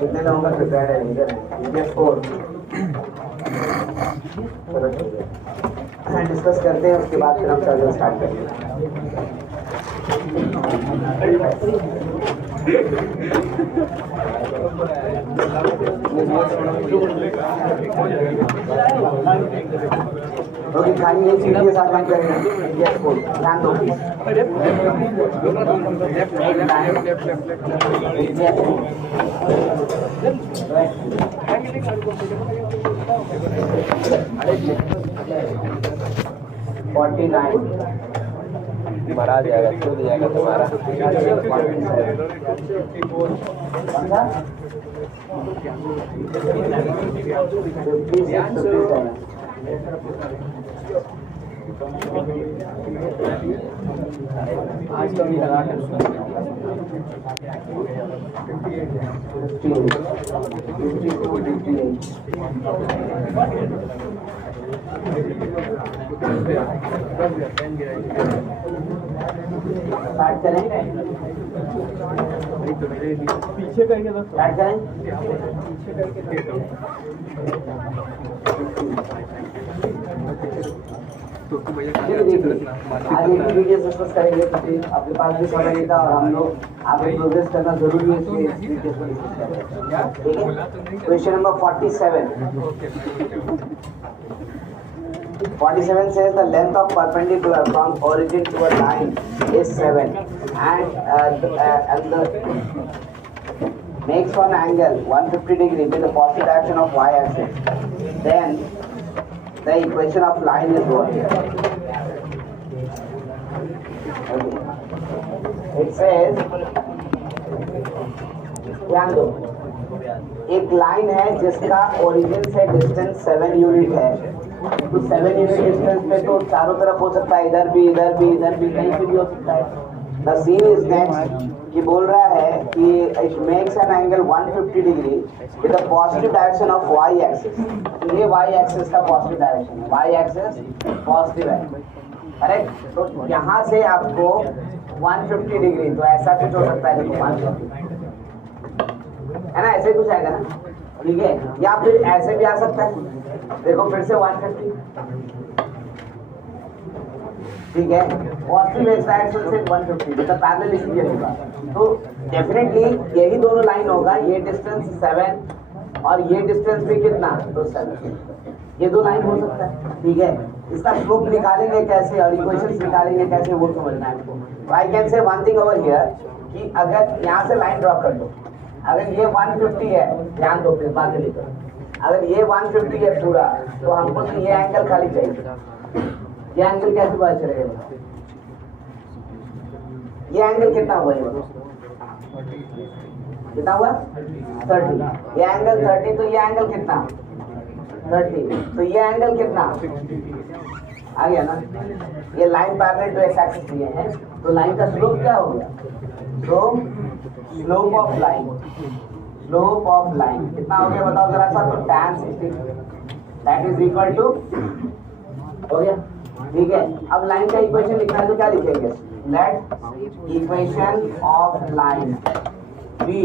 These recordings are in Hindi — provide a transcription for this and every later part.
कितने लोगों का प्रिपेयर्ड है? इंडिया 4 डिस्कस करते हैं, उसके बाद फिर हम सर्वे स्टार्ट करेंगे। क्योंकि खाली ये चीज के साथ हम करेंगे। इंडिया 4 ध्यान दो प्लीज। इंडिया 49 मरा जाएगा, छूट जाएगा तुम्हारा। आज तो नहीं लगा स्टार्ट करें, पीछे करके तो स्टार्ट करें। आज एक वीडियो डिस्कस करेंगे, क्योंकि आपके पास भी समय नहीं था और हम लोग आगे प्रोग्रेस करना जरूरी है, इसलिए वीडियो को डिस्कस करेंगे। ठीक है, question number 47 says the length of perpendicular from origin to a line is 7 and the makes one angle 150 degree with the positive direction of y axis. Then the equation of line is what? Okay. It says, ध्यान दो, एक लाइन है जिसका ओरिजिन से डिस्टेंस 7 यूनिट है, तो 7 यूनिट डिस्टेंस पे तो चारों तरफ हो सकता है, इधर भी इधर भी इधर भी, कहीं पे भी हो सकता है। द सीन इज नेक्स्ट कि बोल रहा है कि it makes an angle 150 degree with the positive direction of Y axis. तो ये वाई एक्सिस का पॉजिटिव डायरेक्शन है, वाई एक्सिस पॉजिटिव है, करेक्ट। तो यहाँ से आपको 150 डिग्री, तो ऐसा कुछ हो सकता है, देखो 150 है ना, ऐसे कुछ आएगा ना, ठीक है, या फिर ऐसे भी आ सकता है, देखो फिर से 150, ठीक है, पॉजिटिव एक्स डायरेक्शन से 150 मतलब पैरेलल इसलिए होगा। तो डेफिनेटली यही दोनों लाइन होगा, ये डिस्टेंस 7 और ये डिस्टेंस भी कितना, तो 7, ये दो लाइन हो सकता है, ठीक है। इसका स्लोप निकालेंगे कैसे और इक्वेशंस निकालेंगे कैसे, वो समझना है आपको। I can say one thing over here कि अगर यहाँ से लाइन ड्रॉ कर दो, अगर ये 150 है, ध्यान दो फिर बात लिखो, अगर ये 150 है पूरा, तो हमको तो ये एंगल खाली चाहिए। ये एंगल कैसे पता चलेगा, ये एंगल कितना हुआ, कितना हुआ 30, ये एंगल 30, तो ये एंगल कितना 30, तो ये एंगल कितना आ गया ना। ये line parallel to X axis दिए हैं, तो लाइन का स्लोप क्या हो गया, slope of line, slope of line कितना हो गया बताओ जरा सा, तो tan 60 that is equal to, हो गया, ठीक है। अब लाइन का इक्वेशन लिखना है तो क्या लिखेंगे, let equation of line be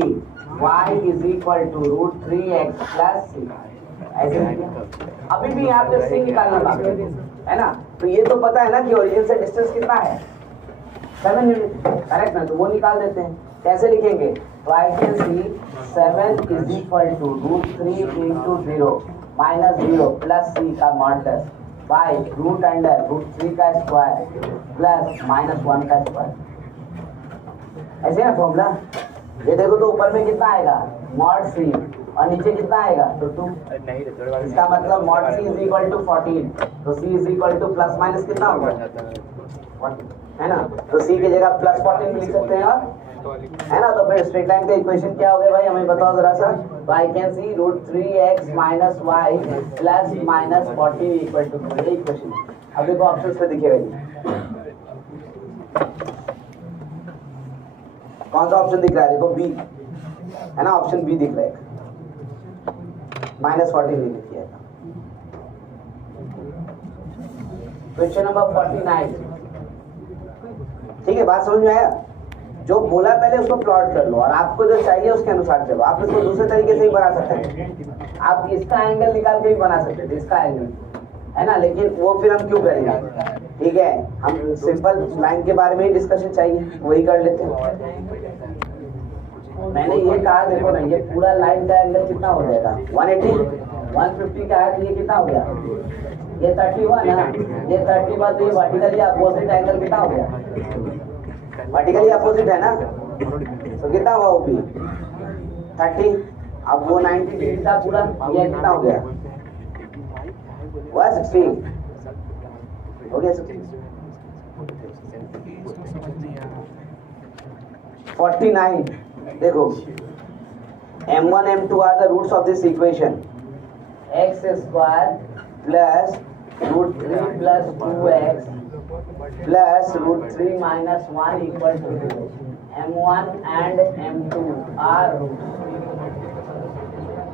y is equal to √3x plus c, ऐसे अभी भी यहाँ पे c निकालना बाकी है ना। तो ये तो पता है ना कि ओरिजिन से डिस्टेंस कितना है, 7 यूनिट, करेक्ट ना, तो वो निकाल देते हैं। कैसे लिखेंगे, तो I can see 7 is equal to √3 into 0 minus 0 plus c का मॉडुलस बाय रूट अंडर √3 का स्क्वायर प्लस -1 का स्क्वायर, ऐसे ना फॉर्मूला। ये देखो तो ऊपर में कितना आएगा, मॉड c, और नीचे कितना आएगा, तो 2, इसका मतलब mod c is equal to 14, तो c is equal to plus minus कितना होगा, है ना, तो c की जगह प्लस 14 लिख सकते हैं, और है ना। तो फिर स्ट्रेट लाइन का इक्वेशन क्या हो गया भाई, हमें बताओ जरा सा। तो I can see √3x minus Y plus -14 equal to, ये इक्वेशन। अब देखो ऑप्शंस पे दिखेगा ये कौन सा ऑप्शन दिख रहा है, देखो बी है ना, ऑप्शन बी दिख रहा है, -14 लिख दिया था। क्वेश्चन नंबर 49, ठीक है, बात समझ में आया। जो बोला पहले उसको प्लॉट कर लो और आपको जो चाहिए उसके अनुसार चलो। आप इसको दूसरे तरीके से ही बना सकते हैं, आप इसका एंगल निकाल के भी बना सकते थे, इसका एंगल, है ना, लेकिन वो फिर हम क्यों करेंगे, ठीक है, हम सिंपल लाइन के बारे में ही डिस्कशन चाहिए, वही कर लेते हैं। मैंने ये कहा देखो ना, ये पूरा लाइन का एंगल कितना हो जाएगा 180, 150 का है तो ये कितना हो गया, ये 30 हुआ ना, ये 30 हुआ तो ये वर्टिकली अपोजिट एंगल कितना हो गया, वर्टिकली अपोजिट है ना, तो कितना हुआ ओपी 30, अब वो 90 डिग्री था पूरा, ये कितना हो गया, हुआ 60, हो गया 60, 49। देखो m1 m2 are the roots of this equation, x square plus root 3 plus 2x plus root 3 minus 1 equal to 2. m1 and m2 are roots,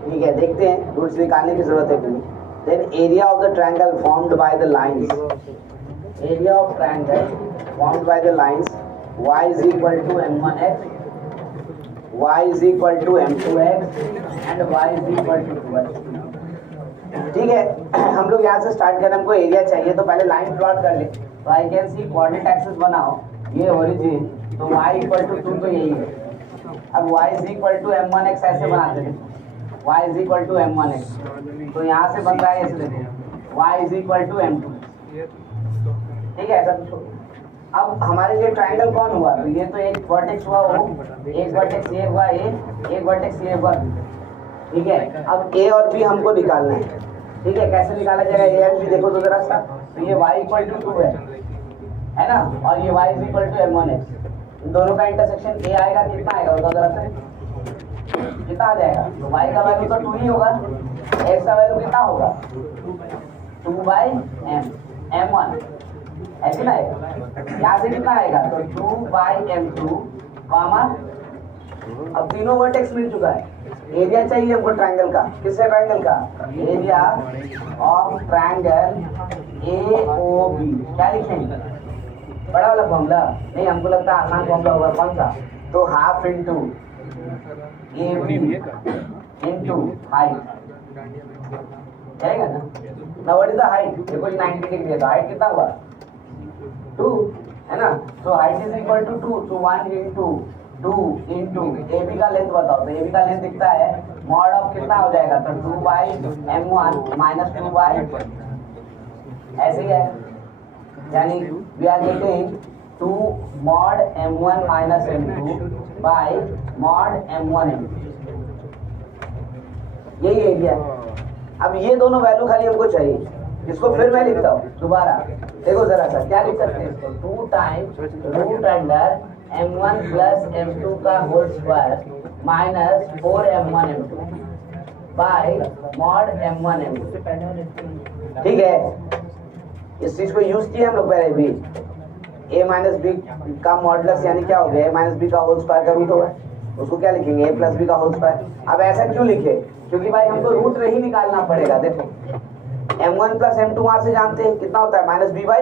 ठीक है, देखते हैं रूट्स निकालने की जरूरत है कि then area of the triangle formed by the lines, area of triangle formed by the lines y is equal to m1x, y is equal to m2x and y is equal to 2x, ठीक है। हम लोग यहाँ से स्टार्ट करें, हमको एरिया चाहिए तो पहले लाइन प्लॉट कर ले, तो I can C coordinate axis बनाओ, ये ओरिजिन, तो y इक्वल टू 2 तो यही है। अब y is equal to m1x ऐसे बनाते हैं, y is equal to m1x, तो यहाँ से बन रहा है ऐसे देखो y is equal to m2, ठीक है ऐसा। अब हमारे लिए ट्रायंगल कौन हुआ, तो ये तो एक वर्टेक्स हुआ वो, एक वर्टेक्स ये हुआ ए, एक वर्टेक्स ये हुआ, ठीक है। अब ए और बी हमको निकालना है, ठीक है, कैसे निकाला जाएगा ए एंड बी, देखो तो जरा सा, तो ये y इक्वल टू 2 है ना, और ये y is equal to m1x, इन दोनों का इंटरसेक्शन ए आएगा, कितना आएगा बताओ जरा सा, कितना आ जाएगा, तो y का वैल्यू तो 2 ही होगा, x का वैल्यू कितना होगा 2/m, m1 ऐसे ना आएगा, यहाँ से कितना आएगा तो 2/m2 कॉमा, अब तीनों वर्टेक्स मिल चुका है, एरिया चाहिए हमको ट्रायंगल का, किससे ट्रायंगल का, एरिया ऑफ ट्रायंगल AOB, क्या लिखेंगे, बड़ा वाला फॉर्मूला नहीं, हमको लगता है आसान फॉर्मूला होगा, कौन सा, तो half into AB into height, चलेगा ना, now what is the height, देखो 90 डिग्री है तो हाइट कितना हुआ 2, है ना, तो हाइट इज इक्वल टू 2, तो 1 इंटू 2 इंटू AB का लेंथ बताओ, तो AB का लेंथ दिखता है मॉड ऑफ कितना हो जाएगा, तो 2/m1 माइनस 2 ऐसे ही है, यानी we are getting 2 mod m1 minus m2 by mod m1 m2, यही एरिया है। अब ये दोनों वैल्यू खाली हमको चाहिए, इसको फिर मैं लिखता हूँ दोबारा, देखो जरा सा क्या लिख सकते हैं इसको, 2 times root under m1 plus m2 का whole square minus 4m1 m2 by mod m1 m2, ठीक है। इस चीज को यूज किया हम लोग पहले भी, a माइनस बी का मॉडुलस यानी क्या हो गया, a माइनस बी का होल स्क्वायर का रूट होगा, उसको क्या लिखेंगे a प्लस बी का होल स्क्वायर। अब ऐसा क्यों लिखे, क्योंकि भाई हमको रूट नहीं निकालना पड़ेगा, देखो m1 प्लस m2 वहां से जानते हैं कितना होता है माइनस बी बाई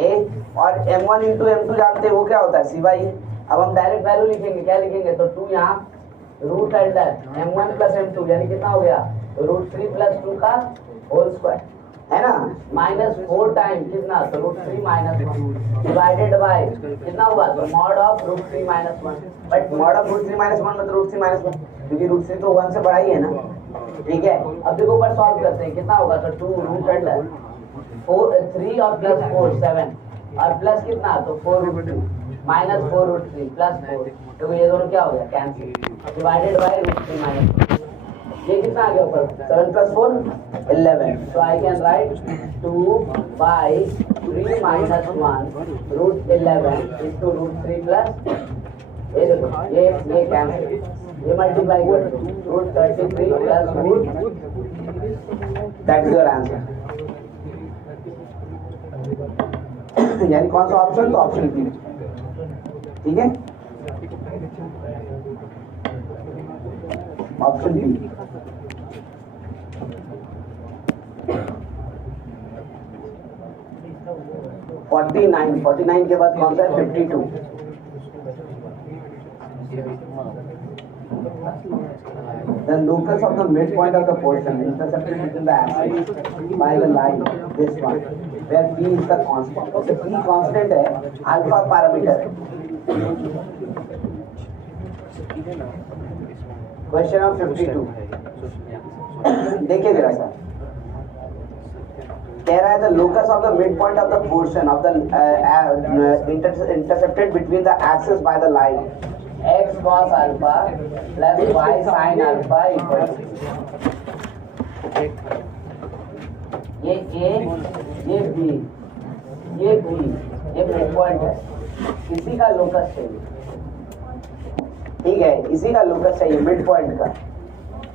ए, और m1 इंटू m2 जानते हैं वो क्या होता है सी बाई ए। अब हम डायरेक्ट वैल्यू लिखेंगे, क्या लिखेंगे, तो 2 यहाँ root under m1 plus m2 यानी कितना हो गया रूट 3 प्लस 2 का होल स्क्वायर, है ना, माइनस 4 टाइम कितना, तो रूट 3 माइनस 1 डिवाइडेड बाय कितना हुआ, तो mod of root 3 minus 1, but mod of root 3 minus 1 मतलब रूट 3 माइनस 1, क्योंकि रूट 3 तो 1 से बड़ा ही है ना, ठीक है। अब देखो ऊपर सॉल्व करते हैं, कितना होगा, तो 2 रूट अंडर 3 और प्लस 4 7 और प्लस कितना, तो 4 रूट 2 माइनस 4 रूट 3 प्लस 4, तो ये दोनों क्या हो गया cancel, divided by root 3 minus, ये कितना आ गया ऊपर 7 plus 4 11, so I can write 2/3 minus 1 root 11 into root 3 plus, ये देखो ये कैंसिल, ये मल्टीप्लाई करो root 33 plus root, that is your answer. यानी कौन सा ऑप्शन, तो ऑप्शन बी, ठीक है, ऑप्शन बी। फोर्टी नाइन के बाद कौन सा है 52, The locus of the midpoint of the portion intersected between the axis by the line, this one, where p is the constant. Okay, p constant है, alpha parameter. Question of 52. देखिए जरा सा. कह रहा है the locus of the midpoint of the portion of the intercepted between the axis by the line. X cos alpha plus y sin alpha equal to ये A, ये B, ये B, ये midpoint है. इसी का लोकस चाहिए. ठीक है, इसी का लोकस चाहिए midpoint का.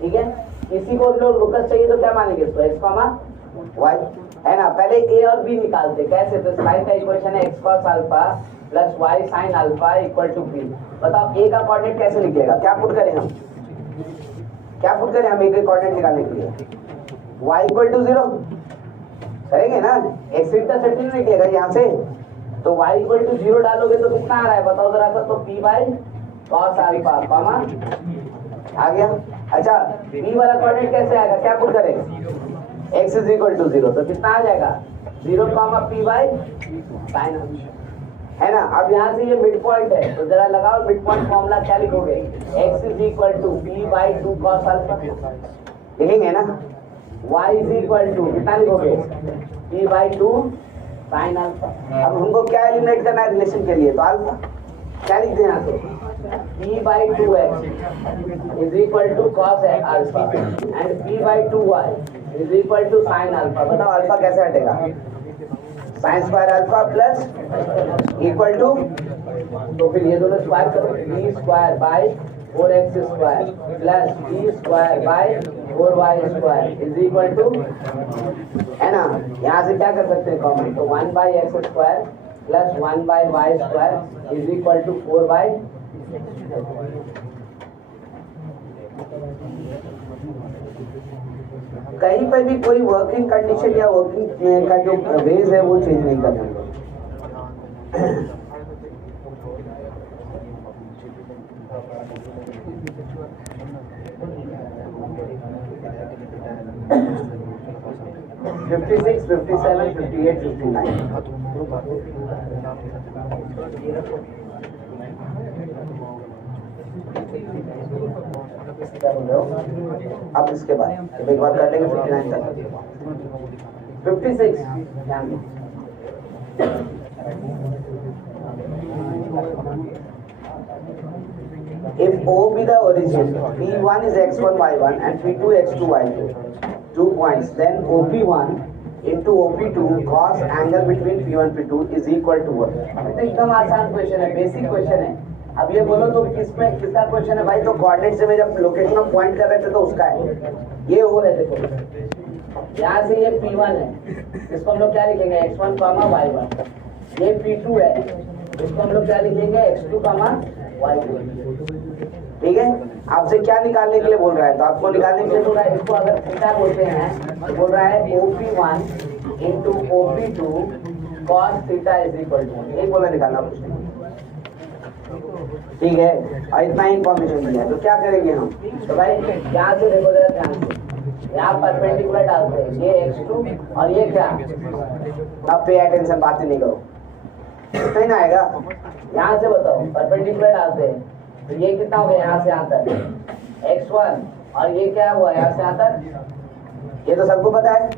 ठीक है, इसी को लोकस चाहिए तो क्या मानेंगे इसको x, y है ना. पहले A और B निकालते. कैसे? तो स्लाइड का इक्वेशन है x cos alpha plus y sin alpha equal to b. बताओ A का कोऑर्डिनेट कैसे निकलेगा? क्या पुट करें हम? क्या पुट करें हम A के कोऑर्डिनेट निकालने के लिए? y इक्वल टू 0 करेंगे ना. x इंटरसेप्ट नहीं निकलेगा यहाँ से, तो y इक्वल टू 0 डालोगे तो कितना आ रहा है बताओ जरा सा. तो p by cos alpha comma आ गया. अच्छा, b वाला कोऑर्डिनेट कैसे आएगा? क्या पुट करें? x इज इक्वल टू 0, तो कितना आ जाएगा? 0 comma p by sin alpha, है ना. अब यहाँ से ये मिड पॉइंट है, तो जरा लगाओ मिड पॉइंट फॉर्मूला. क्या लिखोगे? x is equal to p by 2 cos alpha लिखेंगे ना. y इज इक्वल टू कितना लिखोगे? p by 2 sin alpha. अब हमको क्या एलिमिनेट करना है रिलेशन के लिए? तो अल्फा. क्या लिख देना? तो p by 2x is equal to cos alpha and p by 2y is equal to sin alpha. बताओ अल्फा कैसे हटेगा? Sine square alpha plus equal to, तो फिर ये दोनों स्क्वायर करो. b square by 4x square plus b square by 4y square is equal to, है ना. यहाँ से क्या कर सकते हैं कॉमन? तो 1 by X square plus 1 by Y square is equal to 4 by. कहीं पर भी कोई वर्किंग कंडीशन या वर्किंग का जो वेज है वो चेंज नहीं करना. 56, 57, 58, 59. अब इसके बाद एक बार कर लेंगे 59 तक. 56 if O be the origin, P1 is x1 y1 and P2 x2 y2, 2 points, then OP1 into OP2 cos angle between P1 P2 is equal to what? एकदम आसान क्वेश्चन है, बेसिक क्वेश्चन है. अब ये बोलो तो किसमें किसका क्वेश्चन है भाई? तो कोऑर्डिनेट से मैं जब लोकेशन ऑफ पॉइंट कर रहे थे तो उसका है. ये हो रहे देखो, यहाँ से ये P1 है, इसको हम लोग क्या लिखेंगे? x1 comma y1. ये P2 है, इसको हम लोग क्या लिखेंगे? x2 comma y2. ठीक है. आपसे क्या निकालने के लिए बोल रहा है? तो आपको निकालने के लिए बोल रहा है, इसको अगर थीटा बोलते हैं तो बोल रहा है OP1 into OP2 cos theta is equal to, यही बोला निकालना कुछ नहीं. ठीक है, और इतना इंफॉर्मेशन दिया है तो क्या करेंगे हम? तो भाई यहाँ से देखो जरा ध्यान से, यहाँ परपेंडिकुलर डालते हैं. ये x2 और ये क्या? अब पे अटेंशन, बातें नहीं करो, इतना ही ना आएगा. यहाँ से बताओ परपेंडिकुलर डालते हैं तो ये कितना हो गया? यहाँ से यहाँ तक x1 और ये क्या हुआ? यहाँ से यहाँ तक. ये तो सबको पता है.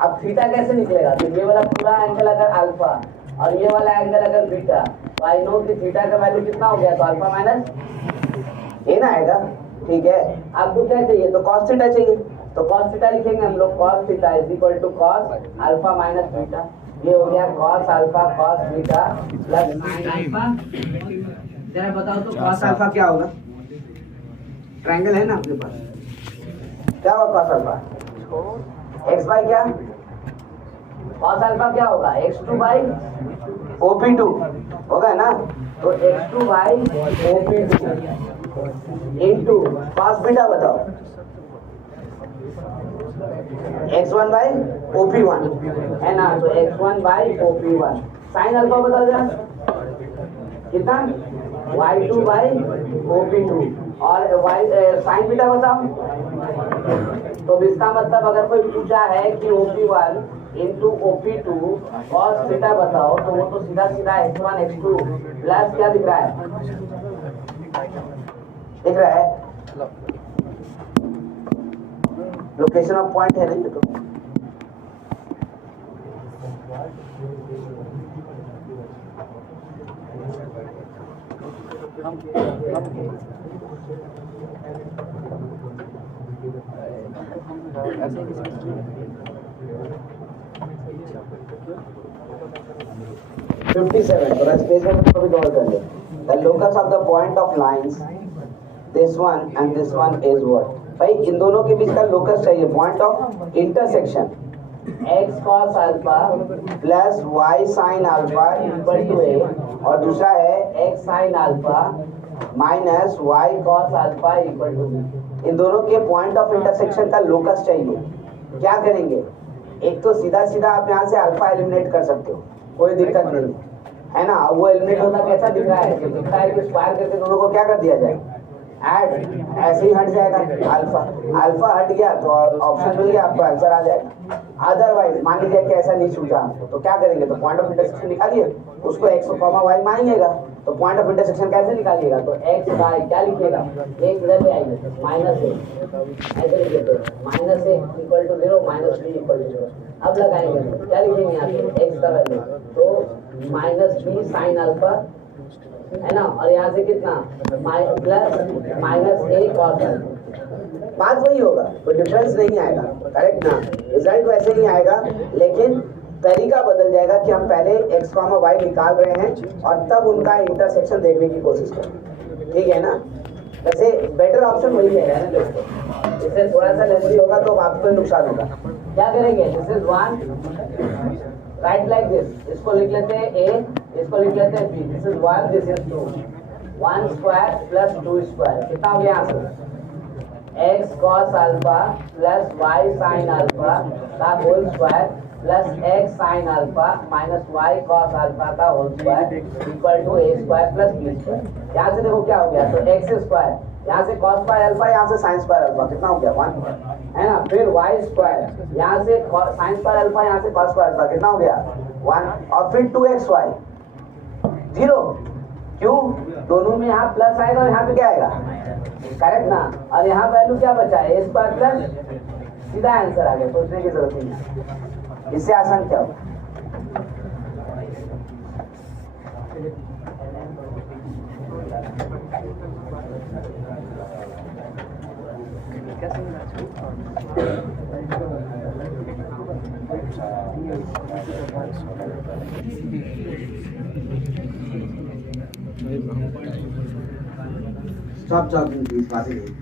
अब थीटा कैसे निकलेगा? तो ये वाला पूरा एंगल अगर अल्फा और ये वाला एंगल अगर बीटा, तो आई नो कि थीटा का वैल्यू कितना हो गया? तो अल्फा माइनस ये ना आएगा. ठीक है, आपको क्या चाहिए? तो cos थीटा चाहिए, तो cos थीटा लिखेंगे हम लोग. cos theta is equal to cos alpha minus beta. ये हो गया cos alpha cos beta plus sin alpha. जरा बताओ तो cos अल्फा क्या होगा? ट्रायंगल है ना आपके पास, क्या होगा cos अल्फा? x बाई क्या? cos अल्फा क्या होगा? x2 बाई OP2 होगा ना. तो x2 by OP2 into cos beta बताओ x1 बाई OP1 है ना. तो x1 by OP1 sin alpha बताओ जरा कितना? y2 बाई OP2 और साइन बीटा बताओ। तो इसका मतलब अगर कोई पूछा है कि OP1 into OP2 cos theta बताओ, तो वो तो सीधा सीधा x1 x2 प्लस क्या दिख रहा है, दिख रहा है लोकेशन ऑफ पॉइंट है नहीं तो। थोड़ा स्पेस में तो भी कवर कर ले। The locus of the point of lines, this one and this one is what? भाई इन दोनों के बीच का लोकस चाहिए, point of intersection x cos alpha plus y sin alpha equal to a, और दूसरा है x sin alpha minus y cos alpha equal to b। इन दोनों के पॉइंट ऑफ इंटरसेक्शन का लोकस चाहिए। क्या करेंगे, एक तो सीधा सीधा आप यहाँ से अल्फा एलिमिनेट कर सकते हो, कोई दिक्कत नहीं है ना। वो एलिमिनेट होता कैसा दिख रहा है, दिखता है कि स्क्वायर करके दोनों को क्या कर दिया जाए, ऐड, ऐसे ही हट जाएगा अल्फा। अल्फा हट गया तो ऑप्शन मिल गया आपको, आंसर आ जाएगा। अदरवाइज मान लीजिए कि ऐसा नहीं सूझा आपको, तो क्या करेंगे, तो पॉइंट ऑफ इंटरसेक्शन निकालिए, उसको x कॉमा y मानिएगा, तो पॉइंट ऑफ इंटरसेक्शन कैसे निकालिएगा, तो x बाय क्या लिखिएगा, एक इधर ले आइए माइनस ए, ऐसे लिखिए तो minus A equal to 0 minus B equal to 0। अब लगाएंगे तो क्या लिखेंगे यहाँ पे x का वैल्यू, तो माइनस बी साइन अल्फा है ना, और यहाँ से कितना प्लस माइनस ए कॉस अल्फा। बात वही होगा, कोई डिफरेंस नहीं आएगा, करेक्ट ना, रिजल्ट वैसे नहीं आएगा, लेकिन तरीका बदल जाएगा कि हम पहले x, y निकाल रहे हैं और तब उनका इंटरसेक्शन देखने की कोशिश करें, ठीक है ना। वैसे बेटर ऑप्शन वही है ना दोस्तों, इससे थोड़ा सा लेंथी होगा तो आपको नुकसान होगा। क्या करेंगे, this is 1 right like this, इसको लिख लेते हैं a, इसको लिख लेते हैं b, this is 1 this is 2, 1 square plus 2 square कितना हो गया यहाँ से, x cos alpha plus y sin alpha का whole square plus x sin alpha minus y cos alpha का whole square equal to a square plus b square. यहाँ से देखो क्या हो गया, तो x स्क्वायर, यहाँ से cos स्क्वायर अल्फा, यहाँ से sin स्क्वायर अल्फा, कितना हो गया 1 है ना। फिर y स्क्वायर, यहाँ से sin स्क्वायर अल्फा, यहाँ से cos स्क्वायर अल्फा, कितना हो गया 1, और फिर 2xy 0, क्यों, दोनों में यहाँ प्लस आएगा और यहाँ पे क्या आएगा, करेक्ट ना, और यहाँ वैल्यू क्या बचा है, a स्क्वायर प्लस, सीधा आंसर आ गया, सोचने की जरूरत नहीं है, इससे आसान क्या हो। Stop talking, please. बातें नहीं।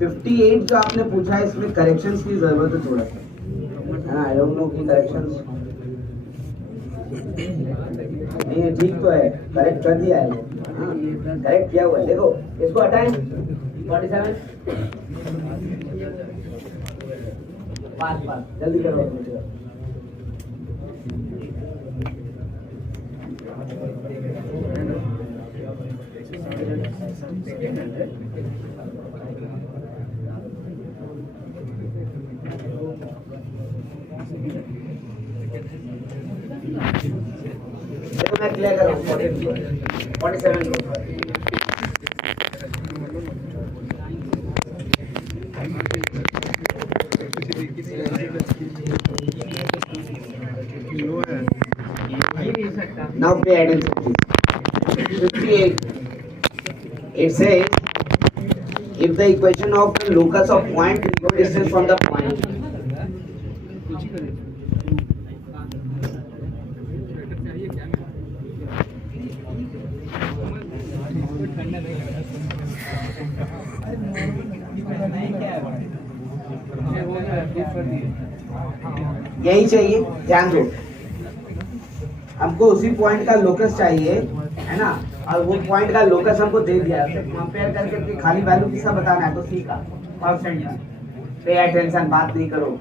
$58 जो आपने पूछा है, इसमें करेक्शंस की जरूरत है थोड़ा सा, है ना। आई डोंट नो कि करेक्शंस नहीं, ठीक तो है, करेक्ट कर दिया है, करेक्ट किया हुआ है। देखो इसको हटाएं, 47 5 जल्दी करो। देखो मैं क्लियर कर रहा हूँ 47 Now pay attention please. 58. It says if the equation of the locus of point is no distance from the point. यही चाहिए, ध्यान दो, हमको उसी पॉइंट का लोकस चाहिए, है ना, और वो पॉइंट का लोकस हमको दे दिया है, कंपेयर करके खाली वैल्यू किसका बताना है, तो सी का परसेंट का। पे अटेंशन, बात नहीं करो,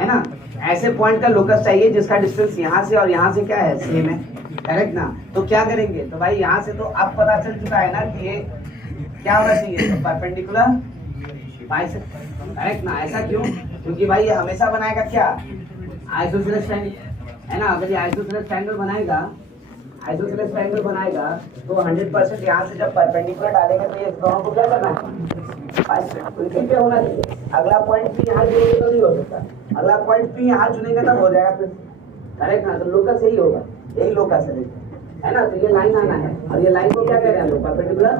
है ना। ऐसे पॉइंट का लोकस चाहिए जिसका डिस्टेंस यहाँ से और यहाँ से क्या है, सेम है, करेक्ट ना। तो क्या करेंगे, तो भाई यहाँ से तो अब पता चल चुका है ना कि ये क्या होना चाहिए, तो परपेंडिकुलर बाइसेक्टर, करेक्ट ना। ऐसा क्यों, क्योंकि भाई ये हमेशा बनाएगा क्या, आइसोसेलेस ट्रायंगल, है ना। अगर ये आइसोसेलेस ट्रायंगल बनाएगा, आइसोसेलेस ट्रायंगल बनाएगा तो 100% यहाँ से जब परपेंडिकुलर डालेंगे तो ये दोनों को क्या करना है, तो क्या होना चाहिए। अगला पॉइंट भी यहाँ जुड़ेंगे तो नहीं हो सकता, अगला पॉइंट भी यहाँ चुनेंगे तब हो जाएगा फिर, करेक्ट ना। तो लोकस यही होगा, यही लोकस है ना। तो ये लाइन आना है और ये लाइन को क्या कह रहे हैं हम लोग, परपेंडिकुलर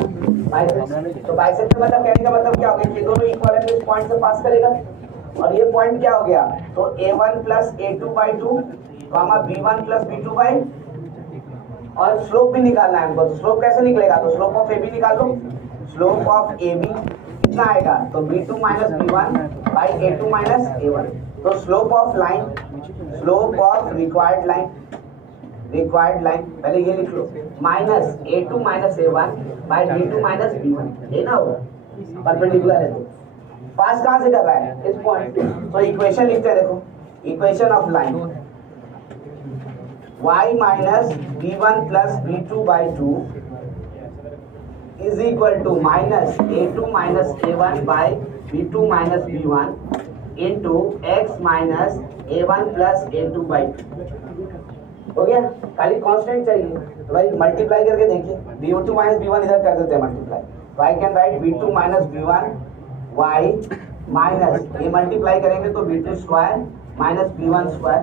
बाइसेक्टर। तो बाइसेक्टर मतलब कहने का मतलब क्या हो गया, ये दोनों इक्वल है तो इस पॉइंट से पास करेगा। और ये पॉइंट क्या हो गया, तो a1 plus a2/2 b1 plus b2/, और स्लोप भी निकालना है हमको। तो स्लोप कैसे निकलेगा, तो स्लोप ऑफ AB निकाल लो। स्लोप ऑफ AB कितना आएगा, तो b2 minus b1 by a2 minus a1। तो slope of line, slope of required line, required line पहले ये लिख लो, minus a2 minus a1 by b2 minus b1, ये ना होगा, परपेंडिकुलर है तो पास कहाँ से कर रहा है, इस पॉइंट। तो इक्वेशन लिखते हैं, देखो equation of line y minus b1 plus b2/2 is equal to minus a2 minus a1 by b2 minus b1 into x minus a1 plus a2/2। हो गया, खाली कांस्टेंट चाहिए तो भाई मल्टीप्लाई करके देखिए, b2 माइनस b1 इधर कर देते हैं मल्टीप्लाई, तो I can right b2 minus b1 y minus ये मल्टीप्लाई करेंगे तो b2 square minus b1 square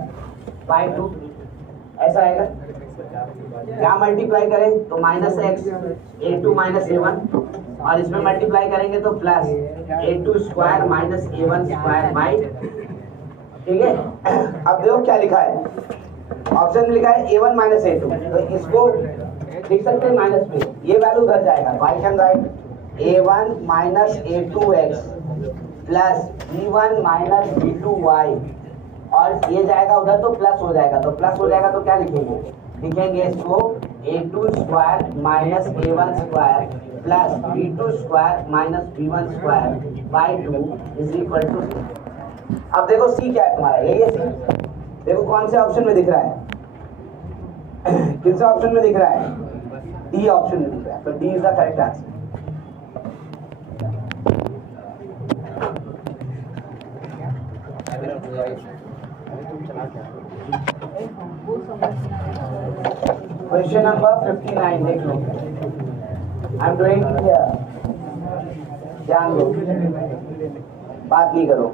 by 2, ऐसा आएगा। क्या मल्टीप्लाई करें तो minus x a2 minus a1, और इसमें मल्टीप्लाई करेंगे तो plus a2 square minus a1 square by, ठीक है। अब देखो क्या लिखा है, ऑप्शन में लिखा है a1 माइनस a2, तो इसको लिख सकते हैं माइनस में, ये वैल्यू उधर जाएगा, y can write a1 minus a2x plus b1 minus b2y, और ये जाएगा उधर तो प्लस हो जाएगा, तो प्लस हो जाएगा तो क्या लिखेंगे, लिखेंगे इसको a2 square minus a1 square plus b2 square minus b1 square by 2 is equal to. अब देखो c क्या है तुम्हारा, यही है c। देखो कौन से ऑप्शन में दिख रहा है, किन से ऑप्शन में दिख रहा है, डी ऑप्शन में दिख रहा है, तो D is the correct answer. Question number 59 देख लो, आई एम डूइंग हियर, ध्यान दो, बात नहीं करो।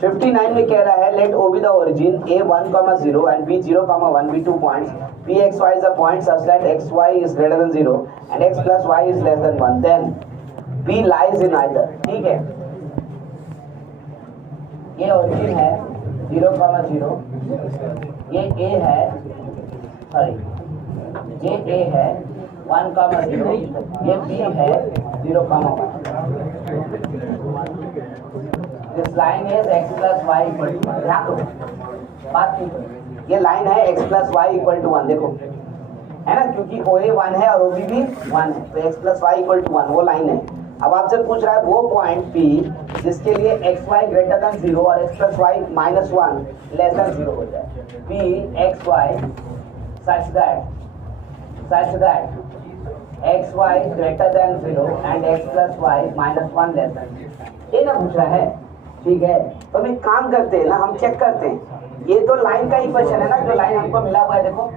59 में कह रहा है late O be the origin A1, 0 and B 0, 1 be 2 points, P x y is a point such that x y is greater than 0 and x plus y is less than 1, then P lies in either। ठीक है, ये origin है 0, 0, ये A है, सॉरी ये A है 1, 0, ये B है 0, 1। This line is x plus y equal to 1। ध्यान दो, बात नहीं करो, ये लाइन है x plus y equal to 1, देखो है ना, क्योंकि OA 1 है और OB भी 1 है, तो x plus y equal to 1 वो लाइन है। अब आपसे पूछ रहा है वो पॉइंट P जिसके लिए x y ग्रेटर देन 0 और x plus y minus 1 less than 0 हो जाए, P x y such that x y greater than 0 and x plus y minus 1 less than 0, ये ना पूछ रहा है। ठीक है, तो हम एक काम करते हैं ना, हम चेक करते हैं, ये तो लाइन का इक्वेशन है ना, जो लाइन हमको मिला हुआ है, देखो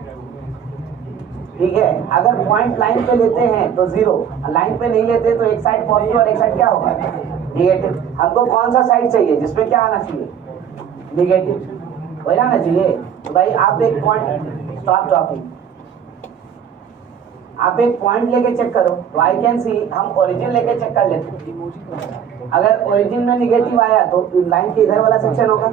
ठीक है। अगर पॉइंट लाइन पे लेते हैं तो 0, लाइन पे नहीं लेते तो एक साइड पॉजिटिव और एक साइड क्या होगा, निगेटिव। हमको कौन सा साइड चाहिए जिसमें क्या आना चाहिए, निगेटिव वही आना चाहिए। तो भाई आप एक पॉइंट, स्टॉप टॉकिंग, आप एक पॉइंट लेके चेक करो, तो आई कैन सी हम ओरिजिन लेके चेक कर लेते हैं। अगर ओरिजिन में निगेटिव आया तो लाइन के इधर वाला सेक्शन होगा,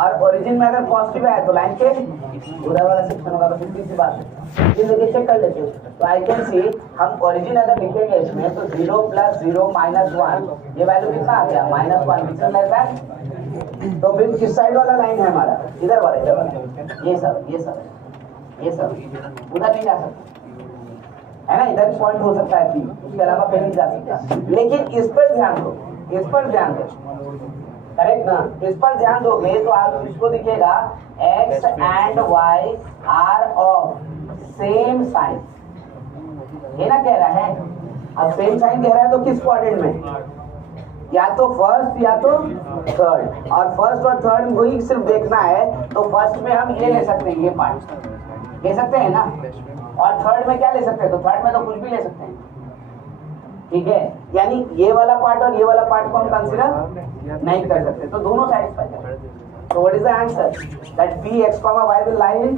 और ओरिजिन में अगर पॉजिटिव आया तो लाइन के उधर वाला सेक्शन होगा। तो सिंपल सी बात है, ये लेके चेक कर लेते हैं। तो आई कैन सी हम ओरिजिन अगर लिखेंगे इसमें तो 0 + 0 - 1, ये वैल्यू कितना आ गया, -1, कितना लेता है। तो फिर किस साइड वाला लाइन है हमारा, इधर वाला, इधर वाला, ये सब उधर नहीं जा सकता है ना, इधर पॉइंट हो सकता है P, उसके अलावा कहीं नहीं जा सकता। लेकिन इस पर ध्यान दो, इस पर ध्यान दो, करेक्ट ना? इस पर ध्यान दोगे तो आप इसको दिखेगा x and y are of same sign, ये ना कह रहा है। अब सेम साइन कह रहा है तो किस क्वाड्रेंट में? या तो फर्स्ट या तो थर्ड, और फर्स्ट और थर्ड को ही सिर्फ देखना है तो फर्स्ट में हम ये ले सकते हैं, ये पार्ट ले सकते हैं ना, और थर्ड में क्या ले सकते हैं? तो थर्ड में तो कुछ भी ले सकते हैं, ठीक है। यानी ये वाला पार्ट और ये वाला पार्ट को हम कंसीडर नहीं कर सकते, तो दोनों सैटिस्फाई करें। तो what is the answer? That p x, y will lie in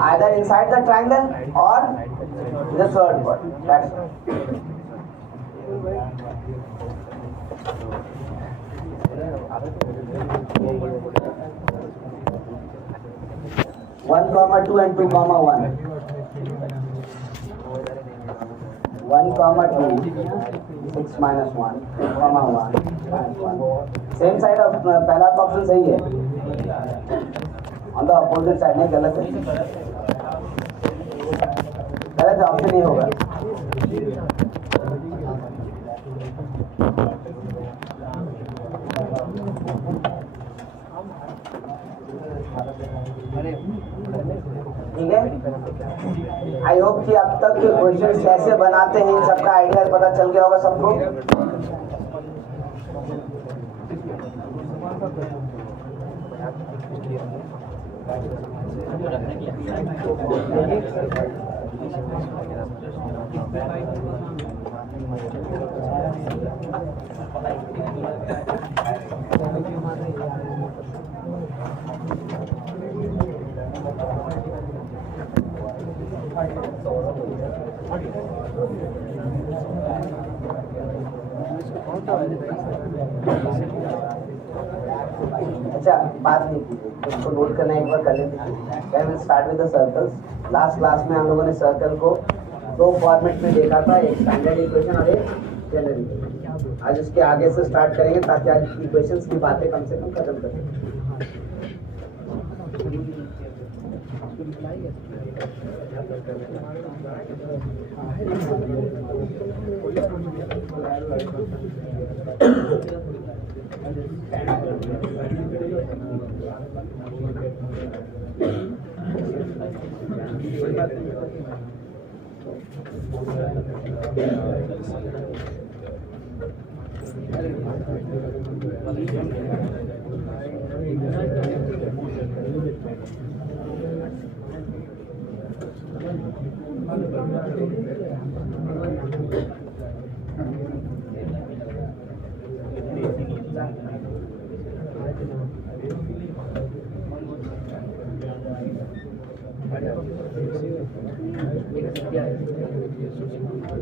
either inside the triangle or the third part. That's all. 1, 2 and 2, 1. 1, 2, 6 minus 1, 1, minus 1. Same side of पहला ऑप्शन सही है, on the opposite side नहीं, गलत है, गलत ऑप्शन नहीं होगा। ठीक है, आई होप कि अब तक क्वेश्चन कैसे बनाते हैं इन सबका आइडिया पता चल गया होगा सबको। अच्छा, बात नहीं कीजिए, उसको नोट करना एक बार कर लेते हैं। Start with the circles. Last class में हम लोगों ने सर्कल को दो फॉर्मेट में देखा था, एक स्टैंडर्ड इक्वेशन और एक जनरल इक्वेशन। आज उसके आगे से स्टार्ट करेंगे ताकि आज इक्वेशंस की बातें कम से कम खत्म कर दें।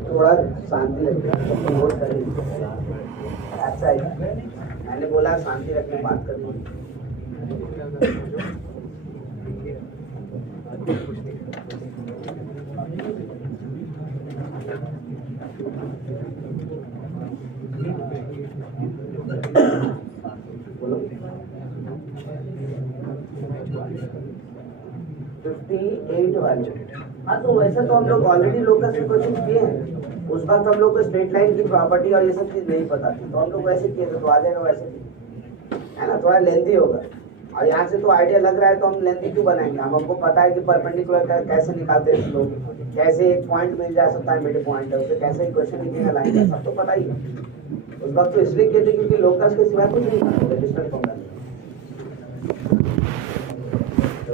थोड़ा शांति रखिए, नोट करिए। अच्छा है, मैंने बोला शांति रखने बात करनी। बोलो 58 वाले। हाँ, तो वैसे तो हम लोग ऑलरेडी लोकस में क्वेश्चन किए हैं। उस वक्त हम लोग को स्ट्रेट लाइन की प्रॉपर्टी और ये सब चीज नहीं पता थी, तो हम लोग वैसे किए थे, तो आ जाएगा वैसे है ना। थोड़ा लेंथी होगा, और यहाँ से तो आइडिया लग रहा है तो हम लेंथी क्यों बनाएंगे? हमको पता है कि परपेंडिकुलर कैसे निकालते हैं लोग, कैसे एक पॉइंट मिल जा सकता है, मिड पॉइंट है, उसे कैसे इक्वेशन लिखेगा लाइन का, सब तो पता ही है। उस वक्त तो इसलिए किए थे क्योंकि लोकस के सिवाय कुछ नहीं था, डिस्टेंस फॉर्मूला।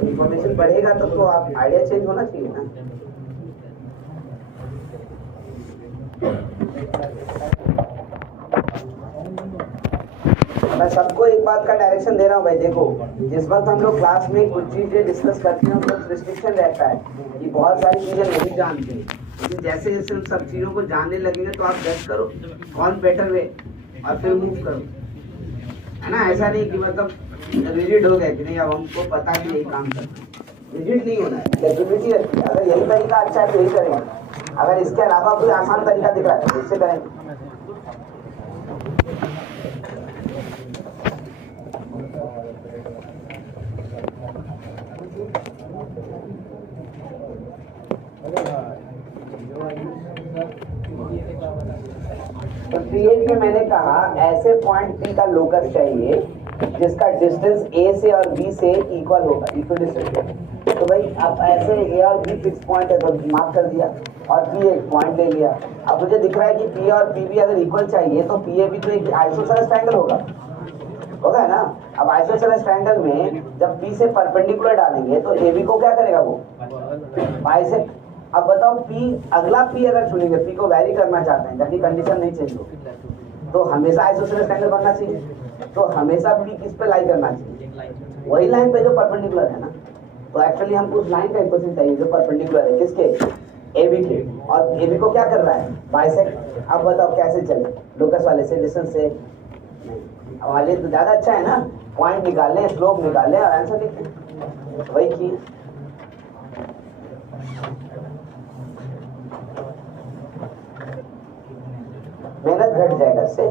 इंफॉर्मेशन बढ़ेगा तब तो आप आइडिया चेंज होना चाहिए ना। मैं सबको एक बात का डायरेक्शन दे रहा हूँ भाई। देखो, जिस वक्त हम लोग क्लास में कुछ चीजें डिस्कस करते हैं उस वक्त रिस्ट्रिक्शन रहता है कि बहुत सारी चीजें नहीं जानते, लेकिन जैसे जैसे उन सब चीजों को जानने लगेंगे तो आप जज करो कौन बेटर वे और फिर मूव करो, है ना। ऐसा नहीं कि मतलब रिजिड हो गए कि नहीं अब हमको पता है यही काम करना। रिजिड नहीं होना है, फ्लेक्सिबिलिटी रखिए। अगर यही तरीका अच्छा है तो यही करेंगे, अगर इसके अलावा कोई आसान तरीका दिख रहा है तो इससे करेंगे। तो 38 में मैंने कहा ऐसे पॉइंट P का लोकस चाहिए जिसका डिस्टेंस A से और B से इक्वल होगा, इक्विडिस्टेंस। तो भाई अब ऐसे A और B फिक्स पॉइंट है तो मार्क कर दिया और P एक पॉइंट ले लिया। अब मुझे दिख रहा है कि P और PB अगर इक्वल चाहिए तो PAB तो एक आइसोसेलेस ट्रायंगल होगा ना। अब आइसोसेलेस ट्रायंगल में जब P से परपेंडिकुलर डालेंगे तो AB को क्या करेगा, वो बाइसेक्ट। अब बताओ P, अगला P अगर चुनेंगे, P को वैरी करना चाहते हैं जबकि कंडीशन नहीं चेंज हो, तो हमेशा आइसोसेलेस ट्रायंगल बनना चाहिए। तो हमेशा P किस पे लाई करना चाहिए, वही लाइन पे जो परपेंडिकुलर है ना। तो एक्चुअली हमको उस लाइन का इक्वेशन चाहिए जो परपेंडिकुलर है किसके, AB के, और AB को क्या कर रहा है, बाइसेक्ट। अब बताओ कैसे चले, लोकस वाले से, डिस्टेंस से, वाले तो ज्यादा अच्छा है ना। पॉइंट निकालें, स्लोप निकालें और आंसर लिखें, वही की। मेहनत घट जाएगा इससे।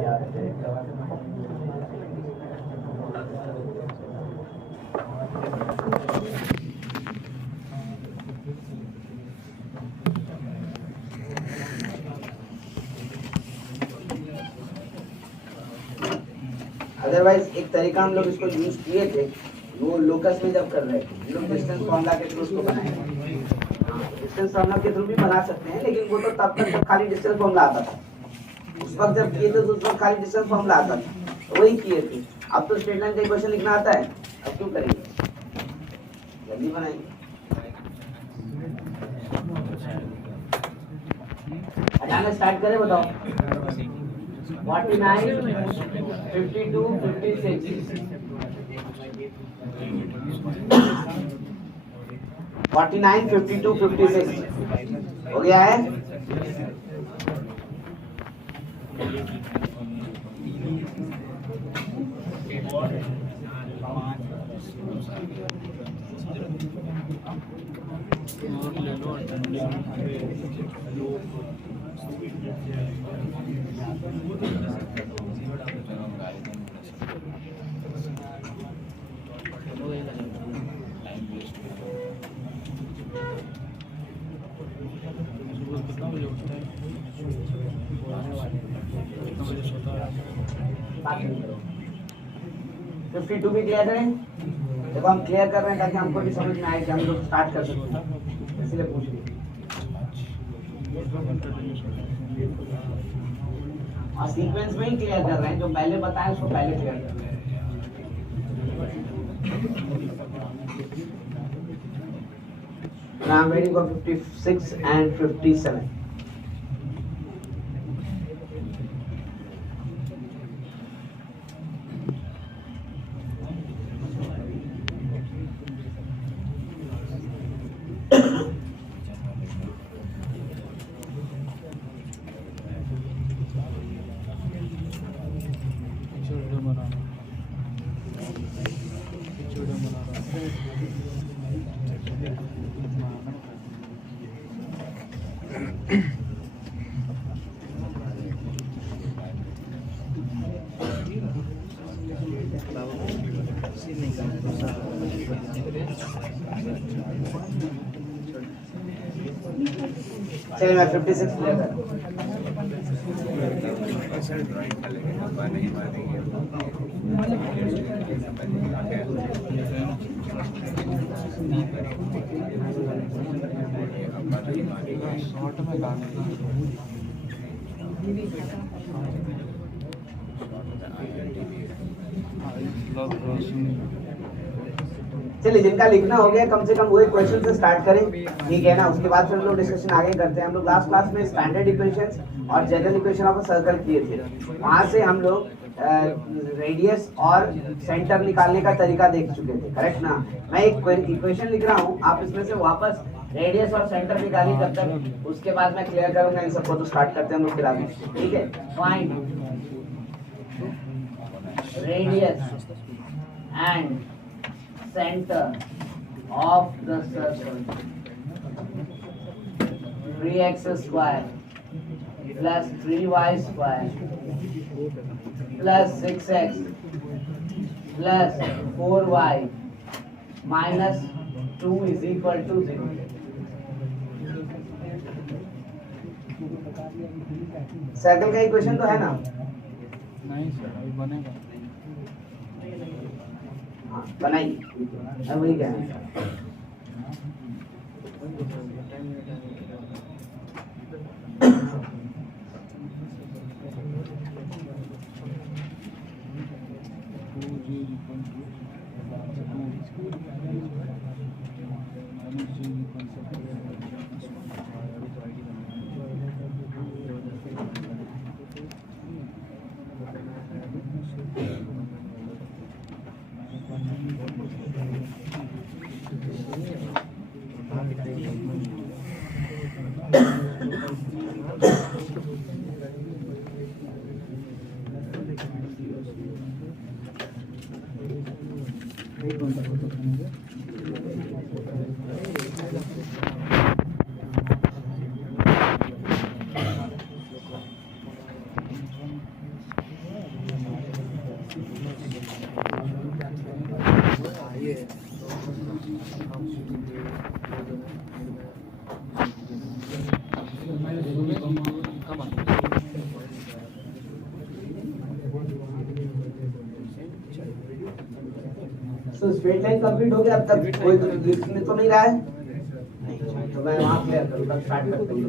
अदरवाइज एक तरीका हम लोग इसको यूज किए थे, वो लोकस में जब कर रहे थे, लोग डिस्टेंस फॉर्मूला के थ्रू उसको बनाएंगे। डिस्टेंस फॉर्मूला के थ्रू भी बना सकते हैं, लेकिन वो तो तब तक जब खाली डिस्टेंस फॉर्मूला आता था। उस वक्त जब किए थे तो उस वक्त खाली डिस्टेंस फॉर्मूला आता था, तो वही किए थे। अब तो स्ट्रेट लाइन का इक्वेशन लिखना आता है, अब क्यों करेंगे, जल्दी बनाएंगे। हटाना स्टार्ट करें, बताओ। 49, 52, 56, 49, 52, 56 हो गया है। फिफ्टी टू भी क्लियर करें। देखो हम क्लियर कर रहे हैं ताकि हमको भी समझ में आए कि हम लोग स्टार्ट कर सकते हैं, इसलिए पूछ रही। और सीक्वेंस में ही क्लियर कर रहे हैं, जो पहले बताया उसको पहले क्लियर कर रहे हैं। Now I'm waiting for 56 and 57. चलिए मैं 56 क्लियर कर। चलिए जिनका लिखना हो गया कम से कम वो एक क्वेश्चन से स्टार्ट करें, ठीक है ना। उसके बाद फिर हम लोग डिस्कशन आगे करते हैं। हम लोग लास्ट क्लास में स्टैंडर्ड इक्वेशंस और general equation of a circle किए थे। वहां से हम लोग रेडियस और सेंटर निकालने का तरीका देख चुके थे, करेक्ट ना। मैं एक इक्वेशन लिख रहा हूँ, आप इसमें से वापस रेडियस और सेंटर निकालिए तब तक, उसके बाद मैं क्लियर करूंगा इन सबको। तो स्टार्ट करते हैं हम लोग फिर आगे, ठीक है। Find radius and center of the circle, 3x square plus 3y square plus 6x plus 4y minus 2 is equal to 0. Circle का इक्वेशन तो है ना, नहीं सर अभी बनेगा। हाँ बनाइए, अब वही कह रहे हैं। तो स्ट्रेट लाइन कंप्लीट हो गया, अब तक कोई लिखने तो नहीं रहा है, तो मैं वहाँ क्लियर करूँगा, स्टार्ट करते हैं।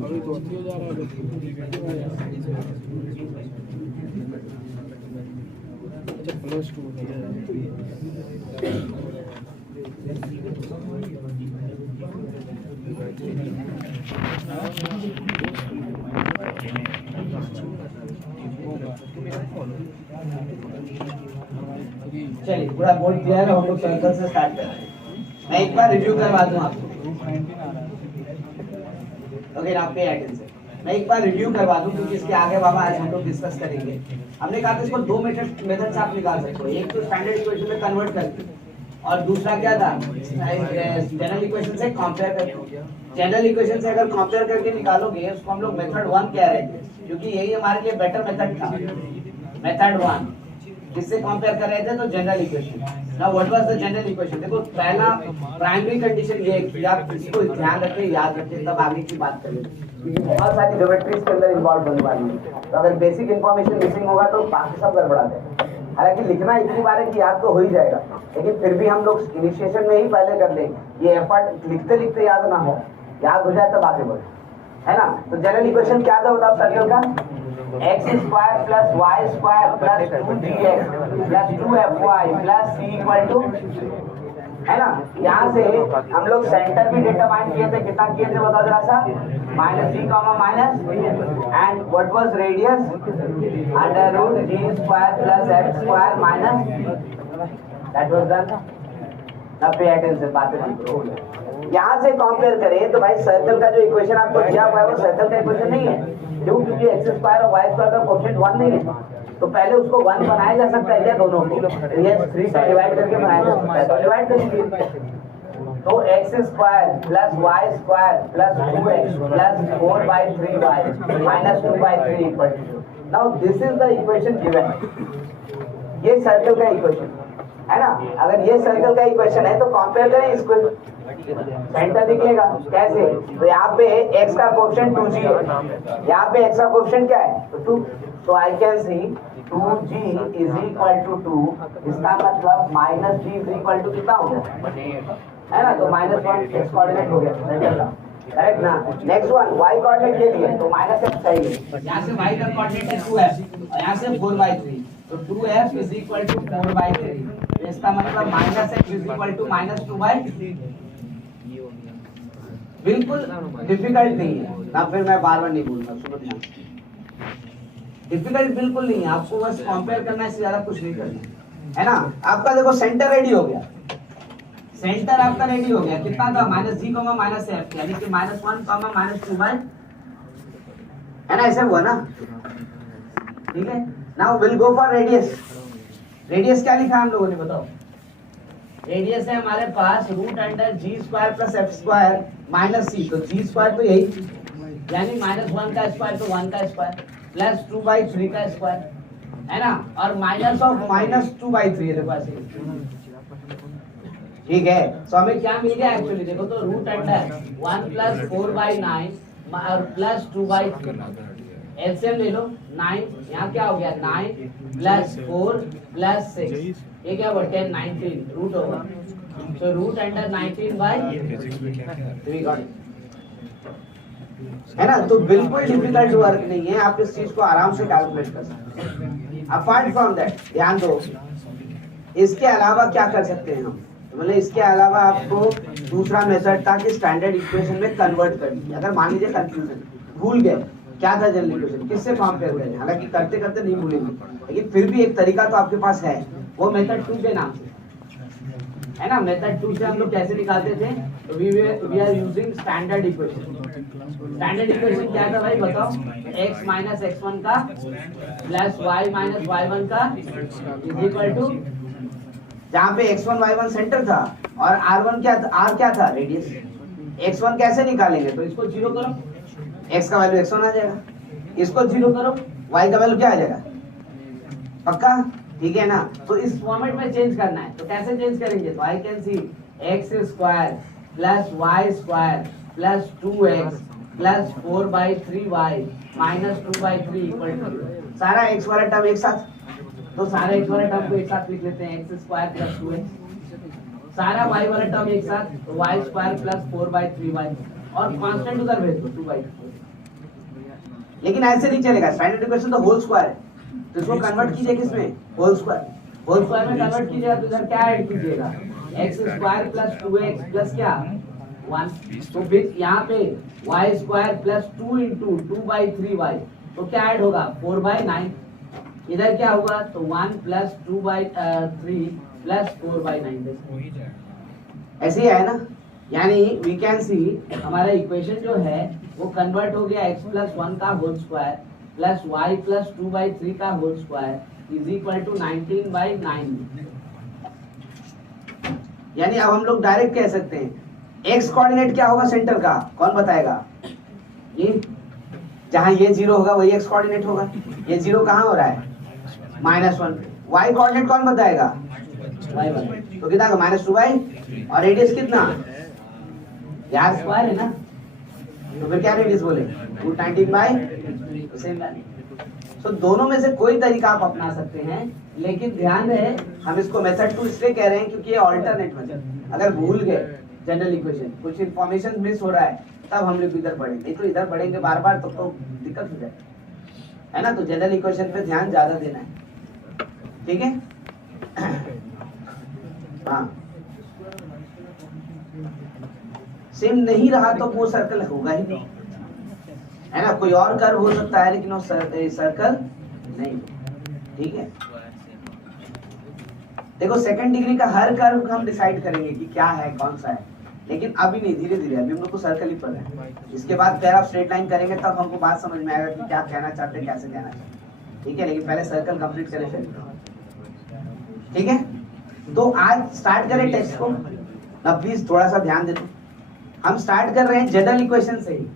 चलिए पूरा बोर्ड क्लियर है, हम लोग सर्कल से स्टार्ट कर रहे हैं। मैं एक बार रिव्यू करवा दूं आपको। Okay now pay attention. मैं एक बार रिव्यू करवा दूं क्योंकि इसके आगे बाबा आज हम लोग डिस्कस करेंगे। हमने कहा था इसको दो मेथड से आप निकाल सकते हो, एक तो स्टैंडर्ड इक्वेशन में कन्वर्ट करके और दूसरा क्या था जनरल इक्वेशन से कंपेयर करके। जनरल इक्वेशन से अगर कंपेयर करके निकालोगे उसको हम लोग मेथड 1 कह रहे थे क्योंकि यही हमारे लिए बेटर मेथड था। मेथड 1 किससे कंपेयर कर रहे थे, तो general equation. Now what was the general equation? देखो पहला प्राइमरी कंडीशन ये है कि आप इसको ध्यान रखें, याद रखें, तब आगे की बात करें क्योंकि बहुत सारी ज्योमेट्रीज के अंदर इन्वॉल्व होने वाली है। तो अगर बेसिक इंफॉर्मेशन मिसिंग होगा तो बाकी सब गड़बड़ा जाएगा। हालांकि लिखना इतनी बार है कि याद तो हो ही जाएगा, लेकिन फिर भी हम लोग इनिशिएशन में ही पहले कर लें, ये एफर्ट लिखते लिखते याद ना हो, याद हो जाए तब आगे बढ़े, है ना। तो जनरल इक्वेशन क्या था बताओ सर्कल का? x square plus y square plus 2gx plus 2fy plus c equal to, है ना। यहाँ से हम लोग सेंटर भी डिटरमाइन किए थे, कितना किए थे बताओ जरा सा? -g minus and what was radius under root g square plus f square minus, that was done. अब पे अटेंशन, बातें नहीं करो। यहाँ से कंपेयर करें तो भाई सर्कल का जो इक्वेशन आपको दिया हुआ है वो सर्कल का इक्वेशन नहीं है, क्यों? क्योंकि x स्क्वायर और y स्क्वायर का कोएफिशिएंट 1 नहीं है, तो पहले उसको 1 बनाया जा सकता है क्या दोनों को? तो ये 3 से डिवाइड करके बनाया जा सकता है, तो डिवाइड करेंगे। तो x square plus y square plus 2x plus 4/3y minus 2/3 equal to, now this is the equation given. ये सर्कल का इक्वेशन है ना। अगर ये सर्कल का इक्वेशन है तो कंपेयर करें इसको, सेंटर निकलेगा कैसे? तो यहाँ पे x का कोएफिशिएंट 2g है, यहाँ पे x का कोएफिशिएंट क्या है? तो 2, तो I can see 2g is equal to 2, इसका मतलब minus g is equal to कितना हो गया, है ना। तो -1 x कोऑर्डिनेट हो गया सेंटर का, करेक्ट ना। नेक्स्ट वन y कोऑर्डिनेट के लिए तो -f चाहिए, यहाँ से y का कोऑर्डिनेट है 2f और यहाँ से 4/3, तो 2f इज इक्वल टू 4/3, इसका मतलब -x इज इक्वल टू -2/3। बिल्कुल डिफिकल्ट नहीं है ना, फिर मैं बार-बार नहीं बोलूंगा, सुनो ध्यान। डिफिकल्ट बिल्कुल नहीं है, आपको बस कंपेयर करना है, इससे ज्यादा कुछ नहीं करना है ना। आपका देखो सेंटर रेडी हो गया, सेंटर आपका रेडी हो गया, कितना था? -g, -f, यानी कि -1, -2 है ना, ऐसे हुआ ना, ठीक है। Now will go for radius. Radius क्या लिखा हम लोगों ने बताओ? रेडियस है हमारे पास root under g square plus f square minus c, तो g स्क्वायर तो यही यानी -1 का स्क्वायर तो 1 का स्क्वायर प्लस 2/3 का स्क्वायर, है ना, और माइनस ऑफ -2/3 है पास, ठीक है। तो हमें क्या मिल गया एक्चुअली? देखो तो रूट अंडर 1 + 4/9 और प्लस 2/3, एलसीएम ले लो 9, यहाँ क्या हो गया 9 प्लस 4 प्लस 6, ये क्या हुआ 10 19 रूट होगा, so root under 19 by 3 got है ना। तो बिल्कुल डिफिकल्ट वर्क नहीं है, आप इस चीज को आराम से कैलकुलेट कर सकते हैं। अपार्ट फ्रॉम दैट ध्यान दो, इसके अलावा क्या कर सकते हैं हम, मतलब इसके अलावा आपको दूसरा मेथड था कि स्टैंडर्ड इक्वेशन में कन्वर्ट कर दिया। अगर मान लीजिए कंफ्यूजन भूल गए क्या था जनरल इक्वेशन, किससे फॉर्म करते हैं, हालांकि करते करते नहीं भूलेंगे, लेकिन फिर भी एक तरीका तो आपके पास है, वो मेथड 2 के नाम से है ना। मेथड 2 से हम लोग कैसे निकालते थे, तो we are using standard equation. Standard equation क्या था भाई बताओ, x माइनस x1 का प्लस y माइनस y1 का इज इक्वल टू, जहाँ पे x1 y1 सेंटर था और r1 क्या था, r क्या था रेडियस। x1 कैसे निकालेंगे, तो इसको 0 करो, x का वैल्यू x1 आ जाएगा, इसको 0 करो, y का वैल्यू क्या आ जाएगा, पक्का ठीक है ना। तो इस फॉर्मेट में चेंज करना है, तो कैसे चेंज करेंगे, तो I can see x square plus y square plus 2x plus 4/3y minus 2/3 equal to सारा x वाला टर्म एक साथ, तो सारा x वाला टर्म को एक साथ लिख लेते हैं, x स्क्वायर प्लस 2x, सारा y वाला टर्म एक साथ, तो y स्क्वायर प्लस 4/3y, और कांस्टेंट उधर भेज दो 2/4। लेकिन ऐसे नहीं चलेगा, स्टैंडर्ड इक्वेशन तो होल स्क्वायर है, तो इसको कन्वर्ट कीजिए किसमें, होल स्क्वायर। होल स्क्वायर में कन्वर्ट कीजिएगा तो इधर क्या ऐड कीजिएगा, x square plus 2x plus क्या 1, तो फिर यहाँ पे y square plus 2 into 2/3y, तो क्या ऐड होगा 4/9, इधर क्या होगा तो 1 प्लस 2/3 प्लस 4/9, ऐसे ही है ना। यानी वी कैन सी हमारा इक्वेशन जो है वो कन्वर्ट हो गया x प्लस 1 का whole square plus y plus 2/3 का whole square is equal to 19/9। यानी अब हम लोग डायरेक्ट कह सकते हैं x कोऑर्डिनेट क्या होगा सेंटर का, कौन बताएगा, ये जहां ये 0 होगा वही x कोऑर्डिनेट होगा, ये 0 कहां हो रहा है -1, y कोऑर्डिनेट कौन बताएगा y1, तो कितना होगा -2/, और रेडियस कितना यार स्क्वायर है ना, तो फिर क्या रेडियस बोले रूट 19/, सेम वैल्यू। तो दोनों में से कोई तरीका आप अपना सकते हैं, लेकिन ध्यान रहे हम इसको मेथड 2 इसलिए कह रहे हैं क्योंकि ये ऑल्टरनेट मेथड, अगर भूल गए जनरल इक्वेशन कुछ इंफॉर्मेशन मिस हो रहा है तब हम लोग इधर पढ़ेंगे, नहीं तो इधर पढ़ेंगे बार बार तो दिक्कत हो जाए, है ना। तो जनरल इक्वेशन पे ध्यान ज्यादा देना है, ठीक है। हाँ सेम नहीं रहा तो वो सर्कल होगा ही नहीं, है ना। कोई और कर्व हो सकता है लेकिन वो सर्कल नहीं, ठीक है। देखो सेकंड डिग्री का हर कर्व हम डिसाइड करेंगे कि क्या है कौन सा है, लेकिन अभी नहीं, धीरे धीरे, अभी हम लोग को सर्कल ही पढ़ना है। इसके बाद फिर आप स्ट्रेट लाइन करेंगे तब हमको बात समझ में आएगा कि क्या कहना चाहते हैं, कैसे कहना चाहते हैं, ठीक है। लेकिन पहले सर्कल कंप्लीट करें फिर, ठीक है। तो आज स्टार्ट करें टेक्स्ट को ना, प्लीज थोड़ा सा ध्यान दे दो। हम स्टार्ट कर रहे हैं जनरल इक्वेशन से ही।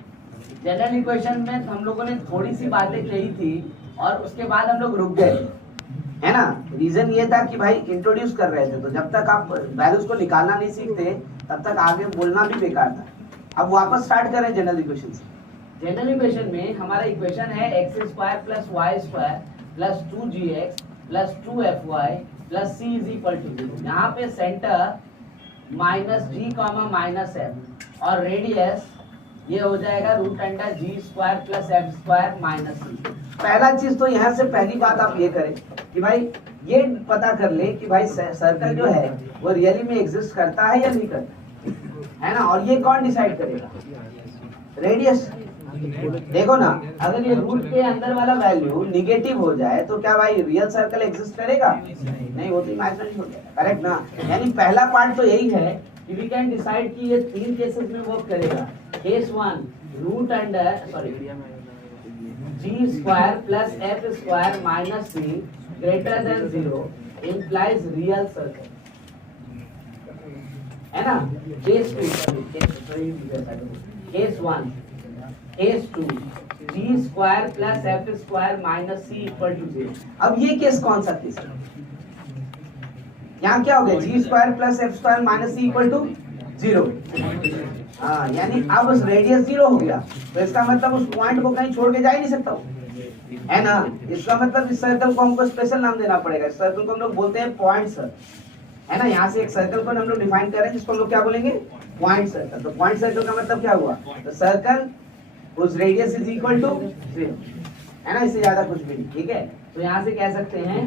जनरल इक्वेशन में हम लोगों ने थोड़ी सी बातें कही थी और उसके बाद हम लोग रुक गए, है ना। रीजन ये था कि भाई इंट्रोड्यूस कर रहे थे, तो जब तक आप वैल्यूज को निकालना नहीं सीखते तब तक आगे बोलना भी बेकार था। अब वापस स्टार्ट करें जनरल इक्वेशन से। जनरल इक्वेशन में हमारा इक्वेशन है x square plus y square plus 2gx plus 2fy plus c is equal to 0। यहाँ पे सेंटर -g, -f और रेडियस ये हो जाएगा root under g square plus f square minus c। पहला चीज तो यहाँ से पहली बात आप ये करें कि भाई ये पता कर ले कि भाई सर्कल जो है वो रियली में एग्जिस्ट करता है या नहीं करता, है ना। और ये कौन डिसाइड करेगा, रेडियस। देखो ना, अगर ये रूट के अंदर वाला वैल्यू निगेटिव हो जाए तो क्या भाई रियल सर्कल एग्जिस्ट करेगा, नहीं, वो तो इमेजिनरी हो जाएगा, करेक्ट ना। यानी पहला पार्ट तो यही है कि वी कैन डिसाइड कि ये 3 केसेस में वर्क करेगा। Case 1 root under g square plus f square minus c greater than 0 implies real circle, है ना। Case 1, case 2 g square plus f square minus c equal to 0। अब ये केस कौन सा केस है, यहाँ क्या हो गया g square plus f square minus c equal to 0। हाँ, यानी अब उस रेडियस 0 हो गया, तो इसका मतलब उस पॉइंट को कहीं छोड़ के जा ही नहीं सकता, है ना। इसका मतलब इस सर्कल को हमको स्पेशल नाम देना पड़ेगा। इस सर्कल को हम लोग बोलते हैं पॉइंट सर्कल, है ना। यहाँ से एक सर्कल को हम लोग डिफाइन कर रहे हैं जिसको हम लोग क्या बोलेंगे, पॉइंट सर्कल। तो पॉइंट सर्कल का मतलब क्या हुआ, तो circle whose radius is equal to 0, है ना, इससे ज्यादा कुछ भी नहीं, ठीक है। तो यहाँ से कह सकते हैं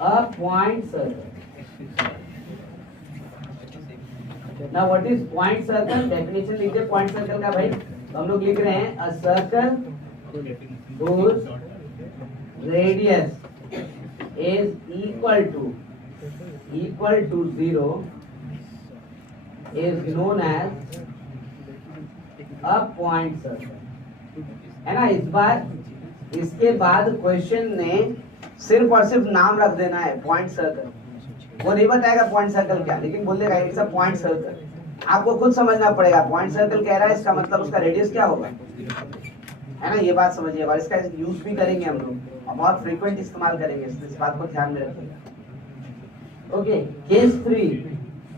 a point circle. Now what is point circle, definition लिखिए पॉइंट सर्कल का भाई। तो हम लोग लिख रहे हैं a circle whose radius is equal to 0 is known as a point circle, है ना। इस बार इसके बाद क्वेश्चन ने सिर्फ और सिर्फ नाम रख देना है पॉइंट सर्कल, वो नहीं बताएगा पॉइंट सर्कल क्या, लेकिन बोल देगा इट्स अ पॉइंट सर्कल। आपको खुद समझना पड़ेगा पॉइंट सर्कल कह रहा है, इसका मतलब उसका रेडियस क्या होगा, है ना। ये बात समझिए, और इसका यूज भी करेंगे हम लोग और बहुत फ्रीक्वेंट इस्तेमाल करेंगे, इस बात को ध्यान में रखिएगा। Okay, case 3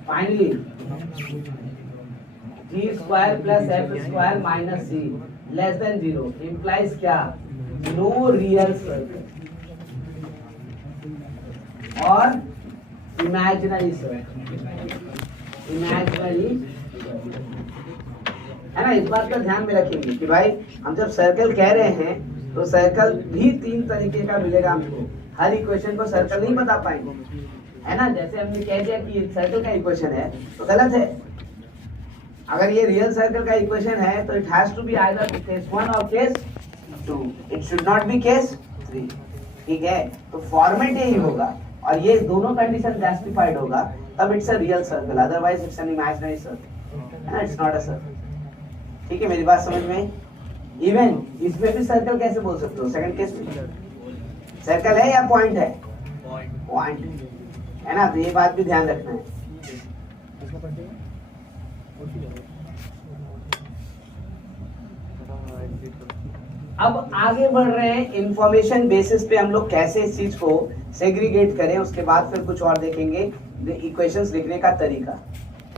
finally g square plus f square minus c less than 0 implies क्या, no real circle और imaginary circle, imaginary, है ना। इस बात का ध्यान में रखेंगे कि भाई हम जब सर्कल कह रहे हैं तो सर्कल भी 3 तरीके का मिलेगा हमको। हर इक्वेशन को सर्कल नहीं बता पाएंगे, है ना। जैसे हमने कह दिया कि सर्कल का इक्वेशन है तो गलत है। अगर ये रियल सर्कल का इक्वेशन है तो it has to be either case 1 और case 2, it should not be case 3, ठीक है। तो फॉर्मेट यही होगा और ये दोनों कंडीशन जस्टिफाइड होगा तब it's a real circle, otherwise it's an imaginary circle, है ना, इट्स नॉट अ सर्कल, ठीक है। मेरी बात समझ में। इवन इसमें भी सर्कल कैसे बोल सकते हो, सेकंड केस में सर्कल है या पॉइंट है, पॉइंट, है ना। तो ये बात भी ध्यान रखना है। अब आगे बढ़ रहे हैं, इंफॉर्मेशन बेसिस पे हम लोग कैसे इस चीज को सेग्रीगेट करें, उसके बाद फिर कुछ और देखेंगे इक्वेशंस लिखने का तरीका।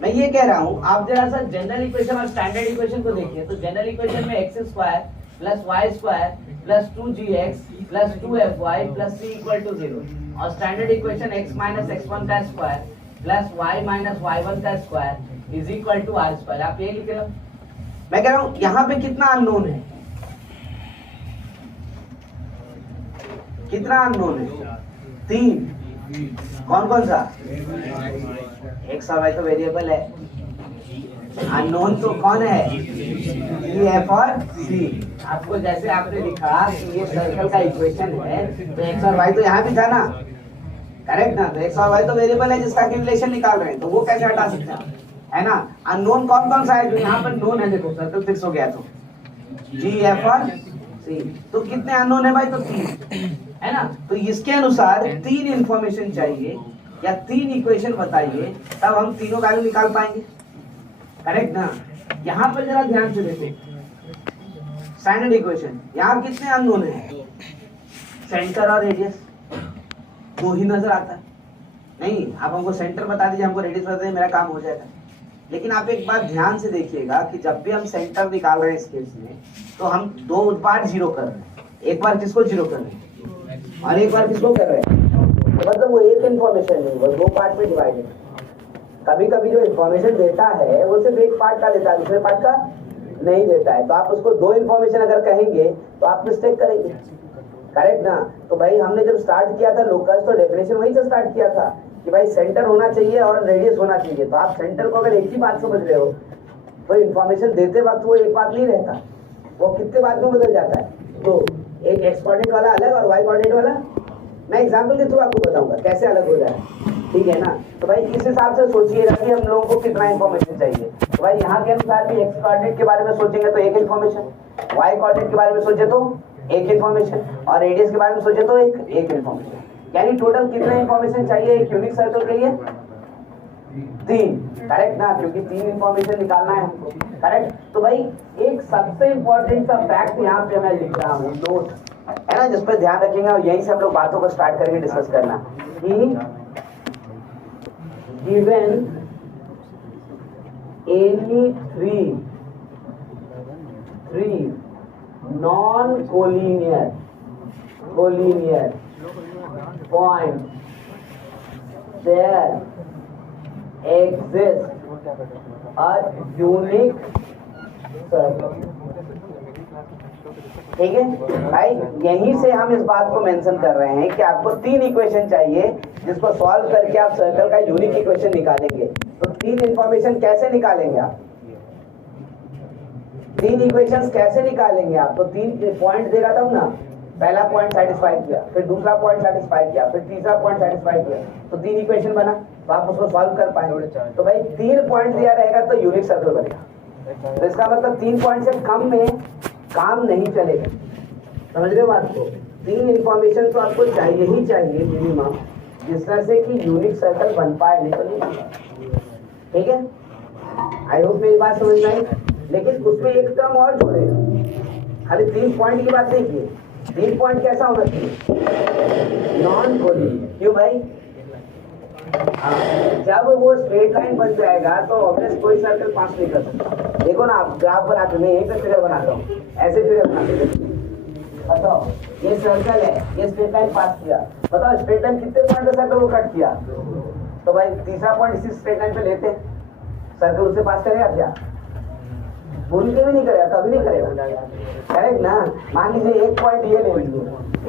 मैं ये कह रहा हूं आप जरा सा जनरल इक्वेशन और स्टैंडर्ड इक्वेशन को देखिए। तो जनरल इक्वेशन में x square plus y square plus 2gx plus 2fy plus c equal to 0, और standard equation x minus x1 का square plus y minus y1 का square is equal to r square. आप ये लिख रहे हो। मैं कह रहा हूं यहाँ पे कितना अननोन है, कितना अननोन है, 3। कौन कौन सा, x और y तो वेरिएबल है, अननोन तो कौन है, e f और c। आपको जैसे आपने लिखा कि ये सर्कल का इक्वेशन है तो x और y तो यहाँ भी था ना, करेक्ट ना। तो x और y तो वेरिएबल है जिसका रिलेशन निकाल रहे हैं, तो वो कैसे हटा सकते हैं, है ना। अननोन कौन कौन सा है जो यहाँ पर नोन है, देखो सर्कल फिक्स हो गया तो g f और c। तो कितने अननोन है भाई, तो 3, है ना। तो इसके अनुसार 3 इंफॉर्मेशन चाहिए या 3 इक्वेशन बताइए, तब हम तीनों वैल्यू निकाल पाएंगे, करेक्ट ना। यहाँ पर जरा ध्यान से देखो स्टैंडर्ड इक्वेशन, यहाँ कितने अननोन है, सेंटर और रेडियस, 2 ही नजर आता है। नहीं, आप हमको सेंटर बता दीजिए, हमको रेडियस बता दीजिए, मेरा काम हो जाएगा। लेकिन आप एक बात ध्यान से देखिएगा कि जब भी हम सेंटर निकाल रहे हैं इस केस में, तो हम 2 बार 0 कर रहे हैं। एक बार किसको 0 कर रहे हैं और एक बार किसको कर रहे हैं, तो मतलब वो एक इन्फॉर्मेशन नहीं, वो 2 पार्ट में डिवाइडेड है। कभी कभी जो इन्फॉर्मेशन देता है वो सिर्फ एक पार्ट का देता है, दूसरे पार्ट का नहीं देता है। तो आप उसको 2 इन्फॉर्मेशन अगर कहेंगे तो आप मिस्टेक करेंगे, करेक्ट ना। तो भाई हमने जब स्टार्ट किया था लोकस, तो डेफिनेशन वहीं से स्टार्ट किया था कि भाई सेंटर होना चाहिए और रेडियस होना चाहिए। तो आप सेंटर को अगर एक ही बात समझ रहे हो तो इन्फॉर्मेशन देते वक्त वो एक बात नहीं रहता, वो कितने बात में बदल जाता है। तो एक एक्स कोऑर्डिनेट वाला अलग और वाई कोऑर्डिनेट वाला, मैं एग्जांपल के थ्रू आपको बताऊंगा कैसे अलग हो जाए, ठीक है ना। तो भाई इस हिसाब से सोचिएगा कि हम लोगों को कितना इन्फॉर्मेशन चाहिए। तो भाई यहाँ के अनुसार भी एक्स कोऑर्डिनेट के बारे में सोचेंगे तो एक इन्फॉर्मेशन, वाई कोऑर्डिनेट के बारे में सोचे तो एक इन्फॉर्मेशन, और रेडियस के बारे में सोचे तो एक इन्फॉर्मेशन। यानी टोटल कितना इन्फॉर्मेशन चाहिए एक यूनिक सर्कल के लिए, 3, करेक्ट ना, क्योंकि 3 इन्फॉर्मेशन निकालना है हमको, करेक्ट। तो भाई एक सबसे इंपॉर्टेंट सा फैक्ट यहाँ पे मैं लिख रहा हूँ, नोट, है ना, जिस पर ध्यान रखेंगे और यहीं से हम लोग बातों को स्टार्ट करके डिस्कस करना कि given any 3 non collinear point there exists a unique circle। ठीक है भाई, यहीं से हम इस बात को मेंशन कर रहे हैं कि आपको 3 इक्वेशन चाहिए जिसको सॉल्व करके आप सर्कल का यूनिक इक्वेशन निकालेंगे। तो 3 इंफॉर्मेशन कैसे निकालेंगे आप, 3 इक्वेशंस कैसे निकालेंगे आप? तो 3 पॉइंट देगा तब ना। पहला पॉइंट सेटिस्फाई किया, फिर दूसरा पॉइंट सेटिस्फाई किया, फिर तीसरा पॉइंट सेटिस्फाई किया, तो 3 इक्वेशन बना, तो आप उसको सॉल्व कर पाएंगे। तो भाई 3 पॉइंट दिया रहेगा तो यूनिक सर्कल बनेगा। तो इसका मतलब 3 पॉइंट से कम में काम नहीं चलेगा। समझ रहे हो बात को? 3 इंफॉर्मेशन तो आपको चाहिए ही चाहिए मिनिमम, जिस तरह से कि यूनिक सर्कल बन पाए, नहीं तो नहीं। ठीक है, आई होप मेरी बात समझ में आई। लेकिन उसमें एक टर्म और जोड़ेगा, खाली 3 पॉइंट की बात नहीं की। 3 पॉइंट कैसा होना चाहिए? Non collinear. क्यों भाई? जब वो स्ट्रेट लाइन बन जाएगा तो ऑब्वियस कोई सर्कल पास नहीं कर सकता। देखो ना, आप ग्राफ बनाते, मैं यहीं पे फिगर बनाता हूँ, ऐसे फिगर बनाते। बताओ, ये सर्कल है, ये स्ट्रेट लाइन पास किया, बताओ स्ट्रेट लाइन कितने पॉइंट पे सर्कल को कट किया? तो भाई तीसरा पॉइंट इसी स्ट्रेट लाइन पे लेते, सर्कल उससे पास करेगा क्या? भूल के भी नहीं करेगा, कभी नहीं करेगा। करेक्ट ना? मान लीजिए एक पॉइंट ये ले लीजिए,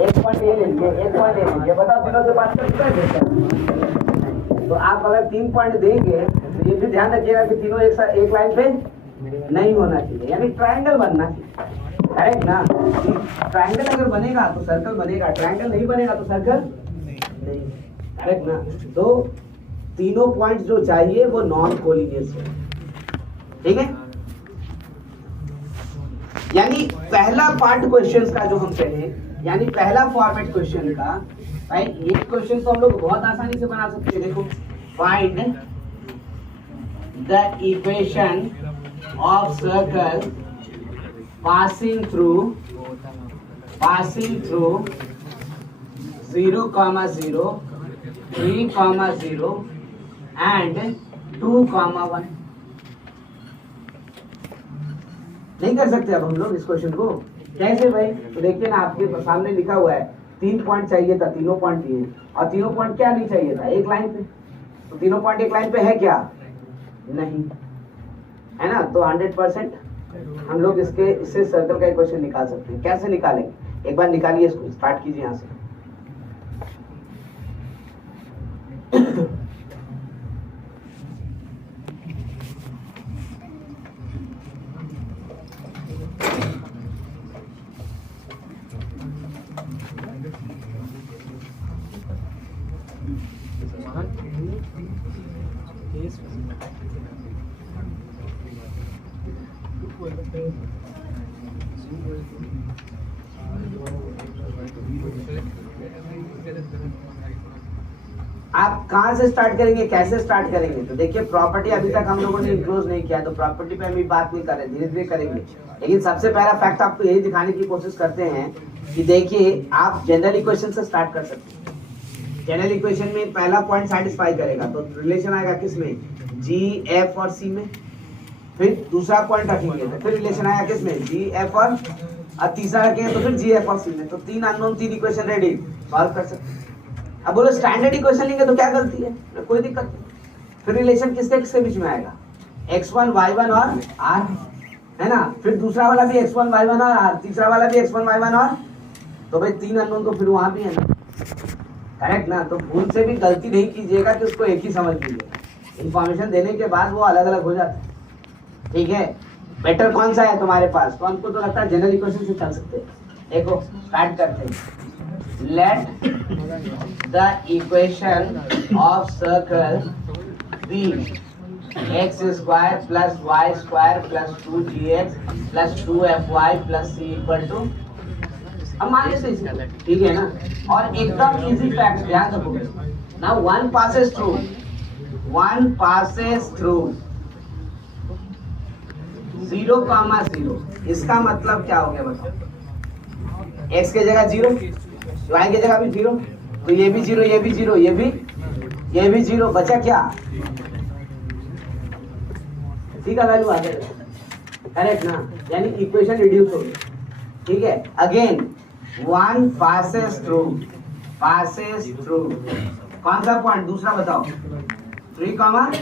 एक पॉइंट ये ले लीजिए, एक पॉइंट ये लीजिए, बताओ तीनों से पास कर। तो आप अगर 3 पॉइंट देंगे तो ये भी ध्यान रखिएगा कि तीनों एक लाइन पे नहीं होना चाहिए, यानी ट्रायंगल बनना चाहिए। करेक्ट ना? ट्रायंगल अगर बनेगा तो सर्कल बनेगा, ट्रायंगल नहीं बनेगा तो सर्कल नहीं। करेक्ट ना? तो तीनों पॉइंट्स जो चाहिए वो नॉन कोलिनियस है। ठीक है, यानी पहला पार्ट क्वेश्चन का जो हम कहें, यानी पहला फॉर्मेट क्वेश्चन का, भाई ये क्वेश्चन तो हम लोग बहुत आसानी से बना सकते हैं। देखो, find the equation of circle passing through 0,0, 3,0 and 2,1। नहीं कर सकते अब हम लोग इस क्वेश्चन को? कैसे भाई? तो देखिए ना, आपके सामने लिखा हुआ है 3 पॉइंट चाहिए था, तीनों पॉइंट दिए, और तीनों पॉइंट क्या नहीं चाहिए था? एक लाइन पे। तो तीनों पॉइंट एक लाइन पे है क्या? नहीं है ना? तो 100% हम लोग इससे सर्कल का इक्वेशन निकाल सकते हैं। कैसे निकालेंगे? एक बार निकालिए, इसको स्टार्ट कीजिए यहाँ से। आप कहाँ से स्टार्ट करेंगे, कैसे स्टार्ट करेंगे? तो देखिए, प्रॉपर्टी अभी तक हम लोगों ने इंक्लूड नहीं किया, तो प्रॉपर्टी पे हम बात नहीं कर रहे, धीरे धीरे करेंगे। लेकिन सबसे पहला फैक्ट आपको यही दिखाने की कोशिश करते हैं कि देखिए, आप जनरल इक्वेशन से स्टार्ट कर सकते हैं। जनरल इक्वेशन में पहला पॉइंट सेटिस्फाई करेगा तो रिलेशन आएगा किसमें? जी, एफ और सी में। फिर दूसरा पॉइंट रखेंगे तो फिर रिलेशन आएगा किसमें? जी, एफ और तीसरा रखेंगे तो फिर जी, एफ और सी में। तो 3 अननोन, 3 इक्वेशन रेडी, सॉल्व कर सकते हैं। अब बोलो स्टैंडर्ड इक्वेशन लेंगे तो क्या गलती है? कोई दिक्कत नहीं। फिर रिलेशन किसके किसके बीच में आएगा? x1, y1 और r, है ना? फिर दूसरा वाला भी x1, y1 और r, तीसरा वाला भी x1, y1 और, तो भाई 3 अननोन तो फिर वहां भी है ना। करेक्ट ना? तो भूल से भी गलती नहीं कीजिएगा कि उसको एक ही समझ लीजिए। इंफॉर्मेशन देने के बाद वो अलग अलग हो जाता है। ठीक है, बेटर कौन सा है तुम्हारे पास? तो हमको तो लगता है जनरल इक्वेशन से चल सकते हैं। देखो, स्टार्ट करते हैं। Let the equation of circle be x square plus y square plus 2gx plus 2fy plus c equal to, अब मान लेते हैं, ठीक है ना? और एकदम इजी फैक्ट ध्यान रखोगे ना, 1 passes through 0,0। इसका मतलब क्या हो गया बताओ? x के जगह 0, y की जगह भी 0, तो ये भी 0, ये भी 0, ये भी 0, बचा क्या? सी का वैल्यू आ जाएगा। करेक्ट ना? यानी इक्वेशन रिड्यूस हो गई। ठीक है, अगेन 1 passes through कौन सा पॉइंट दूसरा बताओ 3,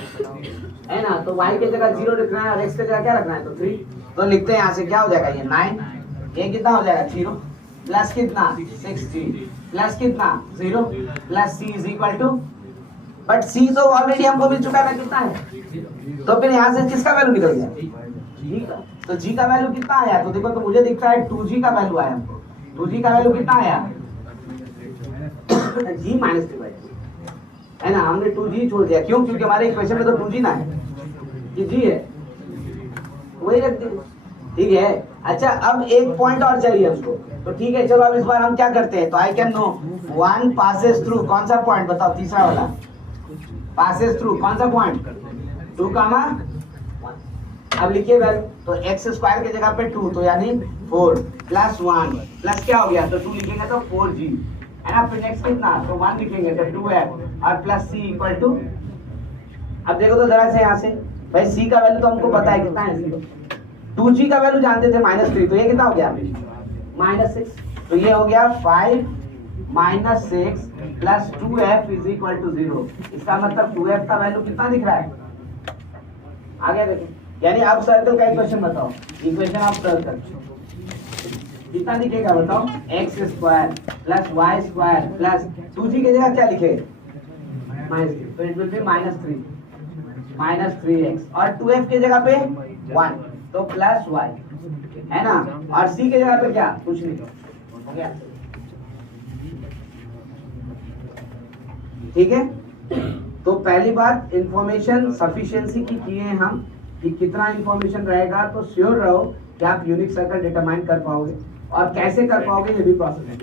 है ना, तो y की जगह 0 लिखना है और x की जगह क्या रखना है, तो 3, तो लिखते हैं यहाँ से क्या हो जाएगा ये 9, ये कितना हो जाएगा 0 प्लस कितना 6g प्लस कितना 0 plus c is equal to, but c तो ऑलरेडी हमको मिल चुका है कितना है, तो फिर यहाँ से किसका वैल्यू निकल गया g का, तो g का वैल्यू कितना आया, तो देखो तो मुझे दिख रहा है 2g का वैल्यू आया हमको, 2g का वैल्यू कितना आया g माइनस 3 है ना, हमने 2g छोड़ दिया, क्यों, क्योंकि हमारे इक्वेशन में तो 2g ना है, ये g है, वही रख दिया, ठीक है। अच्छा अब एक पॉइंट और चाहिए हमको, तो ठीक है चलो अब इस बार हम क्या करते हैं, तो I can know 1 passes through कौन सा पॉइंट बताओ, तीसरा वाला passes through कौन सा पॉइंट 2, अब लिखिए वैल्यू, तो x स्क्वायर की जगह पे 2, तो यानी 4 प्लस 1 प्लस क्या हो गया, तो 2 लिखेंगे तो 4g है ना, फिर नेक्स्ट कितना, तो 1 लिखेंगे तो 2f और प्लस c इक्वल टू, अब देखो तो जरा से यहाँ से भाई c का वैल्यू तो हमको पता है कितना है, 2g का वैल्यू जानते थे -3, तो ये कितना हो गया -6, तो ये हो गया 5 -6 plus 2f is equal to 0, इसका मतलब 2f का वैल्यू कितना दिख रहा है, आगे देखो, यानी अब सर्कल का इक्वेशन बताओ, इक्वेशन ऑफ सर्कल कितना दिखेगा बताओ, x square plus y square plus 2g की जगह क्या लिखे -3, तो इट विल बी -3x और 2f की जगह पे 1, तो प्लस y है ना, और c की जगह पे क्या, कुछ नहीं, हो गया, ठीक है। तो पहली बात इंफॉर्मेशन सफिशिएंसी की किए हम कि कितना इंफॉर्मेशन रहेगा, तो श्योर रहो कि आप यूनिक सर्कल डिटरमाइन कर पाओगे, और कैसे कर पाओगे ये भी प्रोसेस है।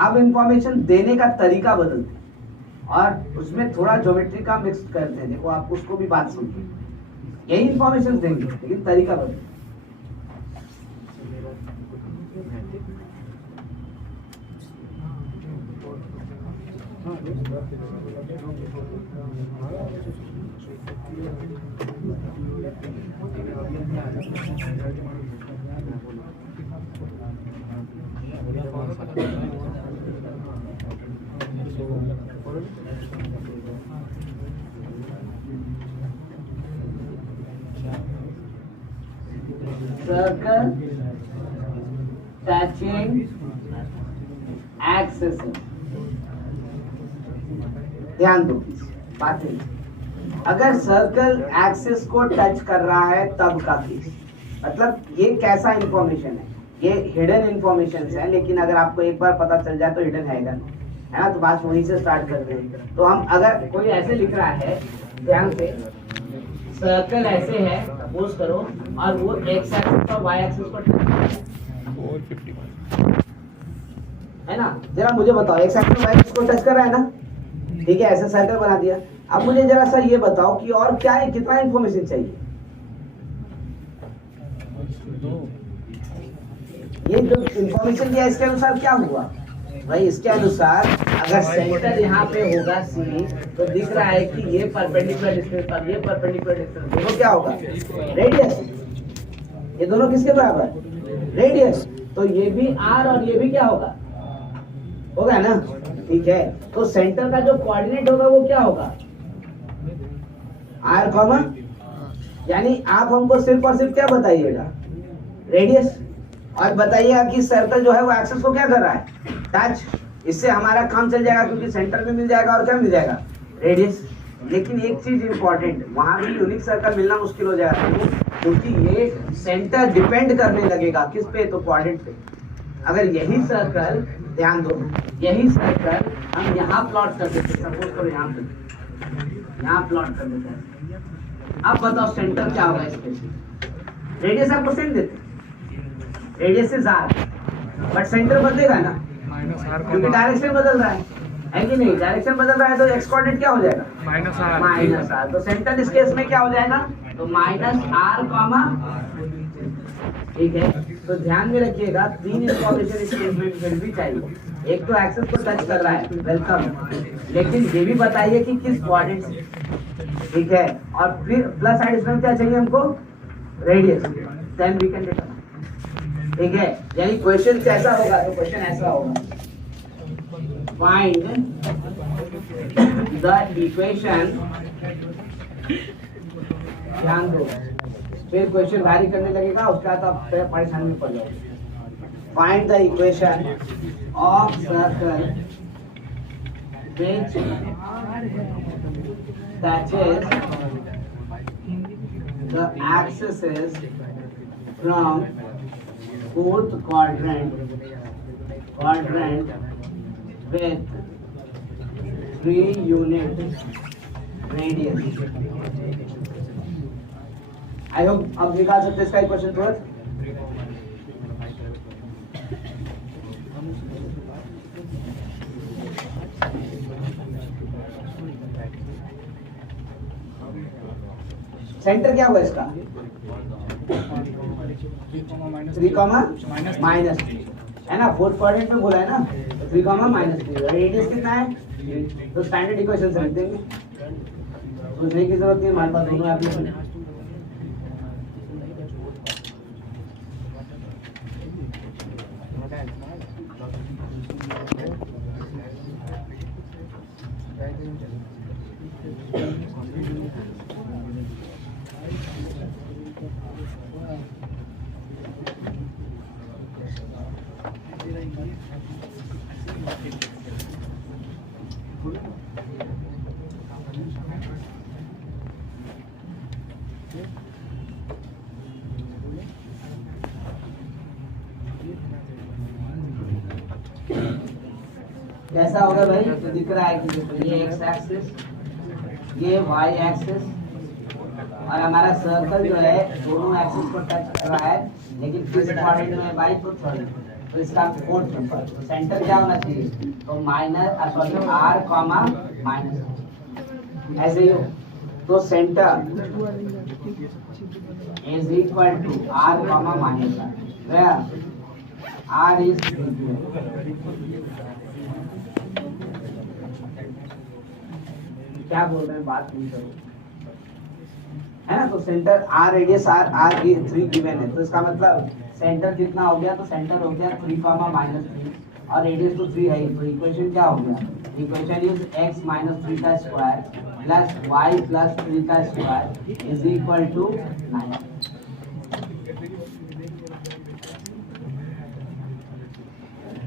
अब इंफॉर्मेशन देने का तरीका बदलते हैं और उसमें थोड़ा ज्योमेट्री का मिक्स करते हैं, देखो आप उसको भी बात सुनिए, यही इंफॉर्मेशन देंगे लेकिन तरीका बदलते। Circle touching axis, ध्यान दो बातें, अगर सर्कल एक्सिस को टच कर रहा है तब का केस, मतलब ये कैसा इंफॉर्मेशन है, ये हिडन इंफॉर्मेशन है, लेकिन अगर आपको एक बार पता चल जाए तो हिडन है ना, तो बात वहीं से स्टार्ट करते हैं। तो हम अगर कोई ऐसे लिख रहा है, ध्यान से, सर्कल ऐसे है सपोज करो, और वो एक्स एक्सिस और वाई एक्सिस को है ना, जरा मुझे बताओ एक्स एक्सिस वाई एक्सिस को टच कर रहा है ना, ठीक है, ऐसे सर्कल बना दिया। अब मुझे जरा सा ये बताओ कि और क्या है, कितना इंफॉर्मेशन चाहिए, ये जो इंफॉर्मेशन दिया इसके अनुसार क्या हुआ भाई, इसके अनुसार अगर सेंटर यहाँ पे होगा सी, तो दिख रहा है कि ये परपेंडिकुलर डिस्टेंस पर ये परपेंडिकुलर डिस्टेंस, देखो क्या होगा रेडियस, ये दोनों किसके बराबर रेडियस, तो ये भी r और ये भी क्या होगा ना, ठीक है। तो सेंटर का जो कोऑर्डिनेट होगा वो क्या होगा r कॉमा, यानी आप हमको सिर्फ और सिर्फ क्या बताइएगा रेडियस, और बताइएगा कि सर्कल जो है वो एक्सिस को क्या कर रहा है टच, इससे हमारा काम चल जाएगा क्योंकि सेंटर में मिल जाएगा और क्या मिल जाएगा रेडियस। लेकिन एक चीज इंपॉर्टेंट, वहां भी यूनिक सर्कल मिलना मुश्किल हो जाएगा क्योंकि ये सेंटर डिपेंड करने लगेगा किस पे, तो कोऑर्डिनेट पे। अगर यही सर्कल, ध्यान दो, यही सर्कल हम यहाँ प्लॉट कर देते, सपोज करो यहाँ प्लॉट कर देते हैं, अब बताओ सेंटर क्या होगा इसके, रेडियस आपको सेम देते, रेडियस से जार, बट सेंटर बदलेगा ना क्योंकि डायरेक्शन बदल रहा है कि नहीं, डायरेक्शन बदल रहा है तो एक्स कोऑर्डिनेट क्या हो जाएगा -r, तो सेंटर इस केस में क्या हो जाएगा, तो -r, ठीक है। तो ध्यान में रखिएगा 3 इंफॉर्मेशन स्टेटमेंट फिर भी चाहिए। एक तो एक्सेस को टच कर रहा है, वेलकम, लेकिन ये भी बताइए कि किस कोऑर्डिनेट से, ठीक है। और फिर प्लस साइड इसमें क्या चाहिए हमको, radius, then we can determine, ठीक है। यानी क्वेश्चन कैसा होगा, तो क्वेश्चन ऐसा होगा, फाइंड द इक्वेशन, ध्यान दो, फिर क्वेश्चन वैरी करने लगेगा, उसके बाद आप परेशानी में पड़ जाओगे। Find the equation of circle which touches the axes from 4th quadrant with 3 unit radius। I hope अब निकाल सकते हैं इसका क्वेश्चन तुरंत। सेंटर क्या होगा इसका, 3, माइनस, है ना, 4th क्वाड्रेंट में बोला है ना, 3, रेडियस कितना है, तो स्टैंडर्ड इक्वेशन से लिख देंगे, सोचने की जरूरत नहीं, हमारे पास दोनों एप्लीकेशन। कैसा होगा भाई, तो दिख रहा है कि ये एक्स एक्सिस, ये वाई एक्सिस, और हमारा सर्कल जो है दोनों एक्सिस को टच कर रहा है, लेकिन किस कोऑर्डिनेट में भाई, तो थर्ड, तो इसका 4th नंबर, तो सेंटर क्या होना चाहिए, तो minus, sorry, r comma minus, ऐसे ही हो, तो centre is equal to r comma minus, where r is, क्या बोल रहे हैं, बात नहीं करो, है ना। तो centre r, radius r, r 3 given है, तो इसका मतलब सेंटर कितना हो गया, तो सेंटर हो गया 3, -3, और रेडियस तो 3 है ही, तो इक्वेशन क्या हो गया, इक्वेशन इज x - 3 का स्क्वायर प्लस y + 3 का स्क्वायर इज इक्वल टू 9।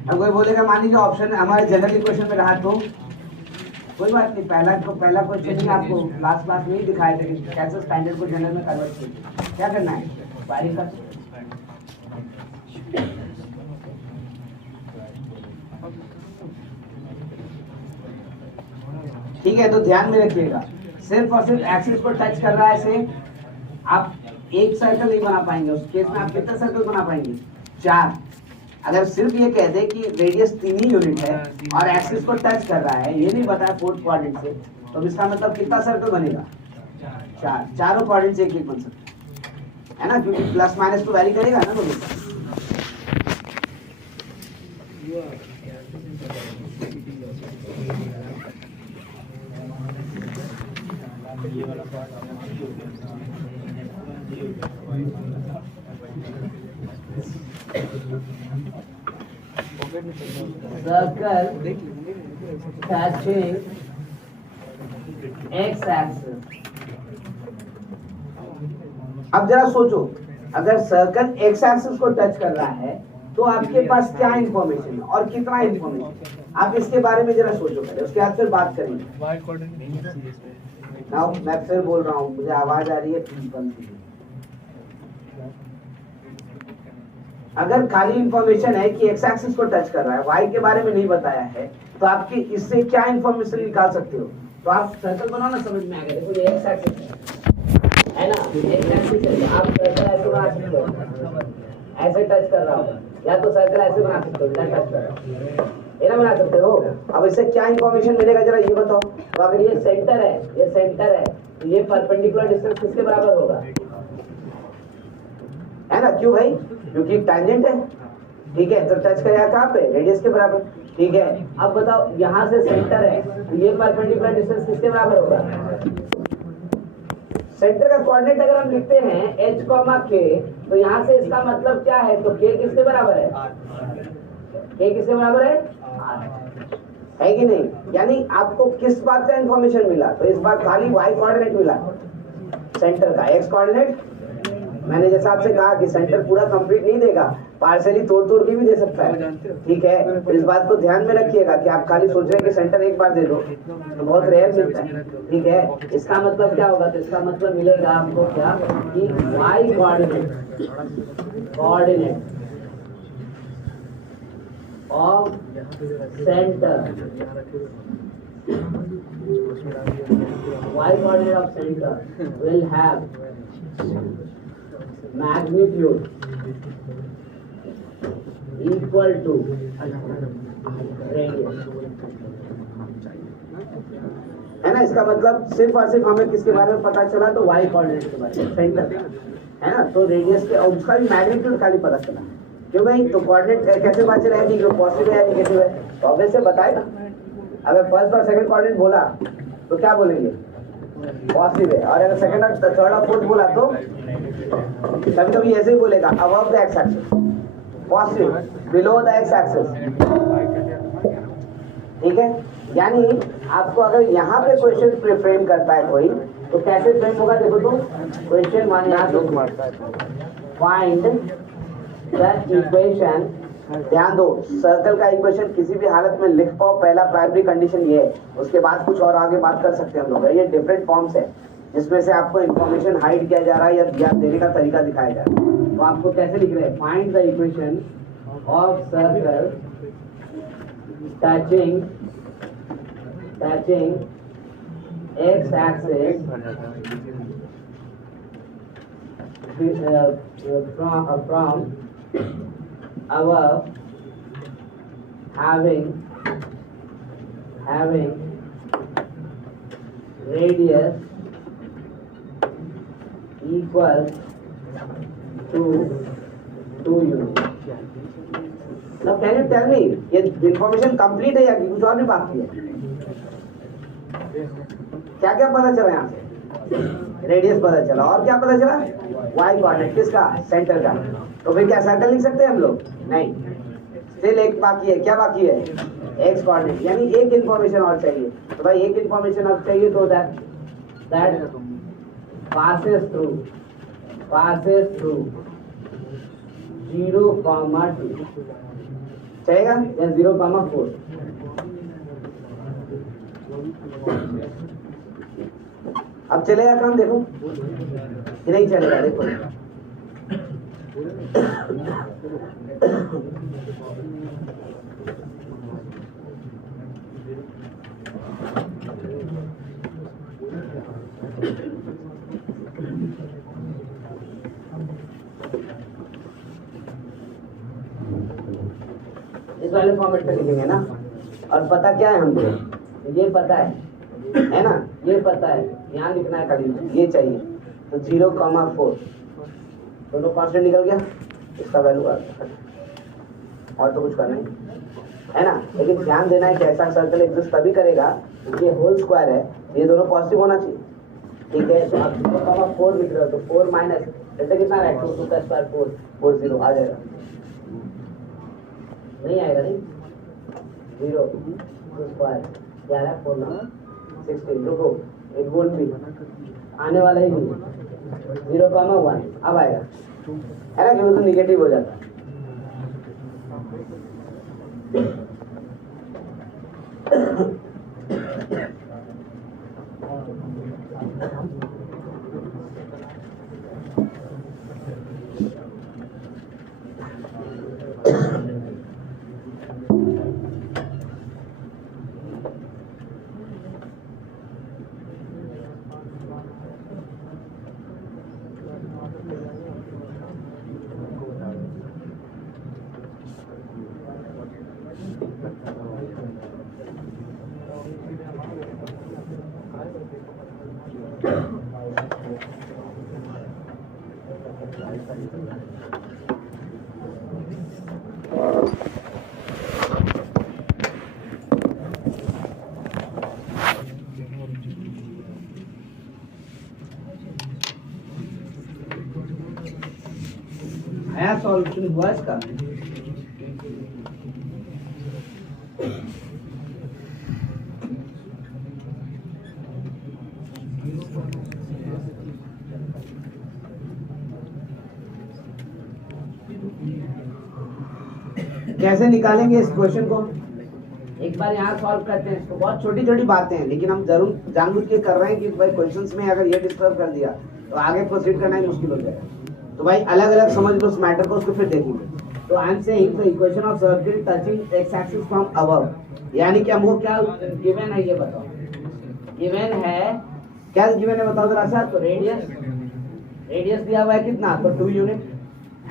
अब कोई बोलेगा मान लीजिए ऑप्शन हमारे जनरल इक्वेशन में रहा, तो कोई बात नहीं, पहला क्वेश्चन ही आपको लास्ट क्लास में ही दिखाया था कि कैसे स्टैंडर्ड को जनरल में कन्वर्ट किया, क्या करना है, वायरिंग कर, ठीक है। तो ध्यान में रखिएगा, सिर्फ और सिर्फ एक्सिस को टच कर रहा है ऐसे, आप एक सर्कल नहीं बना पाएंगे, उस केस में आप कितने सर्कल बना पाएंगे, 4। अगर सिर्फ ये कह दे कि रेडियस 3 ही यूनिट है और एक्सिस को टच कर रहा है, ये नहीं बताया 4th क्वाड्रेंट से, तो इसका मतलब कितना सर्कल बनेगा, 4, चारों क्वाड्रेंट से एक बन सकता है ना, क्योंकि प्लस माइनस तो वैरी करेगा ना दोनों। Circle touching X axis. अब जरा सोचो, अगर सर्कल एक्स एक्सिस को टच कर रहा है तो आपके पास क्या इंफॉर्मेशन है और कितना इंफॉर्मेशन, आप इसके बारे में जरा सोचो पहले, उसके बाद फिर बात करेंगे। नाउ मैं फिर बोल रहा हूँ, मुझे आवाज आ रही है, प्लीज बंद कीजिए। अगर खाली इंफॉर्मेशन है कि एक्स एक्सिस को टच कर रहा है, वाई के बारे में नहीं बताया है, तो आपकी इससे क्या इंफॉर्मेशन निकाल सकते हो, तो आप सर्कल बनाओ ना, समझ में आ गया। देखो ये एक्स एक्सिस है ना, एक्स एक्सिस है, आप सर्कल ऐसे बना सकते हो, ऐसे टच कर रहा हो, या तो सर्कल ऐसे बना सकते हो, टच कर रहा हो, ये ना बना सकते हो। अब इससे क्या इंफॉर्मेशन मिलेगा जरा ये बताओ। तो अगर ये सेंटर है, ये सेंटर है, तो ये परपेंडिकुलर डिस्टेंस किसके बराबर होगा, है ना, क्यों भाई? क्योंकि टैंजेंट है, ठीक है, तो टच करेगा कहाँ पे? रेडियस के बराबर, ठीक है। अब बताओ यहाँ से सेंटर है तो ये परपेंडिकुलर डिस्टेंस किसके बराबर होगा? सेंटर का कोऑर्डिनेट अगर हम लिखते हैं h, k, तो यहाँ से इसका मतलब क्या है? तो k किसके बराबर है? k किसके बराबर है कि नहीं? यानी आपको किस बात का इंफॉर्मेशन मिला? तो इस बार खाली y कोऑर्डिनेट मिला, सेंटर का। x कोऑर्डिनेट मैंने जैसा आपसे कहा कि सेंटर पूरा कंप्लीट नहीं देगा, पार्शियली तोड़ तोड़ के भी दे सकता है, ठीक है। तो इस बात को ध्यान में रखिएगा कि आप खाली सोच रहे हैं कि सेंटर एक बार दे दो तो बहुत रेयर मिलता है, ठीक है। इसका मतलब क्या होगा? तो इसका मतलब मिलेगा आपको क्या कि y coordinate of centre, y coordinate of center will have magnitude equal to radius, है ना। इसका मतलब सिर्फ और सिर्फ हमें किसके बारे में पता चला? तो y कोऑर्डिनेट के बारे में, सेंटर का, है ना। तो रेडियस के और उसका भी मैग्नीट्यूड खाली पता चला, क्यों भाई? तो कोऑर्डिनेट कैसे पता चला कि जो पॉजिटिव है या नेगेटिव है? तो ऑब्वियस से बताएगा। अगर फर्स्ट और सेकंड कोऑर्डिनेट बोला तो क्या बोलेंगे? पॉजिटिव है। और अगर सेकंड और थर्ड और फोर्थ बोला तो कभी कभी ऐसे ही बोलेगा, above the x axis positive, below the x axis, ठीक है। यानी आपको अगर यहाँ पे क्वेश्चन फ्रेम करता है कोई, तो कैसे फ्रेम होगा? देखो तो क्वेश्चन 1 यहाँ फाइंड द इक्वेशन। ध्यान दो, सर्कल का इक्वेशन किसी भी हालत में लिख पाओ, पहला प्राइमरी कंडीशन ये है। उसके बाद कुछ और आगे बात कर सकते हैं हम लोग। ये डिफरेंट फॉर्म्स है जिसमें से आपको इंफॉर्मेशन हाइड किया जा रहा है या ध्यान देने का तरीका दिखाया जा रहा है। तो आपको कैसे लिख रहे हैं? Find the equation of circle touching x axis from above, having radius equal to 2 units. Now can you tell me ये इंफॉर्मेशन कंप्लीट है या कुछ और भी बाकी है? क्या क्या पता चला यहाँ से? रेडियस पता चला, और क्या पता चला? y कोऑर्डिनेट किसका? सेंटर का। तो फिर क्या सर्कल लिख सकते हैं हम लोग? नहीं, स्टिल एक बाकी है। क्या बाकी है? x coordinate. यानी एक इंफॉर्मेशन और चाहिए। तो भाई एक इंफॉर्मेशन और चाहिए तो दैट passes through 0,2 चलेगा या 0,4? अब चलेगा काम? देखो कि नहीं चलेगा, देखो इस वाले फॉर्मेट पे लिखेंगे ना। और पता क्या है हमको? ये पता है ना, ये पता है। यहाँ लिखना है खाली, ये चाहिए। तो 0,4 दोनों कांस्टेंट निकल गया, इसका वैल्यू आ गया, और तो कुछ करना नहीं है ना। लेकिन ध्यान देना है कि ऐसा सर्कल एग्जिस्ट तभी करेगा, ये होल स्क्वायर है, ये दोनों पॉजिटिव होना चाहिए, ठीक है। तो आप 0,4 लिख रहे हो तो 4 माइनस कितना है? 2 का स्क्वायर 4 0 आ जाएगा, नहीं आएगा? नहीं, 0 2 स्क्वायर क्या है? 4 9 16। रुको, इट वोंट बी, आने वाला ही नहीं। 0,1 अब आएगा, है ना, क्योंकि तो निगेटिव हो जाता है। नया सॉल्यूशन हुआ इसका? कैसे निकालेंगे इस क्वेश्चन को? एक बार यहाँ सॉल्व करते हैं इसको। बहुत छोटी छोटी बातें हैं, लेकिन हम जरूर जानबूझ के कर रहे हैं कि भाई क्वेश्चंस में अगर ये डिस्टर्ब कर दिया तो आगे प्रोसीड करना ही मुश्किल हो जाएगा। तो भाई अलग अलग समझ लो उस मैटर को, उसको फिर देखेंगे। तो I am saying the equation of circle touching X axis from above, यानी कि हमको क्या गिवन है ये बताओ। गिवन है क्या? गिवन है बताओ जरा सा। तो रेडियस दिया हुआ है कितना? तो 2 यूनिट।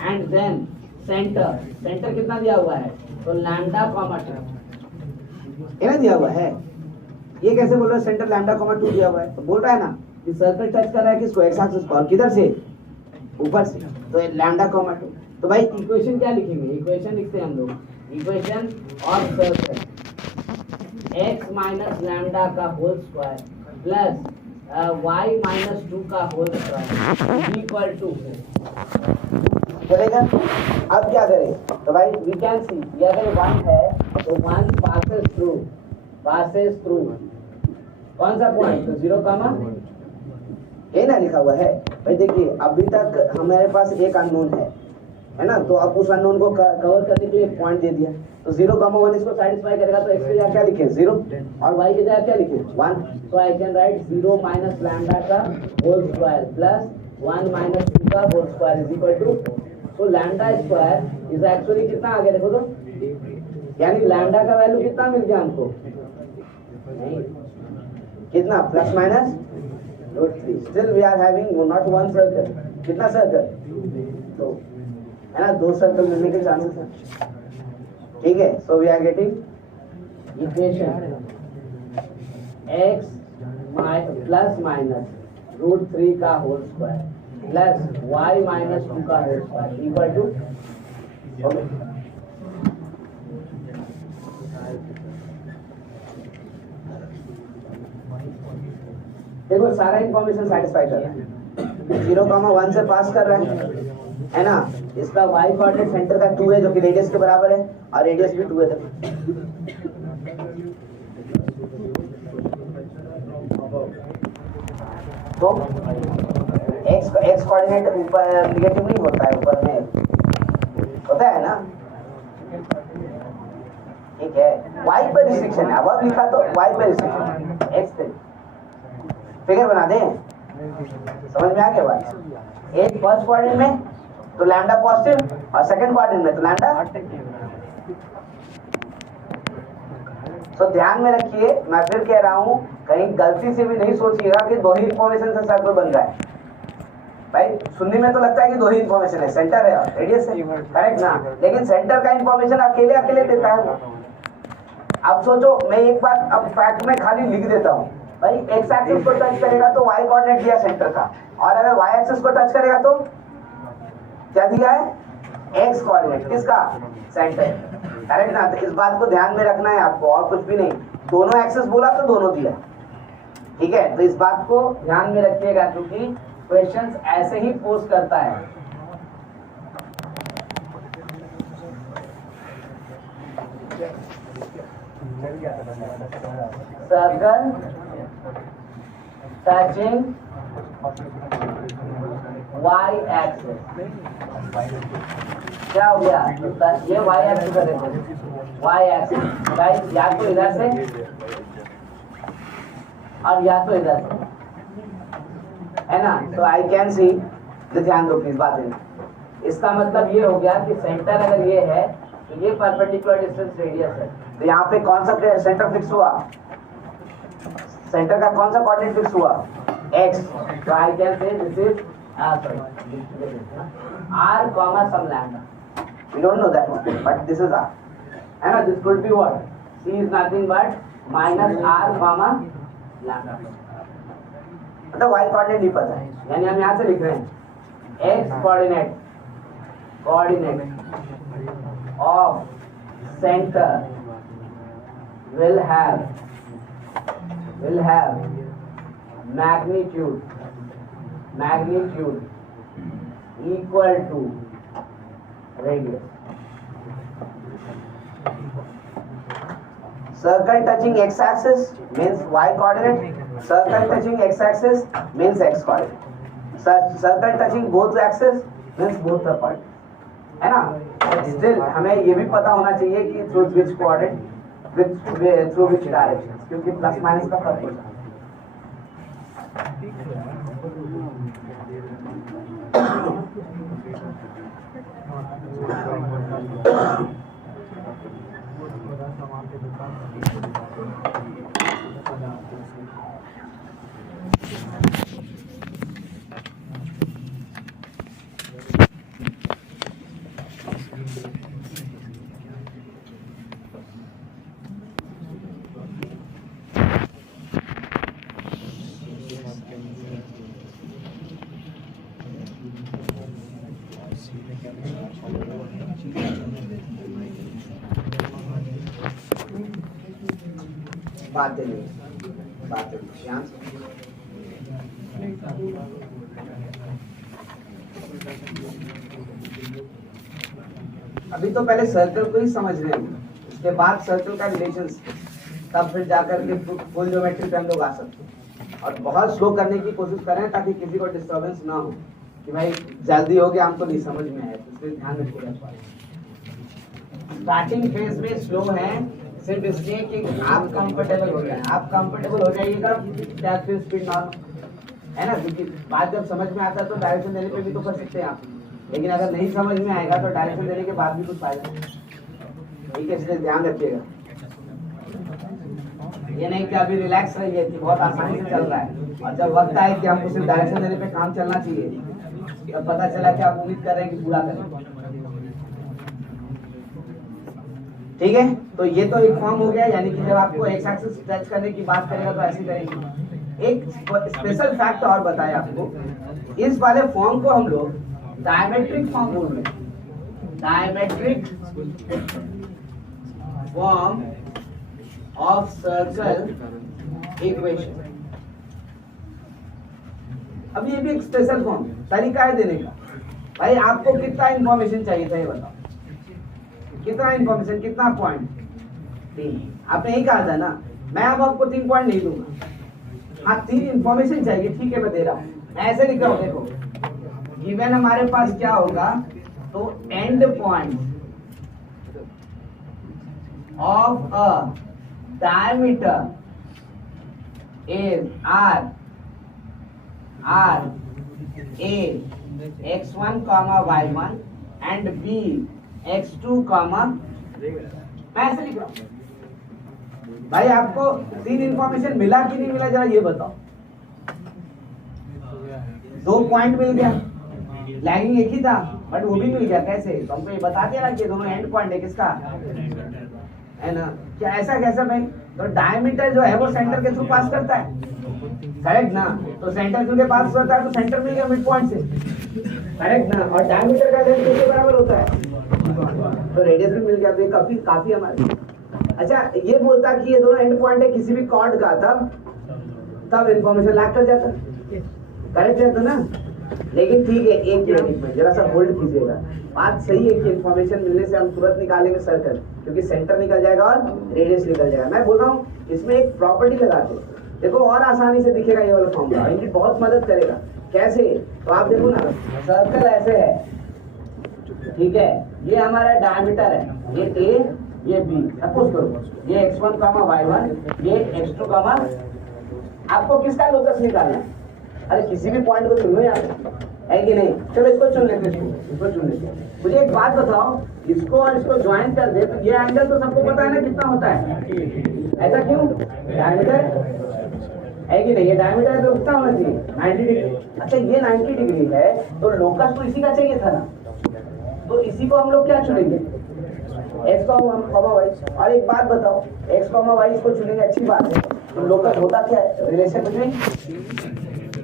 एंड देन सेंटर कितना दिया हुआ है? तो लैम्डा कॉमा 2 ये ना दिया हुआ है। ये कैसे बोल रहे हो? सेंटर लैम्डा कॉमा 2 दिया हुआ है। तो बोल रहा है ना कि सर्कल टच कर रहा है किसको? एक्स एक्सिस पर। किधर से? ऊपर से। तो लैम्डा कॉमा 2। तो भाई इक्वेशन क्या लिखेंगे? इक्वेशन लिखते हैं हम लोग। Equation of circle x minus lambda का whole square plus y minus 2 का होल स्क्वायर इक्वल टू चलेगा। अब क्या करें? तो भाई वी कैन सी ये अगर 1 है तो 1 पासेस थ्रू कौन सा पॉइंट? तो 0 कामा ये ना लिखा हुआ है। भाई देखिए अभी तक हमारे पास एक अननोन है ना, तो अब उस अननोन को कवर करने के लिए एक पॉइंट दे दिया। तो 0,1 इसको साटिस्फाई करेगा। तो x की जगह क्या लिखे? 0 और y की जगह क्या लिखे? 1। तो I can write 0 minus lambda का होल स्क्वायर प्लस 1 माइनस 2 का whole square is equal to. तो लैम्डा स्क्वायर इज एक्चुअली कितना आ गया देखो तो, यानी लैम्डा का वैल्यू कितना मिल गया हमको? नहीं कितना? Plus minus √3। Still we are having not one circle. कितना सर्कल? तो है ना, 2 सर्कल मिलने के चांसेस हैं। ठीक है। So we are getting equation x plus minus √3 का whole square plus y minus 2 का होल स्क्वायर इक्वल टू देखो सारा इंफॉर्मेशन सेटिस्फाई कर रहा है। 0,1 से पास कर रहा है ना। इसका y कोऑर्डिनेट सेंटर का 2 है जो कि रेडियस के बराबर है और रेडियस भी 2 है। तो x कोऑर्डिनेट ऊपर नेगेटिव नहीं होता है, ऊपर में होता है ना। ठीक है। y पर रिस्ट्रिक्शन है। अब लिखा तो y पर रिस्ट्रिक्शन, x पे फिगर बना दें। समझ में आ गया बात? एक फर्स्ट क्वाड्रेंट में तो लैम्डा पॉजिटिव और सेकंड क्वाड्रेंट में तो लैम्डा। तो ध्यान में रखिए, मैं फिर कह रहा हूं कहीं गलती से भी नहीं सोचिएगा कि 2 ही इंफॉर्मेशन से सर्कल बन रहा है। भाई सुनने में तो लगता है कि 2 ही इंफॉर्मेशन है, सेंटर है और रेडियस है, करेक्ट ना। लेकिन सेंटर का इंफॉर्मेशन अकेले अकेले देता है वो। अब सोचो, मैं एक बार अब फैक्ट में खाली लिख देता हूँ। भाई एक्स एक्सिस को टच करेगा तो y कोऑर्डिनेट दिया सेंटर का, और अगर y एक्सिस को टच करेगा तो क्या दिया है? x कोऑर्डिनेट किसका? सेंटर, करेक्ट ना। तो इस बात को ध्यान में रखना है आपको, और कुछ भी नहीं। दोनों एक्सिस बोला तो दोनों दिया। ठीक है, तो इस बात को ध्यान में रखिएगा क्योंकि क्वेश्चंस ऐसे ही पोस्ट करता है। सर्कल टचिंग y एक्सिस क्या हो गया? ये y एक्सिस है, देखो y एक्सिस गाइस, या तो इधर से और या तो इधर से, है ना। तो आई कैन सी, ध्यान दो प्लीज बात है। इसका मतलब ये हो गया कि सेंटर अगर ये है तो ये परपेंडिकुलर डिस्टेंस रेडियस है। तो यहाँ पे कौन सा सेंटर फिक्स हुआ? सेंटर का कौन सा कोऑर्डिनेट फिक्स हुआ? x। तो I can say this is r comma some lambda. We don't know that one, but this is r. है ना, this could be what? c is nothing but minus r comma lambda. मतलब y कोऑर्डिनेट नहीं पता है, यानी हम यहाँ से लिख रहे हैं x coordinate of center will have magnitude equal to radius. Circle touching x-axis means y coordinate. Circle touching x-axis means x coordinate. Circle touching both axis means both the coordinate. है ना? Still हमें ये भी पता होना चाहिए कि through which coordinate, through which direction, क्योंकि प्लस माइनस का फर्क होता है. बात ध्यान से. अभी तो पहले सर्कल को ही समझ रहे हैं, उसके बाद सर्कल का रिलेशन, तब फिर जाकर के फुल ज्योमेट्री पे हम लोग आ सकते हैं. और बहुत स्लो करने की कोशिश करें ताकि किसी को डिस्टर्बेंस ना हो कि भाई जल्दी हो गया, हमको नहीं समझ में आया, तो इसलिए ध्यान रखिएगा. स्टार्टिंग फेज में स्लो है सिर्फ इसलिए कि आप कंफर्टेबल हो जाए. आप कंफर्टेबल हो जाइएगा क्या फिर स्पीड नॉर्मल है ना, क्योंकि बात जब समझ में आता है तो डायरेक्शन देने पे भी तो कर सकते हैं आप, लेकिन अगर नहीं समझ में आएगा तो डायरेक्शन देने के बाद भी कुछ फायदा नहीं. ठीक है, इसलिए ध्यान रखिएगा. ये नहीं कि अभी रिलैक्स रहिए कि बहुत आसानी से चल रहा है, और जब वक्त आए कि हमको सिर्फ डायरेक्शन देने पे काम चलना चाहिए, तब पता चला कि आप उम्मीद कर रहे हैं कि पूरा करें. ठीक है, तो ये तो एक फॉर्म हो गया, यानी कि जब आपको एक्स एक्सिस टच करने की बात करेगा तो ऐसे करेंगे. एक स्पेशल फैक्ट और बताया आपको, इस वाले फॉर्म को हम लोग डायमेट्रिक फॉर्म बोल रहे हैं. Diametric form of circle equation. अब ये भी एक स्पेशल फॉर्म तरीका है देने का. भाई आपको कितना इंफॉर्मेशन चाहिए था ये बताओ, कितना इंफॉर्मेशन, कितना पॉइंट? 3. आपने यही कहा था ना, मैं अब आपको 3 पॉइंट नहीं दूंगा. हाँ 3 इंफॉर्मेशन चाहिए, ठीक है मैं दे रहा हूँ. ऐसे लिख रहा हूँ, देखो गिवन हमारे पास क्या होगा, तो and point of a diameter is r a x1, y1 and b x2, मैं ऐसे लिख रहा हूँ. भाई आपको 3 इंफॉर्मेशन मिला कि नहीं मिला, जरा ये बताओ. 2 पॉइंट मिल गया, लैगिंग एक ही था बट वो भी मिल गया. कैसे? तो हमको ये बता दिया ना कि दोनों एंड पॉइंट है किसका, है ना. क्या ऐसा कैसा भाई? तो डायमीटर जो है वो सेंटर के थ्रू पास करता है, करेक्ट ना. तो सेंटर थ्रू के पास करता है तो सेंटर मिल गया मिड पॉइंट से, करेक्ट ना. और डायमीटर का लेंथ किसके बराबर होता है, तो रेडियस भी मिल गया. तो काफी हमारे. अच्छा ये बोलता कि ये दोनों एंड पॉइंट है किसी भी कॉर्ड का, तब इंफॉर्मेशन लैग कर जाता, करेक्ट रहता ना. लेकिन ठीक है, एक मिनट में जरा सा होल्ड कीजिएगा. बात सही है कि इंफॉर्मेशन मिलने से हम तुरंत निकालेंगे सर्कल, क्योंकि सेंटर निकल जाएगा और रेडियस निकल जाएगा. मैं बोल रहा हूँ इसमें एक प्रॉपर्टी लगाते हैं, देखो और आसानी से दिखेगा ये वाला फॉर्मूला, इनकी बहुत मदद करेगा. कैसे? तो आप देखो ना, सर्कल ऐसे है, ठीक है, ये हमारा डायमीटर है, ये a ये b. सपोज करो ये x1, y1, ये x2, आपको किसका लोकस निकालना है? अरे किसी भी पॉइंट को चुन लो यार, है कि नहीं. चलो इसको चुन लेते हैं, इसको चुन लेते हैं. मुझे एक बात बताओ, इसको और इसको ज्वाइन कर दे तो ये एंगल तो सबको पता है ना कितना होता है. ऐसा क्यों? डायमीटर है कि नहीं, ये डायमीटर तो कितना होना चाहिए, 90 डिग्री. अच्छा ये 90 डिग्री है तो लोकस तो इसी का चाहिए था ना, तो इसी को हम लोग क्या चुनेंगे, x, y. और एक बात बताओ, x, y इसको चुनेंगे, अच्छी बात है. तो लोकस होता क्या है, रिलेशन बिटवीन,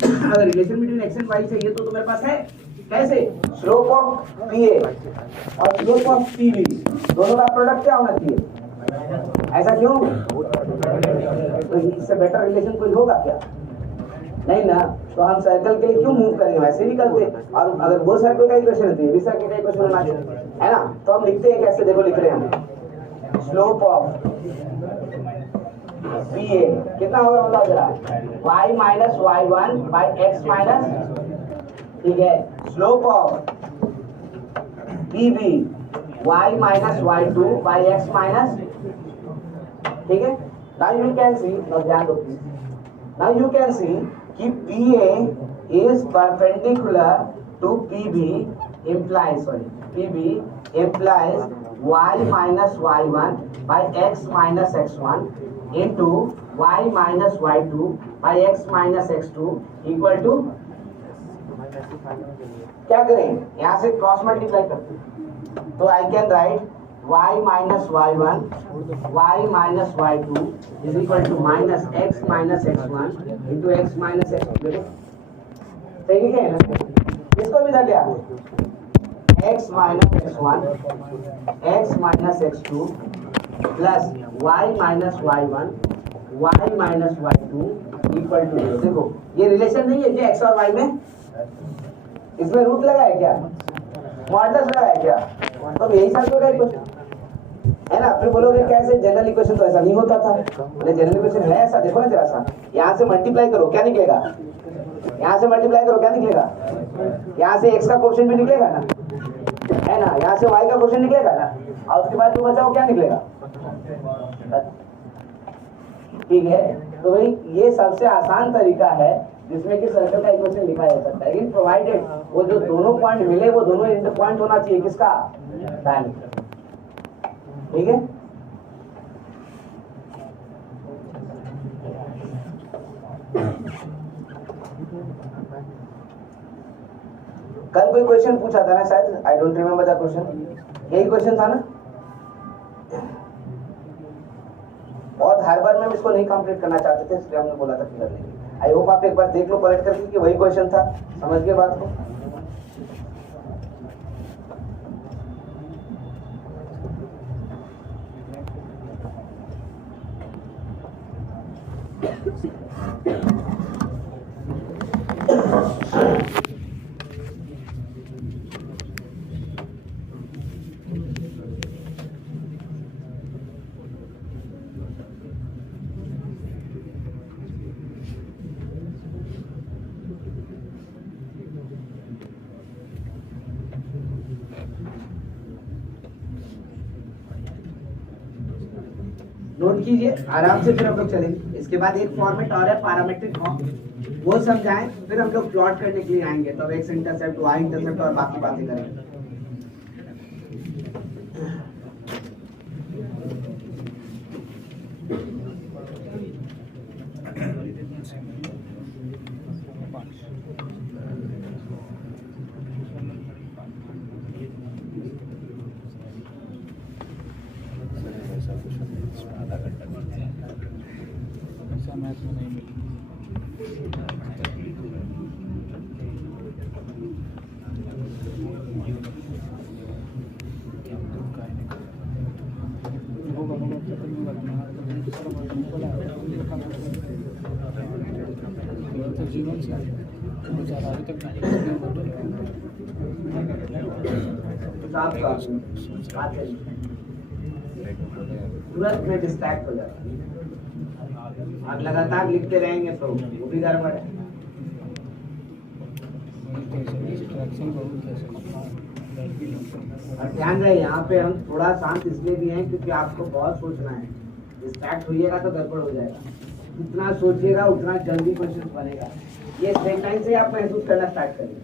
अगर relation between x and y चाहिए तो मेरे पास है कैसे? स्लोप ऑफ पी ए और स्लोप ऑफ पी बी दोनों का प्रोडक्ट क्या होना चाहिए? ऐसा क्यों? तो इससे बेटर रिलेशन कोई होगा क्या? नहीं ना। तो हम सर्कल के लिए क्यों मूव करेंगे? वैसे ही करते। और अगर वो सर्कल का इक्वेशन है तो ये भी सर्कल का इक्वेशन होना चाहिए, है ना? तो हम लिखते हैं कैसे? देखो लिख रहे हैं हम, स्लोप ऑफ पी ए कितना होगा बताओ जरा? y minus y one by x minus, ठीक है। Slope of P B y minus y two by x minus, ठीक है। Now you can see, now ध्यान दो please. Now you can see कि PA is perpendicular to PB implies y minus y1 by x minus x1 into y minus y2 by x minus x2 equal to, क्या करें? यहाँ से क्रॉस मल्टीप्लाई करते हैं तो I can right y minus y1 y minus y2 is equal to minus x minus x1 into x minus x2। सही है ना? इसको भी इधर ले आओ, x minus x1 x minus x2 plus y minus y1 y minus y2 equal to 0। देखो ये रिलेशन नहीं है क्या x और y में? इसमें रूट लगा है क्या? मॉडुलस लगा है क्या? तो यही सर्कल का इक्वेशन है ना। फिर बोलोगे कैसे? जनरल इक्वेशन तो ऐसा नहीं होता था। जनरल इक्वेशन है ऐसा, देखो ना जरा सा, यहाँ से मल्टीप्लाई करो क्या निकलेगा? यहाँ से मल्टीप्लाई करो क्या निकलेगा? यहाँ से x का क्वोशिएंट भी निकलेगा ना, है ना? यहाँ से y का क्वोशिएंट निकलेगा ना, और उसके बाद जो बचा वो क्या निकलेगा? ठीक है। तो भाई ये सबसे आसान तरीका है जिसमें कि सर्कल का इक्वेशन लिखा जा सकता है, प्रोवाइडेड वो जो दोनों पॉइंट मिले वो दोनों इंटर पॉइंट होना चाहिए किसका? डायमीटर। ठीक है। कल कोई क्वेश्चन पूछा था ना शायद, I don't remember the question, यही क्वेश्चन था ना? बहुत हर बार में इसको नहीं कंप्लीट करना चाहते थे इसलिए हमने बोला था कि कर लेंगे। आई होप आप एक बार देख लो करेक्ट करके कि वही क्वेश्चन था, समझ गए बात को? नोट कीजिए आराम से, फिर हम लोग चलेंगे। इसके बाद एक फॉर्मेट और है पैरामीट्रिक फॉर्म, वो समझाएं, फिर हम लोग प्लॉट करने के लिए आएंगे। तो एक्स इंटरसेप्ट, वाई इंटरसेप्ट और बाकी बातें करेंगे। तुरंत में डिस्ट्रैक्ट हो जाता है। आप लगातार लिखते रहेंगे तो वो भी गड़बड़ है। और ध्यान रहे यहाँ पे हम थोड़ा शांत इसलिए भी हैं क्योंकि आपको बहुत सोचना है। डिस्ट्रैक्ट होइएगा तो गड़बड़ हो जाएगा। जितना सोचिएगा उतना जल्दी क्वेश्चन बनेगा। ये स्ट्रेट लाइन से आप महसूस करना स्टार्ट करिए।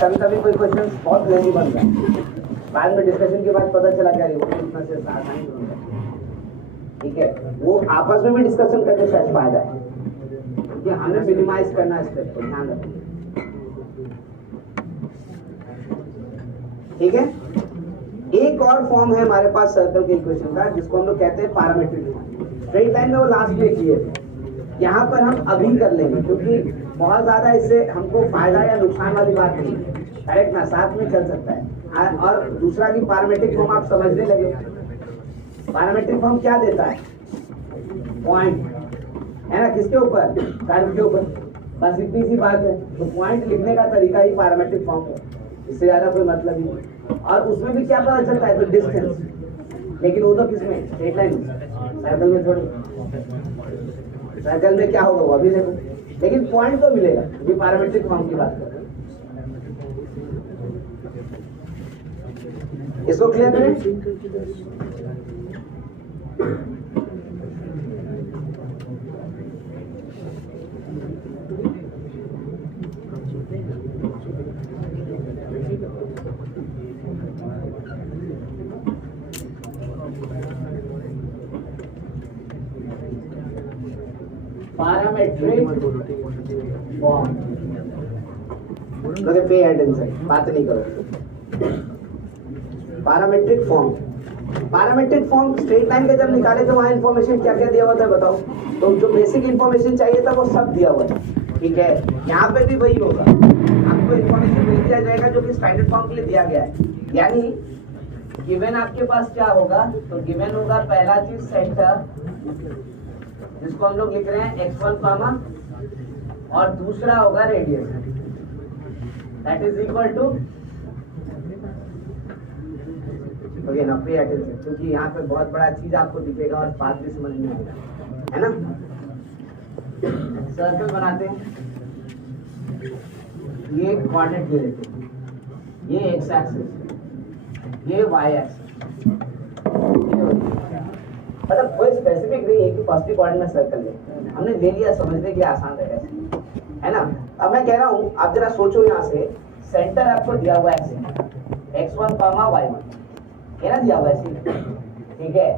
कभी कभी कोई क्वेश्चन बहुत लेंदी बन रहा है, बाद में डिस्कशन के बाद पता चला क्या वो इतना से आसानी बन रहा है। ठीक है, वो आपस में भी डिस्कशन करने से फायदा है क्योंकि हमें मिनिमाइज करना स्टेप को ध्यान रखिए। ठीक है, एक और फॉर्म है हमारे पास सर्कल के इक्वेशन का जिसको हम लोग कहते हैं पैरामीट्रिक फॉर्म। स्ट्रेट लाइन में वो लास्ट में किए थे, यहाँ पर हम अभी कर लेंगे क्योंकि बहुत ज्यादा इससे हमको फायदा या नुकसान वाली बात नहीं है, करेक्ट ना, साथ में चल सकता है। और दूसरा की पैरामीट्रिक फॉर्म आप समझने लगे। पैरामीट्रिक फॉर्म क्या देता है? पॉइंट, है ना, किसके ऊपर? कर्व के ऊपर। बस इतनी सी बात है। तो पॉइंट लिखने का तरीका ही पैरामीट्रिक फॉर्म है, इससे ज्यादा कोई मतलब नहीं। और उसमें भी क्या पता चलता है? तो डिस्टेंस, लेकिन वो तो किसमें? स्ट्रेट लाइन में, सर्कल में थोड़ी। सर्कल में क्या होगा वो अभी देखो, लेकिन पॉइंट तो मिलेगा। ये पैरामीट्रिक फॉर्म की बात कर रहे हैं। इसको क्लियर करें? पैरामेट्रिक फॉर्म, पे अटेंशन, बात नहीं करो। Parametric form, parametric form straight line के जब निकाले तो वहाँ इन्फॉर्मेशन क्या क्या दिया हुआ था बताओ? तो जो बेसिक इन्फॉर्मेशन चाहिए था वो सब दिया हुआ है, ठीक है। यहाँ पे भी वही होगा, आपको इन्फॉर्मेशन मिल दिया जाएगा जो कि स्टैंडर्ड फॉर्म के लिए दिया गया है। यानी गिवन आपके पास क्या होगा? तो गिवन होगा पहला चीज सेंटर, जिसको हम लोग लिख रहे हैं x1 कामा, और दूसरा होगा radius, that is equal to, okay ना, पे अटेंशन, क्योंकि यहाँ पे बहुत बड़ा चीज आपको दिखेगा और बात भी समझ में आएगा, है ना। सर्कल बनाते हैं, ये कोऑर्डिनेट ले लेते हैं, ये एक्स एक्सिस, ये वाई एक्सिस, मतलब कोई स्पेसिफिक नहीं है कि फर्स्ट कोऑर्डिनेट में सर्कल ले, हमने ले लिया, समझने के लिए आसान रहेगा, है ना। अब मैं कह रहा हूँ, आप जरा सोचो, यहाँ से सेंटर आपको दिया हुआ है x1 कामा y1, है ना, दिया हुआ है, ठीक है।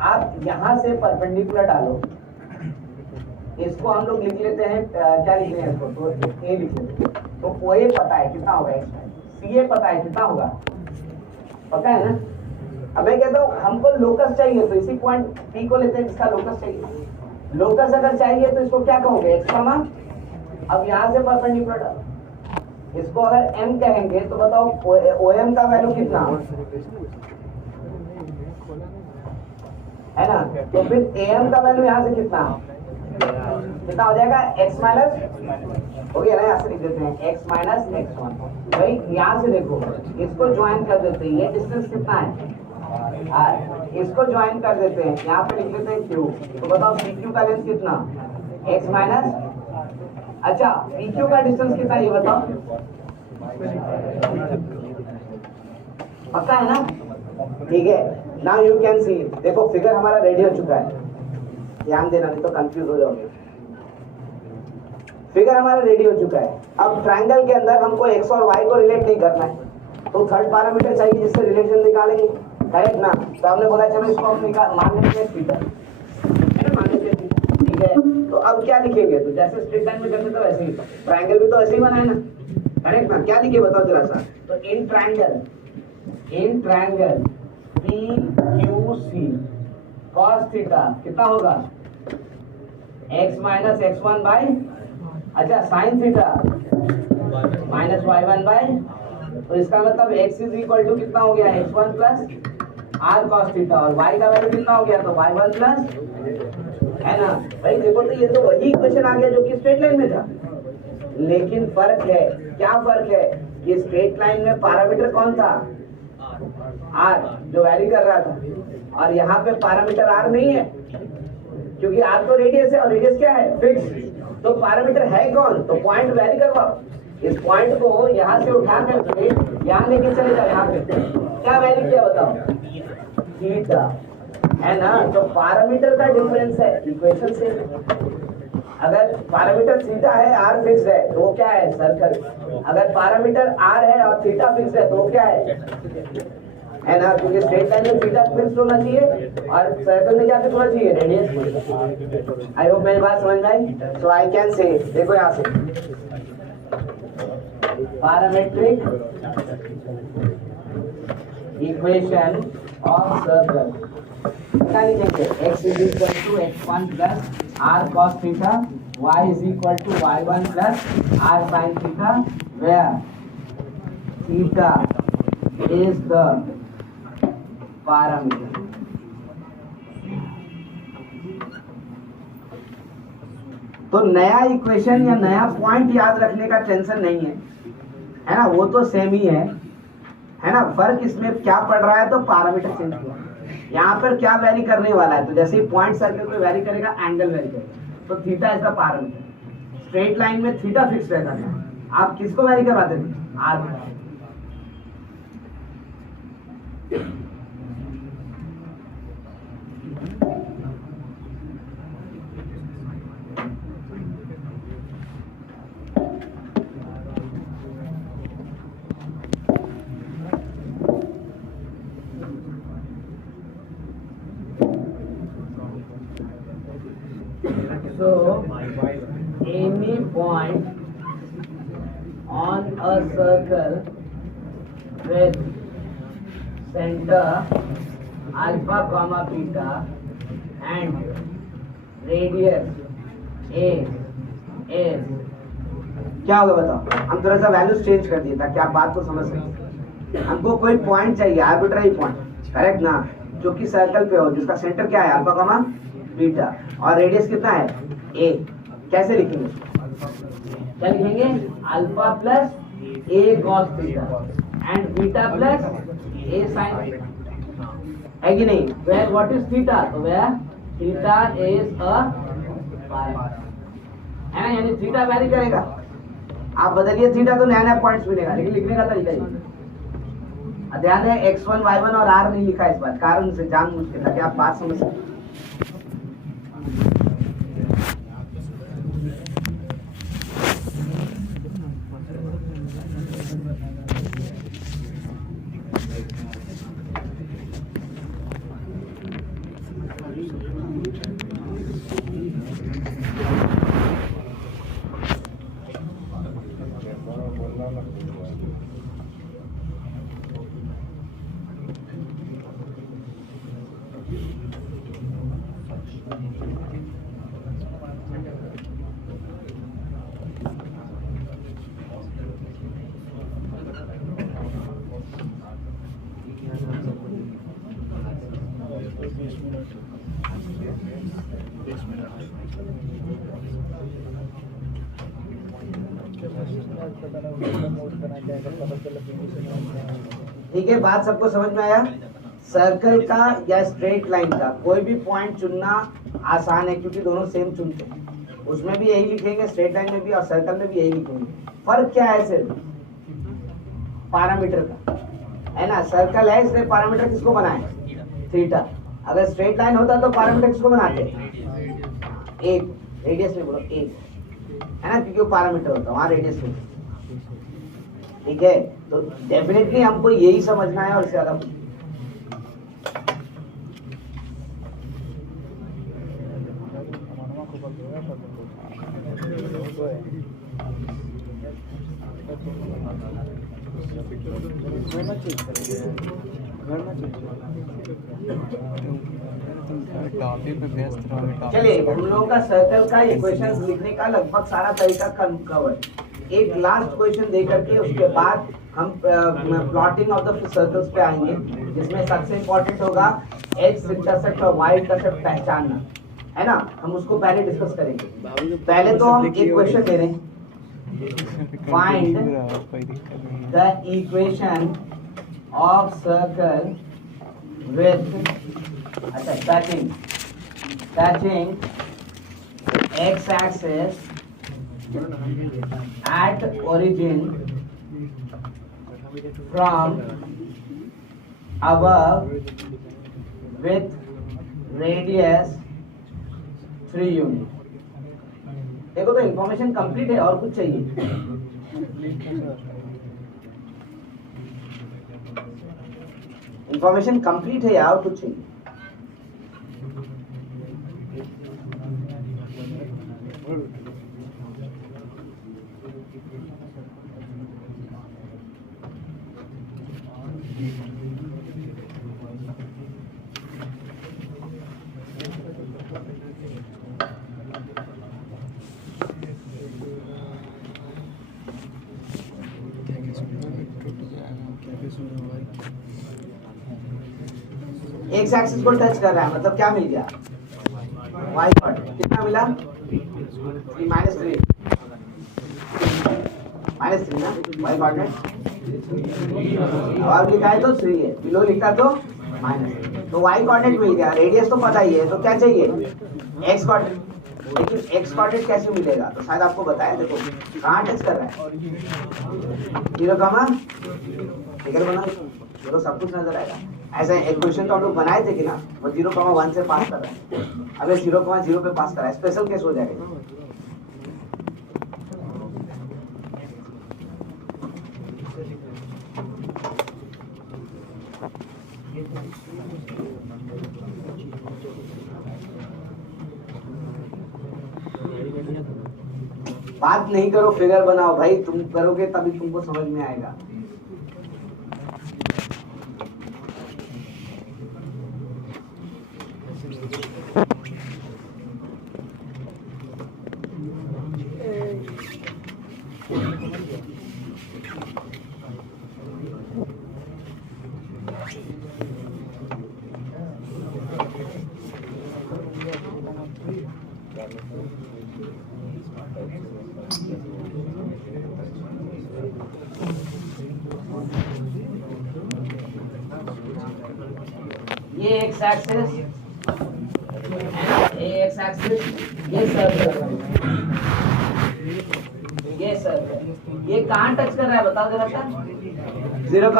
आप यहाँ से परपेंडिकुलर डालो, इसको हम लोग लिख लेते हैं, क्या लिख रहे हैं इसको? तो a लिख लेते हैं। तो OA पता है कितना होगा, CA पता है कितना होगा, पता है ना। अब मैं कहता हूँ हमको लोकस चाहिए, तो इसी पॉइंट P को लेते हैं जिसका लोकस चाहिए। लोकस अगर चाहिए तो इसको क्या कहोगे? x कामा, अब यहाँ से परपेंडिकुलर डालो, इसको अगर m कहेंगे तो बताओ OM का वैल्यू कितना है ना। तो फिर AM का वैल्यू यहाँ से कितना हो जाएगा? x माइनस, हो गया ना, यहाँ से लिख देते हैं x माइनस x1। भाई यहाँ से देखो, इसको ज्वाइन कर देते हैं, ये डिस्टेंस कितना है r, इसको ज्वाइन कर देते हैं, यहाँ पे लिख देते हैं q। तो बताओ PQ का लेंथ कितना? x माइनस, अच्छा PQ का डिस्टेंस कितना है ये बताओ, पक्का है ना, ठीक है। नाउ यू कैन सी, देखो फिगर हमारा रेडी हो चुका है, ध्यान देना नहीं तो कंफ्यूज हो जाओगे। फिगर हमारा रेडी हो चुका है। अब ट्रायंगल के अंदर हमको x और y को रिलेट नहीं करना है, तो थर्ड पैरामीटर चाहिए जिससे रिलेशन निकालेंगे, करेक्ट ना। तो हमने बोला चलो इसको हम मान लेते हैं थीटा, मान लेते हैं, ठीक है। तो अब क्या लिखेंगे? तो जैसे स्ट्रेट लाइन में करते तो वैसे ही, ट्रायंगल भी तो ऐसे ही बनाए ना, करेक्ट ना। क्या लिखे बताओ जरा सा? तो in triangle PQC cos theta कितना होगा? x माइनस x1 बाई, अच्छा sine theta minus y1 by, तो इसका मतलब x इज इक्वल टू कितना हो गया? x1 plus r cos theta, और y का वैल्यू कितना हो गया? तो y1 प्लस, है ना भाई। देखो तो ये तो वही इक्वेशन आ गया जो कि स्ट्रेट लाइन में था, लेकिन फर्क है, क्या फर्क है? ये स्ट्रेट लाइन में पैरामीटर कौन था? r, जो वैरी कर रहा था, और यहाँ पे पैरामीटर r नहीं है, क्योंकि r तो रेडियस है, और रेडियस क्या है? फिक्स। तो पैरामीटर है कौन? तो पॉइंट वैरी करवाओ, इस पॉइंट को यहाँ से उठा करके यहाँ लेके चले जाओ, यहाँ पे क्या वैरी किया बताओ? थीटा, है ना। तो पैरामीटर का डिफरेंस है, इक्वेशन से। अगर पैरामीटर थीटा है, r फिक्स है, तो वो क्या है? सर्कल। अगर पैरामीटर r है और थीटा फिक्स है, तो वो क्या है ना, क्योंकि स्ट्रेट लाइन में थीटा फिक्स होना चाहिए और सर्कल में क्या फिक्स होना चाहिए? रेडियस। आई होप मेरी बात समझ में आई। सो आई कैन से, देखो यहाँ से पैरामेट्रिक इक्वेशन ऑफ सर्कल क्या लिखेंगे? x is equal to x1 plus r cos theta y is equal to y1 plus r sin theta, where theta is the parameter. तो नया इक्वेशन या नया पॉइंट याद रखने का टेंशन नहीं है ना, वो तो सेम ही है ना। फर्क इसमें क्या पड़ रहा है, तो पैरामीटर चेंज हुआ। यहाँ पर क्या वेरी करने वाला है, तो जैसे ही पॉइंट सर्कल पे वेरी करेगा, एंगल वेरी करेगा, तो थीटा इसका पैरामीटर। स्ट्रेट लाइन में थीटा फिक्स रहता है, आप किसको वेरी करवाते थे, are. So any point on a circle with center alpha comma beta and radius a is, क्या होगा बताओ। हम थोड़ा सा वैल्यूज चेंज कर दिए ताकि आप बात को समझ सकें। हमको कोई पॉइंट चाहिए, आर्बिट्ररी पॉइंट, करेक्ट ना, जो कि सर्कल पे हो, जिसका सेंटर क्या है, अल्फा कॉमा बीटा, और रेडियस कितना है, ए। कैसे लिखेंगे उसको, क्या लिखेंगे, alpha plus a cos theta and beta plus a sine, है कि नहीं। वेयर व्हाट इज थीटा, तो where theta is a parameter, है ना, यानी थीटा वैरी करेगा। आप बदलिए थीटा तो नया नया पॉइंट्स मिलेगा, लेकिन लिखने का तरीका ही। ध्यान है x1 y1 और r नहीं लिखा इस बार, कारण से जानबूझ के, ताकि आप बात समझ सकें। ठीक है, बात सबको समझ में आया। सर्कल का या स्ट्रेट लाइन का कोई भी पॉइंट चुनना आसान है, क्योंकि दोनों सेम चुनते हैं। उसमें भी यही लिखेंगे, स्ट्रेट लाइन में भी और सर्कल में भी यही लिखेंगे। फर्क क्या है, सिर्फ पैरामीटर का, है ना। सर्कल है इसलिए पैरामीटर किसको बनाए, थीटा। अगर स्ट्रेट लाइन होता तो पैरामीटर किसको बनाते, एक, रेडियस में बोलो एक, है ना, क्योंकि वो पैरामीटर होता है, वहां रेडियस में। ठीक है, तो डेफिनेटली हमको यही समझना है और इससे ज्यादा चलिए, हम लोगों का सर्कल का इक्वेशन लिखने का लगभग सारा तरीका कवर। एक लास्ट क्वेश्चन दे करके उसके बाद हम प्लॉटिंग ऑफ द सर्कल्स पे आएंगे, जिसमें सबसे इम्पोर्टेंट होगा एक्स इंटरसेप्ट और वाई इंटरसेप्ट पहचानना, है ना। हम उसको पहले डिस्कस करेंगे। पहले तो हम एक क्वेश्चन दे रहे हैं, find the equation of circle with, अच्छा, touching X axis at origin from above with radius 3 unit। देखो तो इंफॉर्मेशन कंप्लीट है, और कुछ चाहिए, इंफॉर्मेशन कंप्लीट है या और कुछ चाहिए। एक्स एक्सिस को टच कर रहा है, मतलब क्या मिल गया, वाई कोऑर्डिनेट कितना मिला, -3 ना वाई कोऑर्डिनेट, अब लिखा है तो 3 है, बिलो लिखा तो माइनस, तो वाई कोऑर्डिनेट मिल गया, रेडियस तो पता ही है, तो क्या चाहिए एक्स कोऑर्डिनेट, लेकिन एक्स कोऑर्डिनेट कैसे मिलेगा, तो शायद आपको बताया, देखो कहाँ टच कर रहा है, 0, फिगर बना तो सब कुछ नजर आएगा। ऐसा एक क्वेश्चन तो हम लोग बनाए थे कि ना, वो 0,1 से पास कर रहा है, अब ये 0,0 पे पास कर रहा है, स्पेशल केस हो जाएगा। बात नहीं करो, फिगर बनाओ भाई, तुम करोगे तभी तुमको समझ में आएगा। ये एक्स एक्सिस, एक्स एक्सिस, ये सर्कल, ये सर्कल, ये कहाँ टच कर रहा है बताओ जरा सा, 0,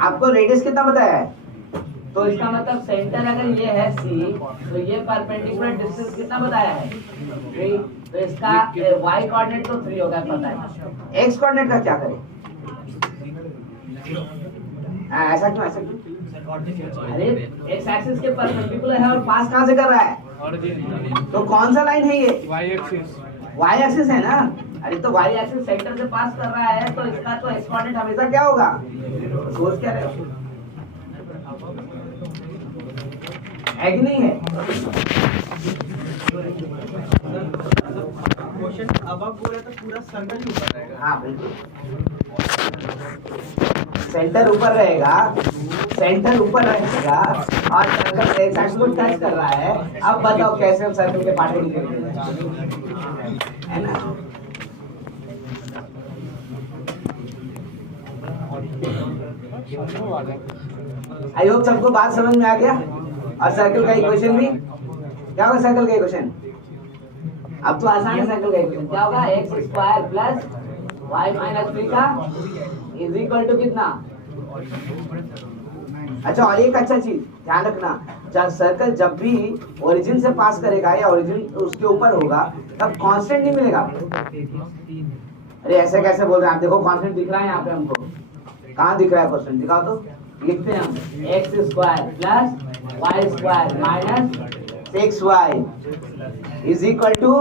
आपको रेडियस कितना बताया है, तो इसका मतलब सेंटर अगर ये है सी, तो ये परपेंडिकुलर डिस्टेंस कितना बताया है 3, तो इसका वाई कोऑर्डिनेट तो 3 होगा पता है, एक्स कोऑर्डिनेट का क्या करें, ऐसा क्यों, ऐसा क्यों, अरे एक्स एक्सिस के परपेंडिकुलर है और पास कहां से कर रहा है, तो कौन सा लाइन है ये, वाई एक्सिस है ना, अरे तो वाई एक्सिस सेंटर से पास कर रहा है, तो इसका तो एक्स कोऑर्डिनेट हमेशा क्या होगा, सोच क्या रहे हो, है कि नहीं है, क्वेश्चन अब आप बोले तो पूरा सर्कल ही ऊपर रहेगा, हाँ बिल्कुल, सेंटर ऊपर रहेगा, सेंटर ऊपर रहेगा और सर्कल एक्स एक्सिस को टच कर रहा है, अब बताओ कैसे हम सर्कल के पार्ट निकलेंगे, है ना, आई होप सबको बात समझ में आ गया, और सर्कल का इक्वेशन भी क्या होगा, सर्कल का इक्वेशन अब तो आसान है, सर्कल का इक्वेशन क्या होगा, x² प्लस y माइनस 3 का इज इक्वल टू कितना, अच्छा और एक अच्छा चीज ध्यान रखना, जब सर्कल जब भी ओरिजिन से पास करेगा या ओरिजिन उसके ऊपर होगा तब कांस्टेंट नहीं मिलेगा, अरे ऐसे कैसे बोल रहे हैं आप, देखो कांस्टेंट दिख रहा है यहाँ पे हमको, कहाँ दिख रहा है कांस्टेंट, दिखाओ तो, लिखते हैं हम x² plus y² minus 6y is equal to,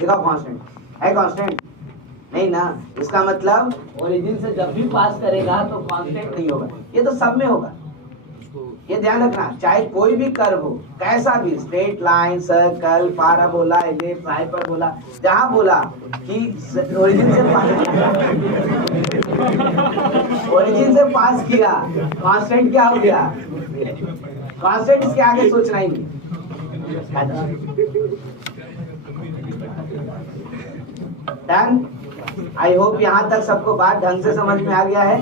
दिखाओ कांस्टेंट है, कांस्टेंट नहीं ना, इसका मतलब ओरिजिन से जब भी पास करेगा तो कांस्टेंट नहीं होगा, ये तो सब में होगा, ये ध्यान रखना, चाहे कोई भी कर्व हो, कैसा भी, straight line, circle, parabola, ellipse, hyperbola, जहां बोला कि ओरिजिन से पास किया, कांस्टेंट क्या हो गया, कांस्टेंट इसके आगे सोचना ही नहीं, डन, आई होप यहाँ तक सबको बात ढंग से समझ में आ गया है,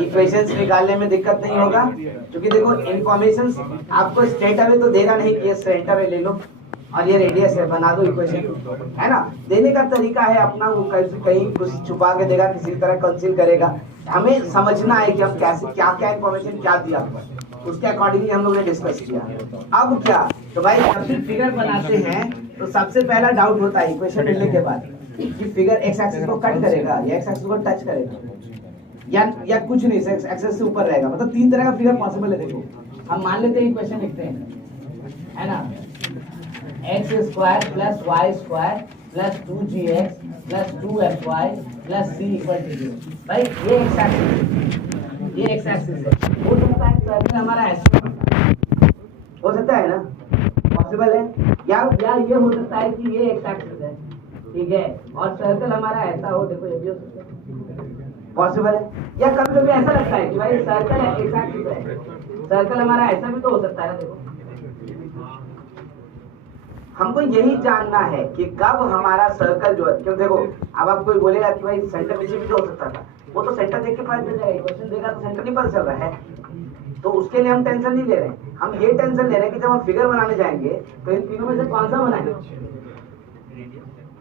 इक्वेशंस निकालने में दिक्कत नहीं होगा, क्योंकि देखो इन्फॉर्मेशन आपको स्ट्रेट अवे तो देगा नहीं कि ये सेंटर है ले लो और ये रेडियस है बना दो इक्वेशन, है ना, देने का तरीका है अपना, वो कहीं कुछ छुपा के देगा, किसी तरह कंसील करेगा, हमें समझना है कि हम कैसे क्या क्या इन्फॉर्मेशन क्या दिया, उसके अकॉर्डिंगली हम लोग ने डिस्कस किया। अब क्या, तो भाई जब भी फिगर बनाते हैं तो सबसे पहला डाउट होता है इक्वेशन मिलने के बाद कि फिगर एक्स एक्सिस को कट करेगा या एक्स एक्सिस को टच करेगा या कुछ नहीं, एक्स एक्सिस से ऊपर रहेगा, मतलब 3 तरह का फिगर पॉसिबल है। देखो हम मान लेते हैं इक्वेशन लिखते हैं, है ना, x² plus y² plus 2gx plus 2fy plus c equal to 0। भाई ये एक्स एक्सिस है, हो सकता है सर्कल हमारा ऐसा हो सकता है ना, पॉसिबल है, या ये हो सकता है कि ये एक्स एक्सिस है, ठीक है, और सर्कल हमारा ऐसा हो, देखो ये भी हो सकता है, पॉसिबल है, या कभी कभी ऐसा लगता है कि भाई सर्कल एक्स एक्सिस है सर्कल हमारा ऐसा भी तो हो सकता है ना। देखो हमको यही जानना है कि कब हमारा सर्कल जो है, क्यों देखो अब आप कोई बोलेगा कि भाई सेंटर नीचे भी तो हो सकता था, वो तो सेंटर देख के पता चल जाएगा, क्वेश्चन देगा तो सेंटर नहीं पता चल रहा है, तो उसके लिए हम टेंशन नहीं ले रहे हैं। हम ये टेंशन ले रहे हैं कि जब हम फिगर बनाने जाएंगे तो इन तीनों में से कौन सा बनाएंगे,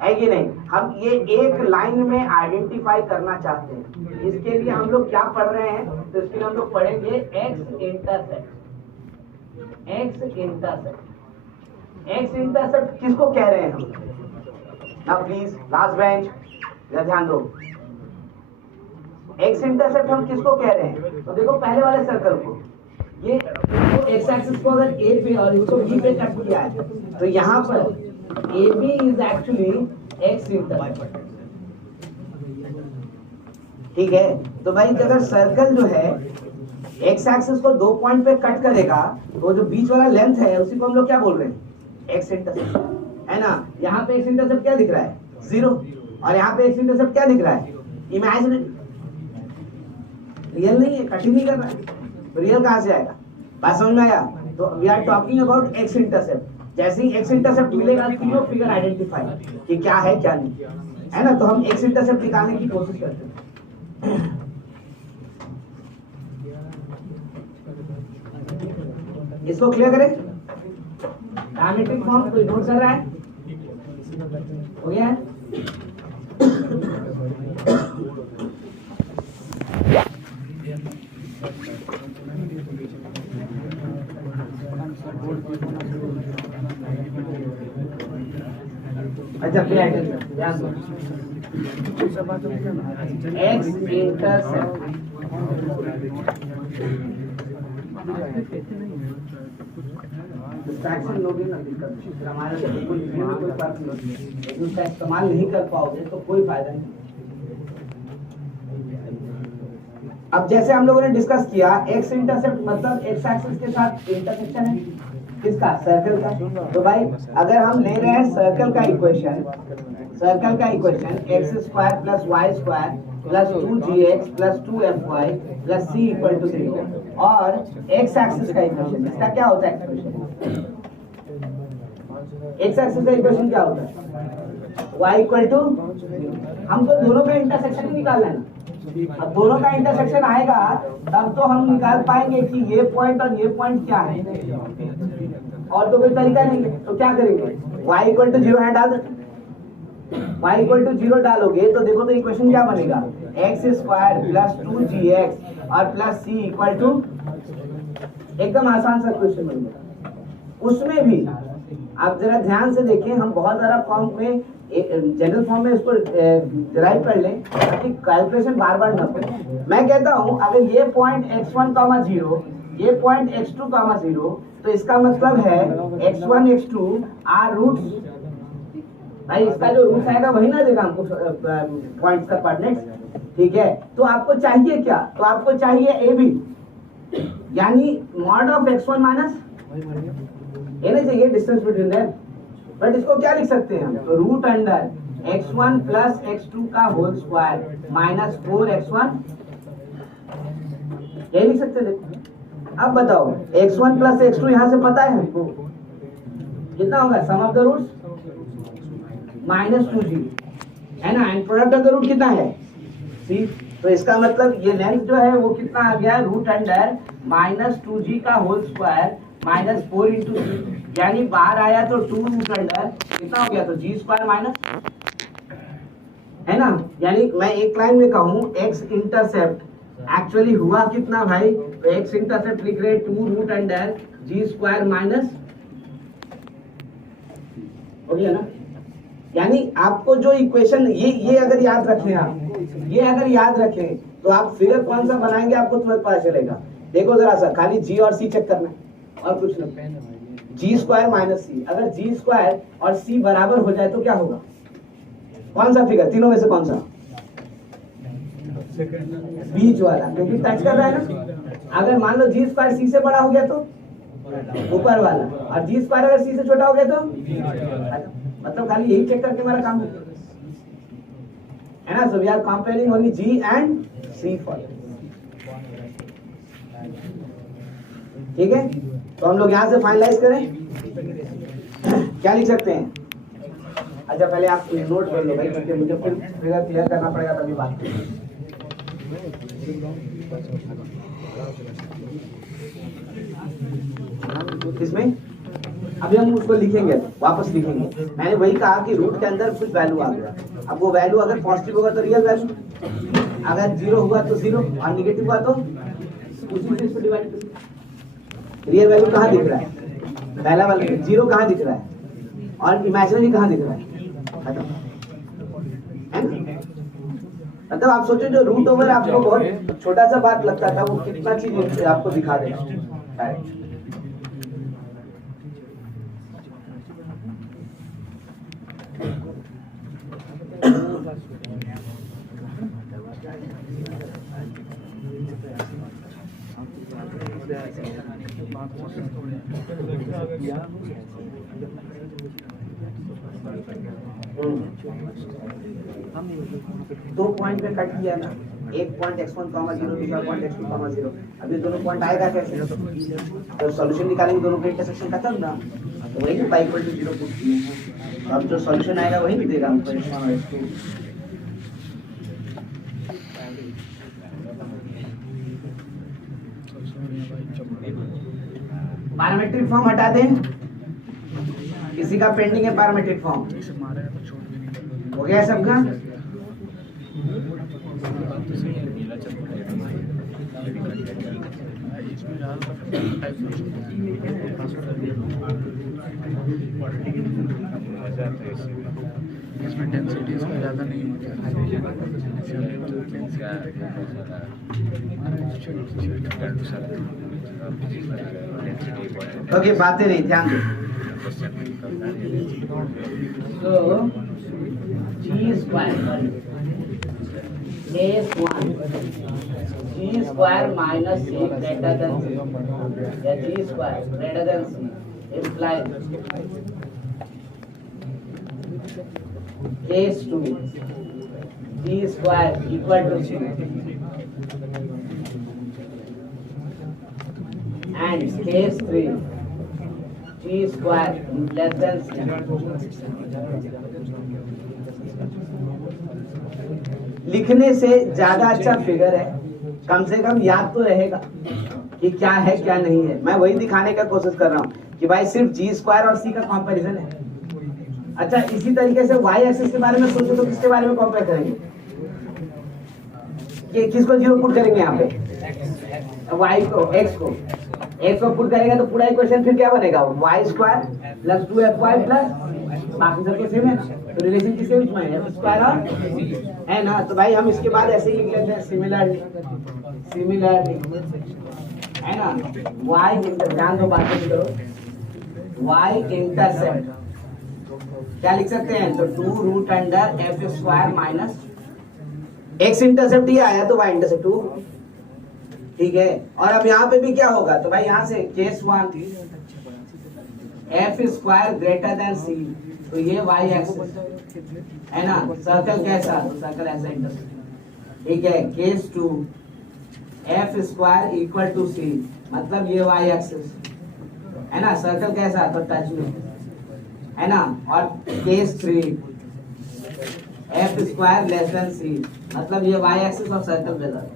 है कि नहीं। हम ये एक लाइन में आइडेंटिफाई करना चाहते हैं, इसके लिए हम लोग क्या पढ़ रहे हैं, तो इसके लिए हम लोग पढ़ेंगे x intercept. X intercept, x intercept किसको कह रहे हैं हम। नाउ प्लीज लास्ट बेंच ध्यान दो, एक्स इंटरसेप्ट हम किसको कह रहे हैं। तो देखो पहले वाले सर्कल को, ये एक्स एक्सिस को अगर ए पे और इसको बी पे कट किया है, तो यहाँ पर A B is actually x intercept, ठीक है। तो भाई अगर सर्कल जो है एक्स एक्सिस को 2 पॉइंट पे कट करेगा, तो जो बीच वाला लेंथ है उसी को हम लोग क्या बोल रहे हैं, एक्स इंटरसेप्ट, है ना। यहाँ पे एक्स इंटरसेप्ट क्या दिख रहा है, 0, और यहाँ पे एक्स इंटरसेप्ट क्या दिख रहा है, इमेजिनरी, रियल नहीं है, कटिंग नहीं कर रहा है, तो रियल कहाँ से आएगा। बात समझ में आया। तो we are talking about x intercept. जैसे ही एक्स इंटरसेप्ट मिलेगा तीनों फिगर आइडेंटिफाई कि क्या है क्या नहीं, है ना। तो हम एक्स इंटरसेप्ट निकालने की कोशिश करते हैं। इसको क्लियर करें, डायमेट्रिक फॉर्म कोई नोट कर रहा है, हो गया है। अच्छा ध्यान दो, एक्स इंटरसेप्ट डिस्ट्रैक्शन लोगे ना दिक्कत, फिर हमारे से बिल्कुल लिखने में कोई फर्क नहीं है, लेकिन उसका इस्तेमाल नहीं कर पाओगे तो कोई फायदा नहीं। अब जैसे हम लोगों ने डिस्कस किया, एक्स इंटरसेप्ट मतलब एक्स एक्सिस के साथ इंटरसेक्शन है किसका, सर्कल का। तो भाई अगर हम ले रहे हैं सर्कल का इक्वेशन, सर्कल का equation x square plus y square plus 2gx plus 2fy plus c equal to 0, और एक्स एक्सिस का इक्वेशन, इसका क्या होता है एक्सप्रेशन, एक्स एक्सिस का इक्वेशन क्या होता है, y इक्वल टू, हमको दोनों का इंटरसेक्शन ही निकालना है। अब दोनों का इंटरसेक्शन आएगा तब तो हम निकाल पाएंगे कि ये पॉइंट और ये पॉइंट क्या है, और तो कोई तरीका नहीं है। तो क्या करेंगे, y इक्वल टू 0 है डाल दो, y इक्वल टू 0 डालोगे तो देखो तो इक्वेशन क्या बनेगा, एक्स स्क्वायर प्लस 2gx और प्लस c इक्वल टू, एकदम आसान सा क्वेश्चन बन गया। उसमें भी आप जरा ध्यान से देखें, हम बहुत सारा फॉर्म में जनरल फॉर्म में इसको डिराइव कर लें ताकि कैलकुलेशन बार बार ना पड़े। मैं कहता हूं अगर ये पॉइंट x1, 0, ये पॉइंट x2, 0, तो इसका मतलब है x1, x2 आर रूट्स, भाई इसका जो रूट्स आएगा वही ना देगा हमको पॉइंट्स का कोऑर्डिनेट्स, ठीक है। तो आपको चाहिए क्या, तो आपको चाहिए ए बी, यानी मॉड ऑफ x1 माइनस, ये नहीं चाहिए डिस्टेंस बिटवीन देम, बट इसको क्या लिख सकते हैं हम, तो root under x1 plus x2 का होल स्क्वायर माइनस 4x1, ये लिख सकते हैं। अब बताओ x1 प्लस x2 यहाँ से पता है हमको कितना होगा, sum of the roots minus 2g, है ना, and product of the root कितना है c। तो इसका मतलब ये लेंथ जो है वो कितना आ गया, रूट अंडर माइनस 2g का whole square minus 4 into c, यानी बाहर आया तो 2 रूट अंडर कितना हो गया, तो g स्क्वायर माइनस, है ना। यानी मैं एक लाइन में कहूँ x इंटरसेप्ट एक्चुअली हुआ कितना भाई, तो x इंटरसेप्ट लिख रहे 2 root under g square minus, हो गया ना। यानी आपको जो इक्वेशन ये अगर याद रखें आप, ये अगर याद रखें तो आप फिगर कौन सा बनाएंगे आपको तुरंत पता चलेगा। देखो जरा सा, खाली g और c चेक करना है और कुछ नहीं, g स्क्वायर माइनस c, अगर g स्क्वायर और c बराबर हो जाए तो क्या होगा, कौन सा फिगर, तीनों में से कौन सा, बीच वाला, क्योंकि टच कर रहा है ना। अगर मान लो g स्क्वायर c से बड़ा हो गया तो ऊपर वाला, और g स्क्वायर अगर c से छोटा हो गया तो, मतलब खाली यही चेक करके हमारा काम है ना। So we are comparing only g and c for, ठीक है, तो हम लोग यहाँ से फाइनलाइज करें, क्या लिख सकते हैं? अच्छा पहले आप नोट कर लो भाई, क्योंकि मुझे फिर फिगर क्लियर करना पड़ेगा तभी बात करें। इसमें अभी हम उसको लिखेंगे, वापस लिखेंगे। मैंने वही कहा कि रूट के अंदर कुछ वैल्यू आ गया, अब वो वैल्यू अगर पॉजिटिव होगा तो रियल वैल्यू, अगर जीरो होगा तो जीरो, और निगेटिव हुआ तो उसी से इसको डिवाइड करें। रियल वैल्यू कहाँ दिख रहा है? पहला वाला जीरो कहाँ दिख रहा है, और इमेजिनरी कहाँ दिख रहा है? खत्म है ना? मतलब आप सोचो जो रूट ओवर आपको बहुत छोटा सा बात लगता था, वो कितना चीज आपको दिखा देगा। दो पॉइंट पे कट किया ना, एक पॉइंट x1, 0, दूसरा पॉइंट x2, 0। अब ये दोनों पॉइंट आएगा कैसे? तो सॉल्यूशन निकालेंगे, दोनों का इंटरसेक्शन खत्म ना, तो वही ना y = 0 पुट किए हैं। अब जो सॉल्यूशन आएगा वही देगा हमको x1 और x2। पैरामीट्रिक फॉर्म हटा दें, किसी का पेंडिंग है पैरामीट्रिक फॉर्म? हो गया सबका? इसमें डेंसिटी इसका ज़्यादा नहीं होता। ओके, बातें नहीं, ध्यान दो। तो g square a1 g square minus c greater than c, या g square greater than c implies case 2 g square equal to c and case 3 g square less than c। लिखने से ज्यादा अच्छा फिगर है, कम से कम याद तो रहेगा कि क्या है क्या नहीं है। मैं वही दिखाने का कोशिश कर रहा हूँ कि भाई सिर्फ जी स्क्वायर और सी का कंपैरिजन है। अच्छा इसी तरीके से वाई एक्सिस के बारे में सोचो तो किसके बारे में कंपेयर करेंगे? कि किसको जीरो पुट करेंगे यहाँ पे? वाई को, एक्स को पुट करेगा तो पूरा इक्वेशन फिर क्या बनेगा? Y square plus 2fy plus बाकी सब तो सेम है ना, तो रिलेशन किसके बीच में है? एफ स्क्वायर और है ना। तो भाई हम इसके बाद ऐसे ही लिख लेते हैं सिमिलरली है ना। y ध्यान दो, बात करो, y इंटरसेप्ट क्या लिख सकते हैं? तो 2 root under f square minus x intercept ये आया तो y इंटरसेप्ट 2, ठीक है। और अब यहाँ पे भी क्या होगा? तो भाई यहाँ से case 1 F square greater than C, तो ये वाई एक्सिस है ना। सर्कल कैसा? तो सर्कल ऐसा इंटरसेक्ट, ठीक है। Case 2 F square equal to C, मतलब ये वाई एक्सिस है ना। सर्कल कैसा? तो टच में है ना। और case 3 F square less than C, मतलब ये वाई एक्सिस और सर्कल बेहतर।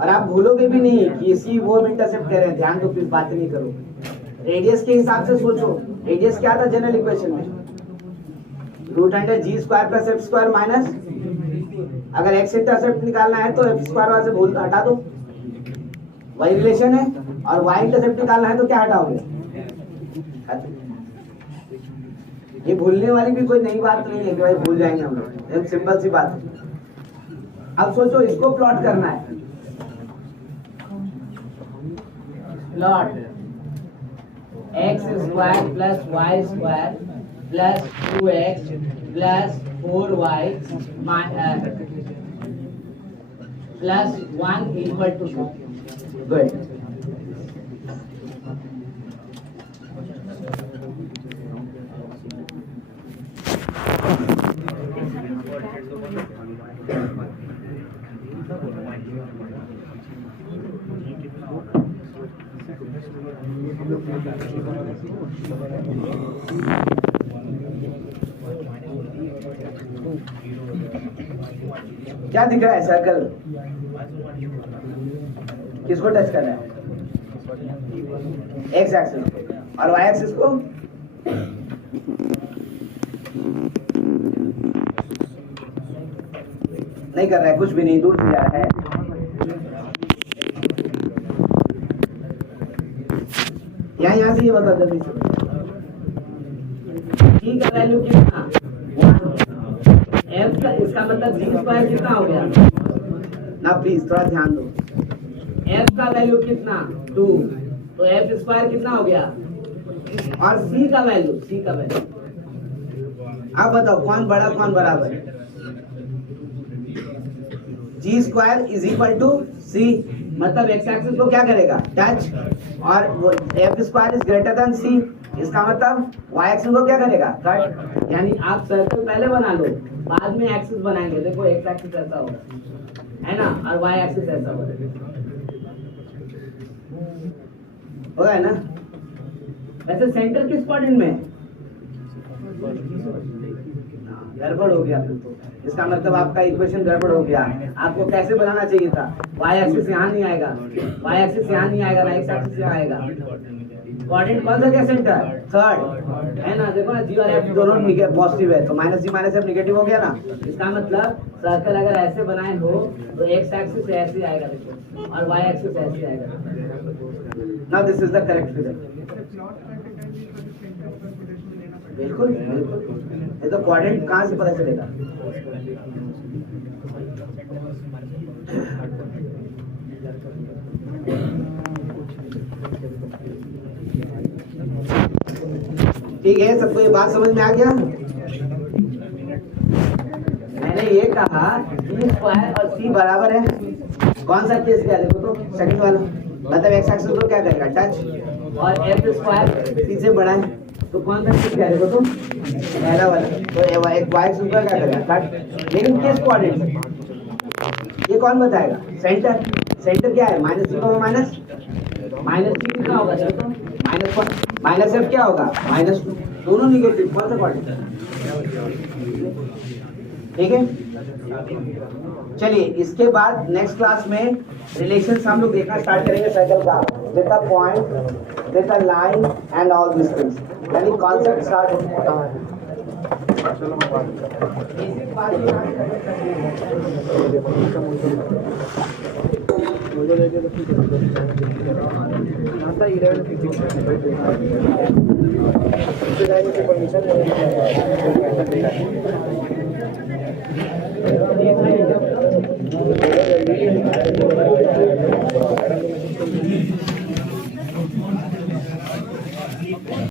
और आप भूलोगे भी नहीं कि इसी वो हम इंटरसेप्ट कर रहे हैं। ध्यान दो, प्लीज बात नहीं करो। रेडियस के हिसाब से सोचो, रेडियस क्या था जनरल इक्वेशन में? Root under G square plus F square minus, अगर एक्स इंटरसेप्ट निकालना है तो एफ स्क्वायर वाले से भूल हटा दो, वही रिलेशन है। और वाई इंटरसेप्ट निकालना है तो क्या हटाओगे? ये भूलने वाली भी कोई नई बात नहीं है कि भाई भूल जाएंगे हम लोग, सिंपल सी बात है। अब सोचो इसको प्लॉट करना है, plot x square plus y square plus 2x plus 4y plus 1 equal to 2. Good. क्या दिख रहा है? सर्कल किसको टच कर रहा है? एक्स एक्सिस और वाई एक्सिस को नहीं कर रहा है, कुछ भी नहीं, दूर से जा रहा है. यहाँ से ये बता जल्दी से. G का वैल्यू कितना? 1. F का, इसका मतलब G स्क्वायर कितना हो गया ना? प्लीज थोड़ा ध्यान दो. F का वैल्यू कितना? 2. तो F स्क्वायर कितना हो गया? और C का वैल्यू अब बताओ कौन बड़ा कौन बराबर? G square is equal to C. मतलब एक्स एक्सिस को क्या करेगा? टच. और वो F square is greater than C. इसका मतलब y एक्सिस को क्या करेगा? कट. यानी आप सर्कल पहले बना लो, बाद में एक्सिस बनाएंगे. देखो एक्स एक्सिस ऐसा होगा है ना, और y एक्सिस ऐसा होगा ना. वैसे सेंटर किस कोऑर्डिनेट में? गड़बड़ हो गया फिर तो. इसका मतलब आपका इक्वेशन गड़बड़ हो गया. आपको कैसे बनाना चाहिए था? y एक्सिस यहाँ नहीं आएगा, y एक्सिस यहाँ नहीं आएगा ना, x एक्सिस यहाँ आएगा. कोऑर्डिनेट कौन सा क्या? सेंटर थर्ड है ना. देखो ना, g और f दोनों पॉजिटिव है, तो minus g minus f negative हो गया ना. इसका मतलब सर्कल अगर ऐसे बनाए हो तो x एक्सिस ऐसे आएगा देखो, और y एक्सिस ऐसे आएगा. Now this is the correct figure. बिल्कुल बिल्कुल. ये तो कोऑर्डिनेट कहाँ से पता चलेगा? ठीक है, सबको ये बात समझ में आ गया? मैंने ये कहा C स्क्वायर और C बराबर है. कौन सा केस क्या? देखो तो सेकंड वाला. मतलब एक्स एक्सिस को क्या करेगा? टच. और F स्क्वायर C से बड़ा है, तो कौन सा केस क्या? देखो तो पहला वाला. तो एक y एक्सिस को क्या करेगा? कट. लेकिन केस कोऑर्डिनेट ये कौन बताएगा? सेंटर. सेंटर क्या है? माइनस C को माइनस C कितना होगा? देखो माइनस F क्या होगा? -2. दोनों निगेटिव. कौन सा कोऑर्डिनेट? ठीक है. चलिए, इसके बाद नेक्स्ट क्लास में रिलेशंस हम लोग देखना स्टार्ट करेंगे सर्कल का, with a point, with a line and all this things. यानी कॉन्सेप्ट स्टार्ट होता है. परमिशन